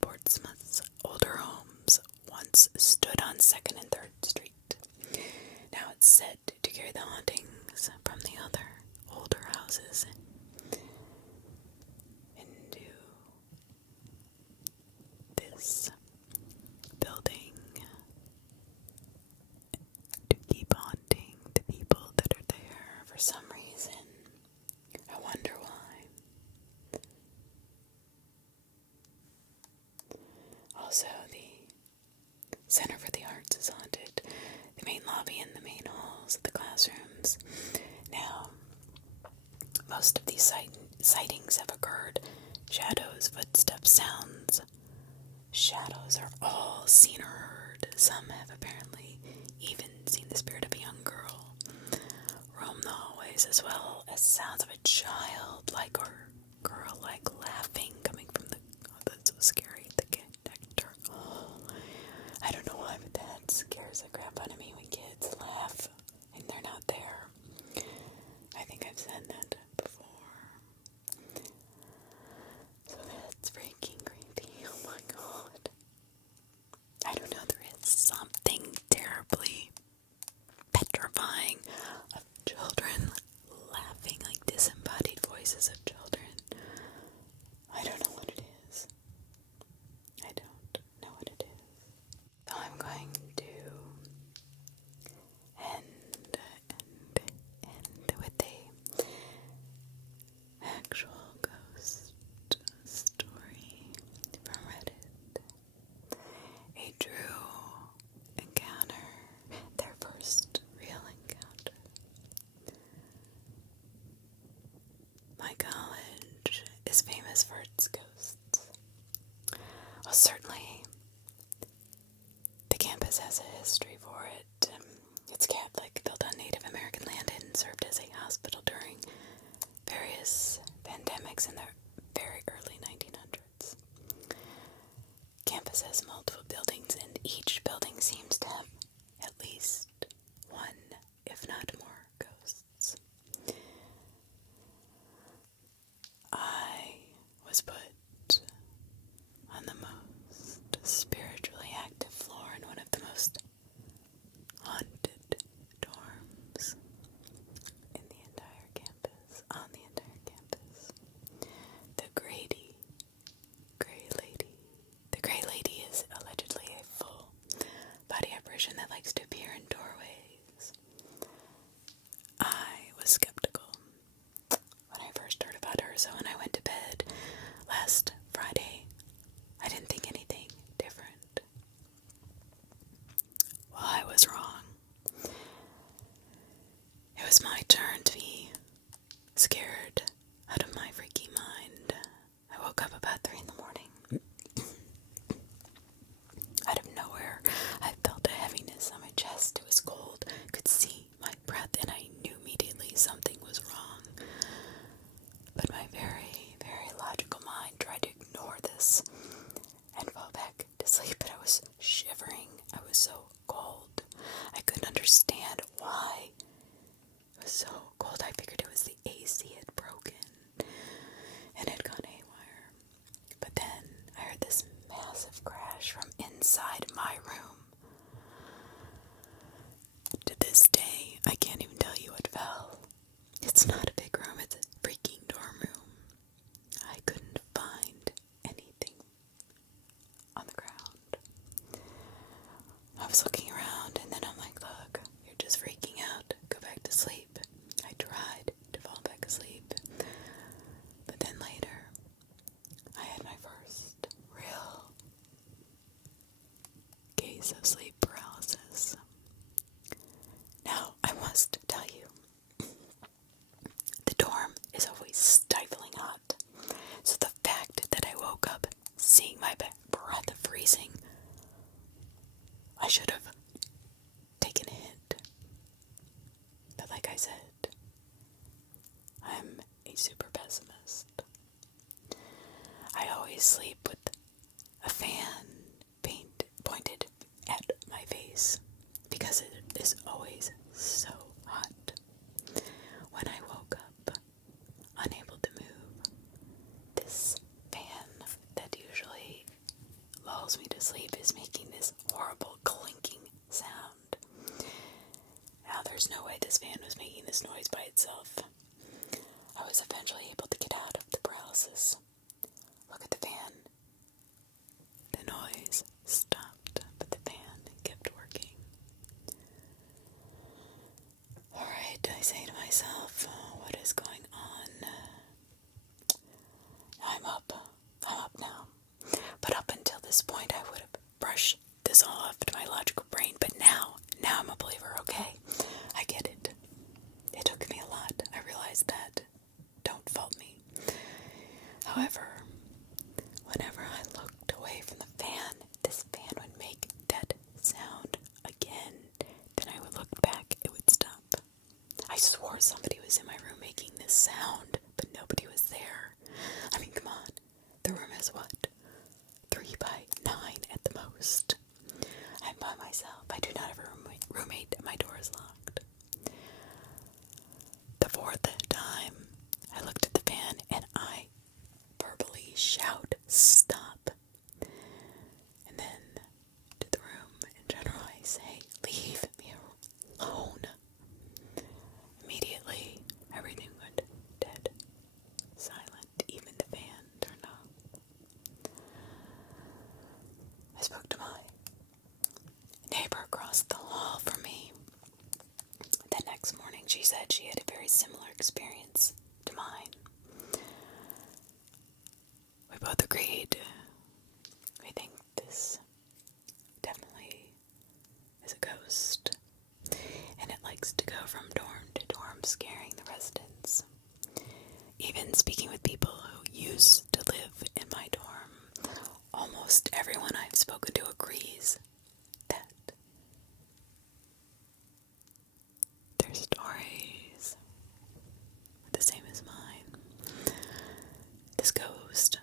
Portsmouth's older homes once stood on 2nd and 3rd Street. Now it's said to carry the hauntings from the other older houses into this building to keep haunting the people that are there for some reason. I wonder why. Also, the Center for the Arts is haunted. The main lobby and the main halls of the classrooms. Now, most of these sightings have occurred. Shadows, footsteps, sounds. Shadows are all seen or heard. Some have apparently even seen the spirit of a young girl roam the hallways, as well as sounds of a child-like or girl-like laughing coming from the... Oh, that's so scary. The connector. Oh, I don't know why, but that scares the crap out of me when kids laugh and they're not there. I think I've said that before. So that's freaking creepy. Oh my god. I don't know, there is something terribly petrifying of children laughing, like disembodied voices of children. I don't know what it is. I don't know what it is. So I'm going to end with a actual ghost story from Reddit. A true encounter, their first real encounter. My college is famous for its ghosts. Well, certainly the campus has a history for it. It's Catholic, built on Native American land, and served as a hospital during various pandemics in the very early 1900s. Campus has multiple buildings, and each building seems to have at least one, if not more, ghosts. I was put on the most spiritually active floor in one of the most haunted dorms in the entire campus, on the entire campus. days of sleep paralysis. Now, I must tell you, the dorm is always stifling hot, so the fact that I woke up seeing my breath freezing, I should have taken a hint. But like I said, I'm a super pessimist. I always sleep with a fan pointed at my face because it is always so hot. When I woke up, unable to move, this fan that usually lulls me to sleep is making this horrible clinking sound. Now, there's no way this fan was making this noise by itself. I was eventually able to get out of the paralysis. Look at the fan. The noise stopped, but the fan kept working. Alright, I say to myself, what is going on? I'm up now. But up until this point, I would have brushed this all off to my logical brain, but now I'm a believer, okay? I get it. It took me a lot. I realized that. Don't fault me. However, whenever I looked away from the fan, this fan would make that sound again. Then I would look back, it would stop. I swore somebody was in my room making this sound, but nobody was there. I mean, come on. The room is what? 3 by 9 at the most. I'm by myself. I do not have a roommate. My door is locked. The 4th time, I looked at the fan and I verbally shout, "Stop." And then to the room in general, I say, "Leave me alone." Immediately, everything went dead silent. Even the fan turned off. I spoke to my neighbor across the hall from me. The next morning, she said she had a very similar experience to mine. We both agreed. We think this definitely is a ghost, and it likes to go from dorm to dorm, scaring the residents. Even speaking with people who used to live in my dorm, almost everyone I've spoken to agrees that their stories are the same as mine. This ghost,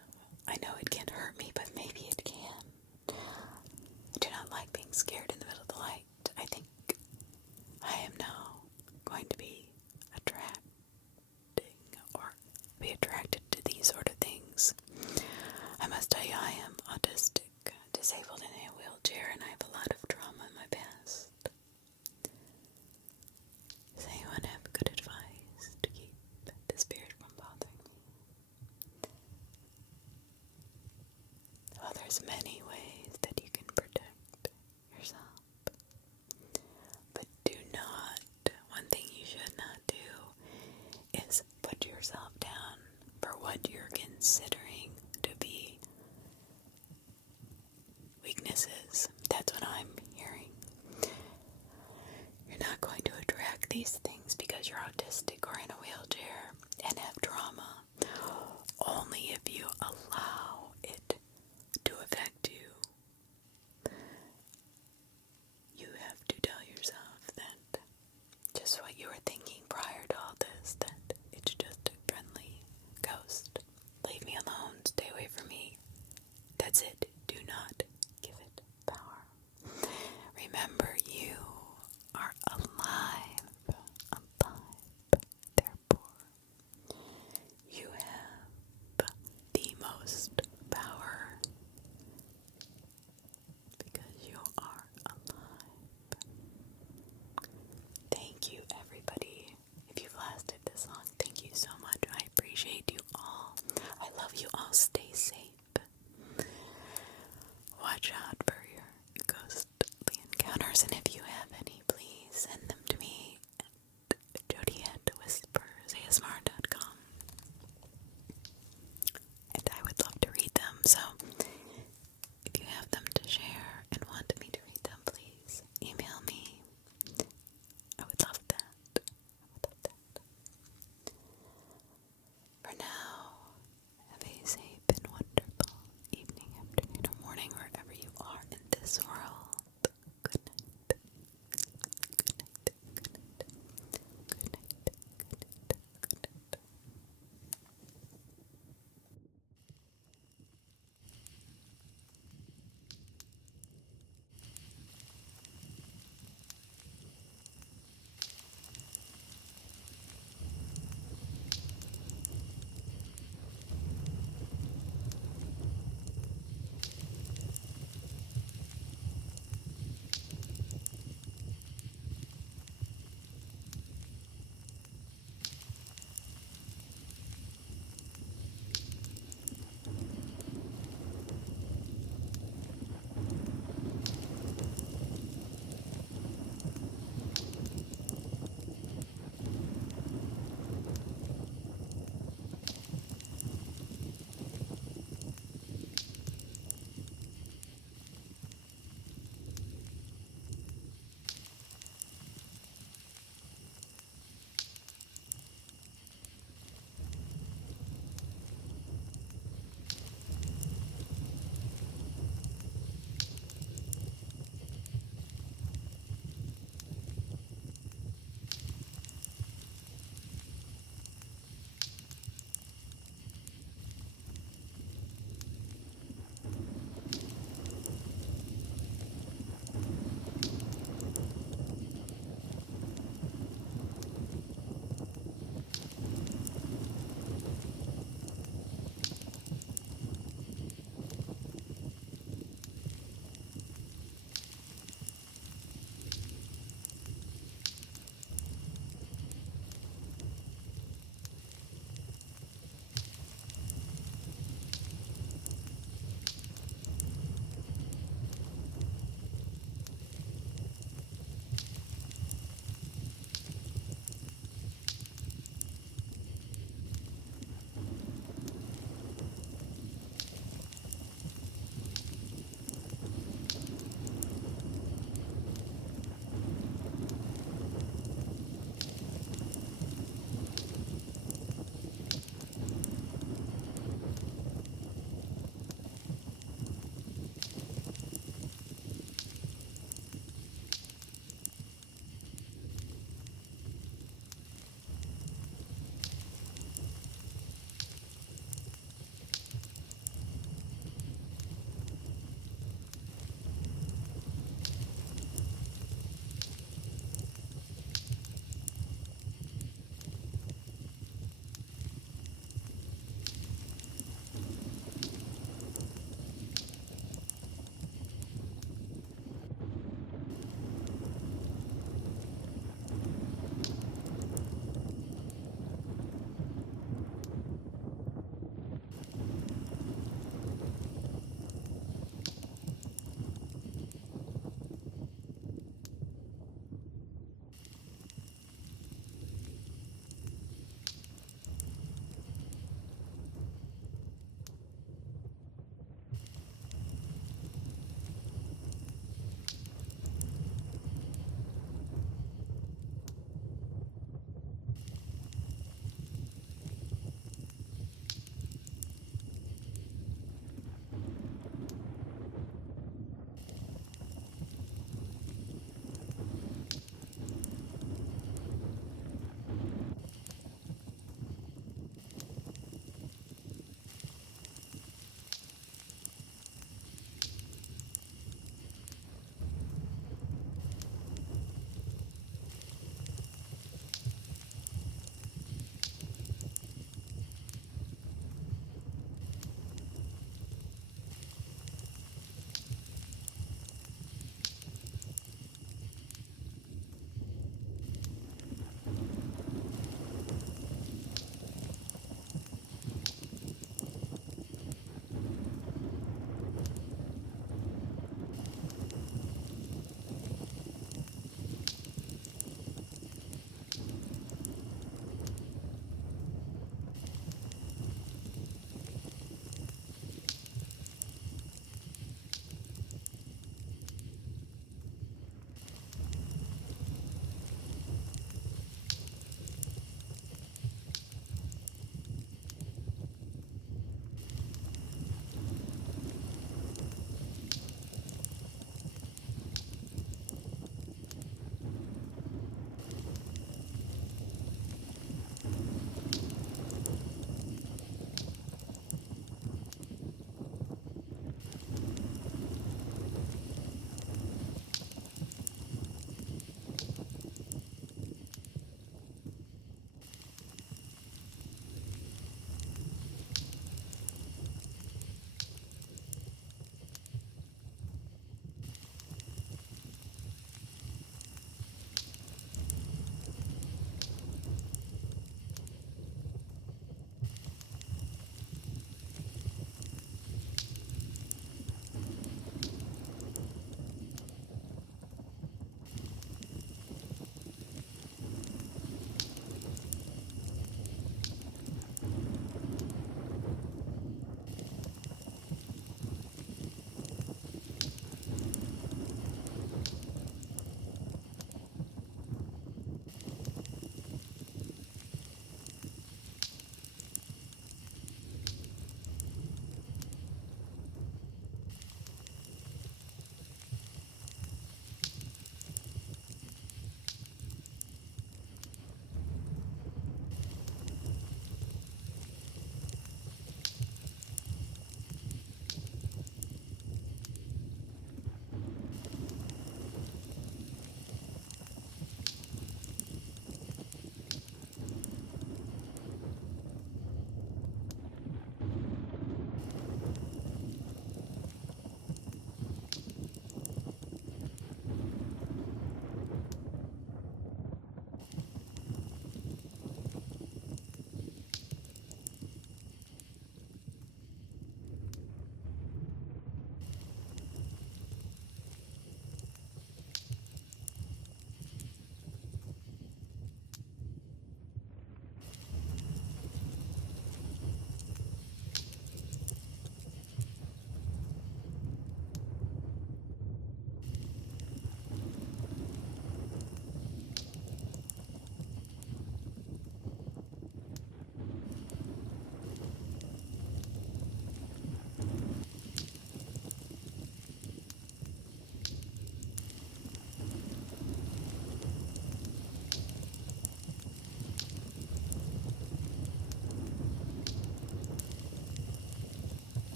I know it can't hurt me, but maybe it can. I do not like being scared in the middle of the night. I think I am now going to be attracted to these sort of things. I must tell you, I am autistic, disabled in a wheelchair, and I have a lot of trauma in my past. Does anyone have good advice to keep the spirit from bothering me? Well, there's many ways that you can protect yourself. But do not, one thing you should not do is put yourself down for what you're considering to be weaknesses. That's what I'm hearing. You're not going to attract these things because you're autistic or in a wheelchair and have trauma. Only if you allow it to affect you. You have to tell yourself that just what you were thinking prior to all this, that it's just a friendly ghost. Leave me alone. Stay away from me. That's it. Do not give it power. Remember, you are alive, therefore, you have the most power because you are alive. Thank you, everybody. If you've lasted this long, thank you so much. I appreciate you all. I love you all. Stay safe. Watch out.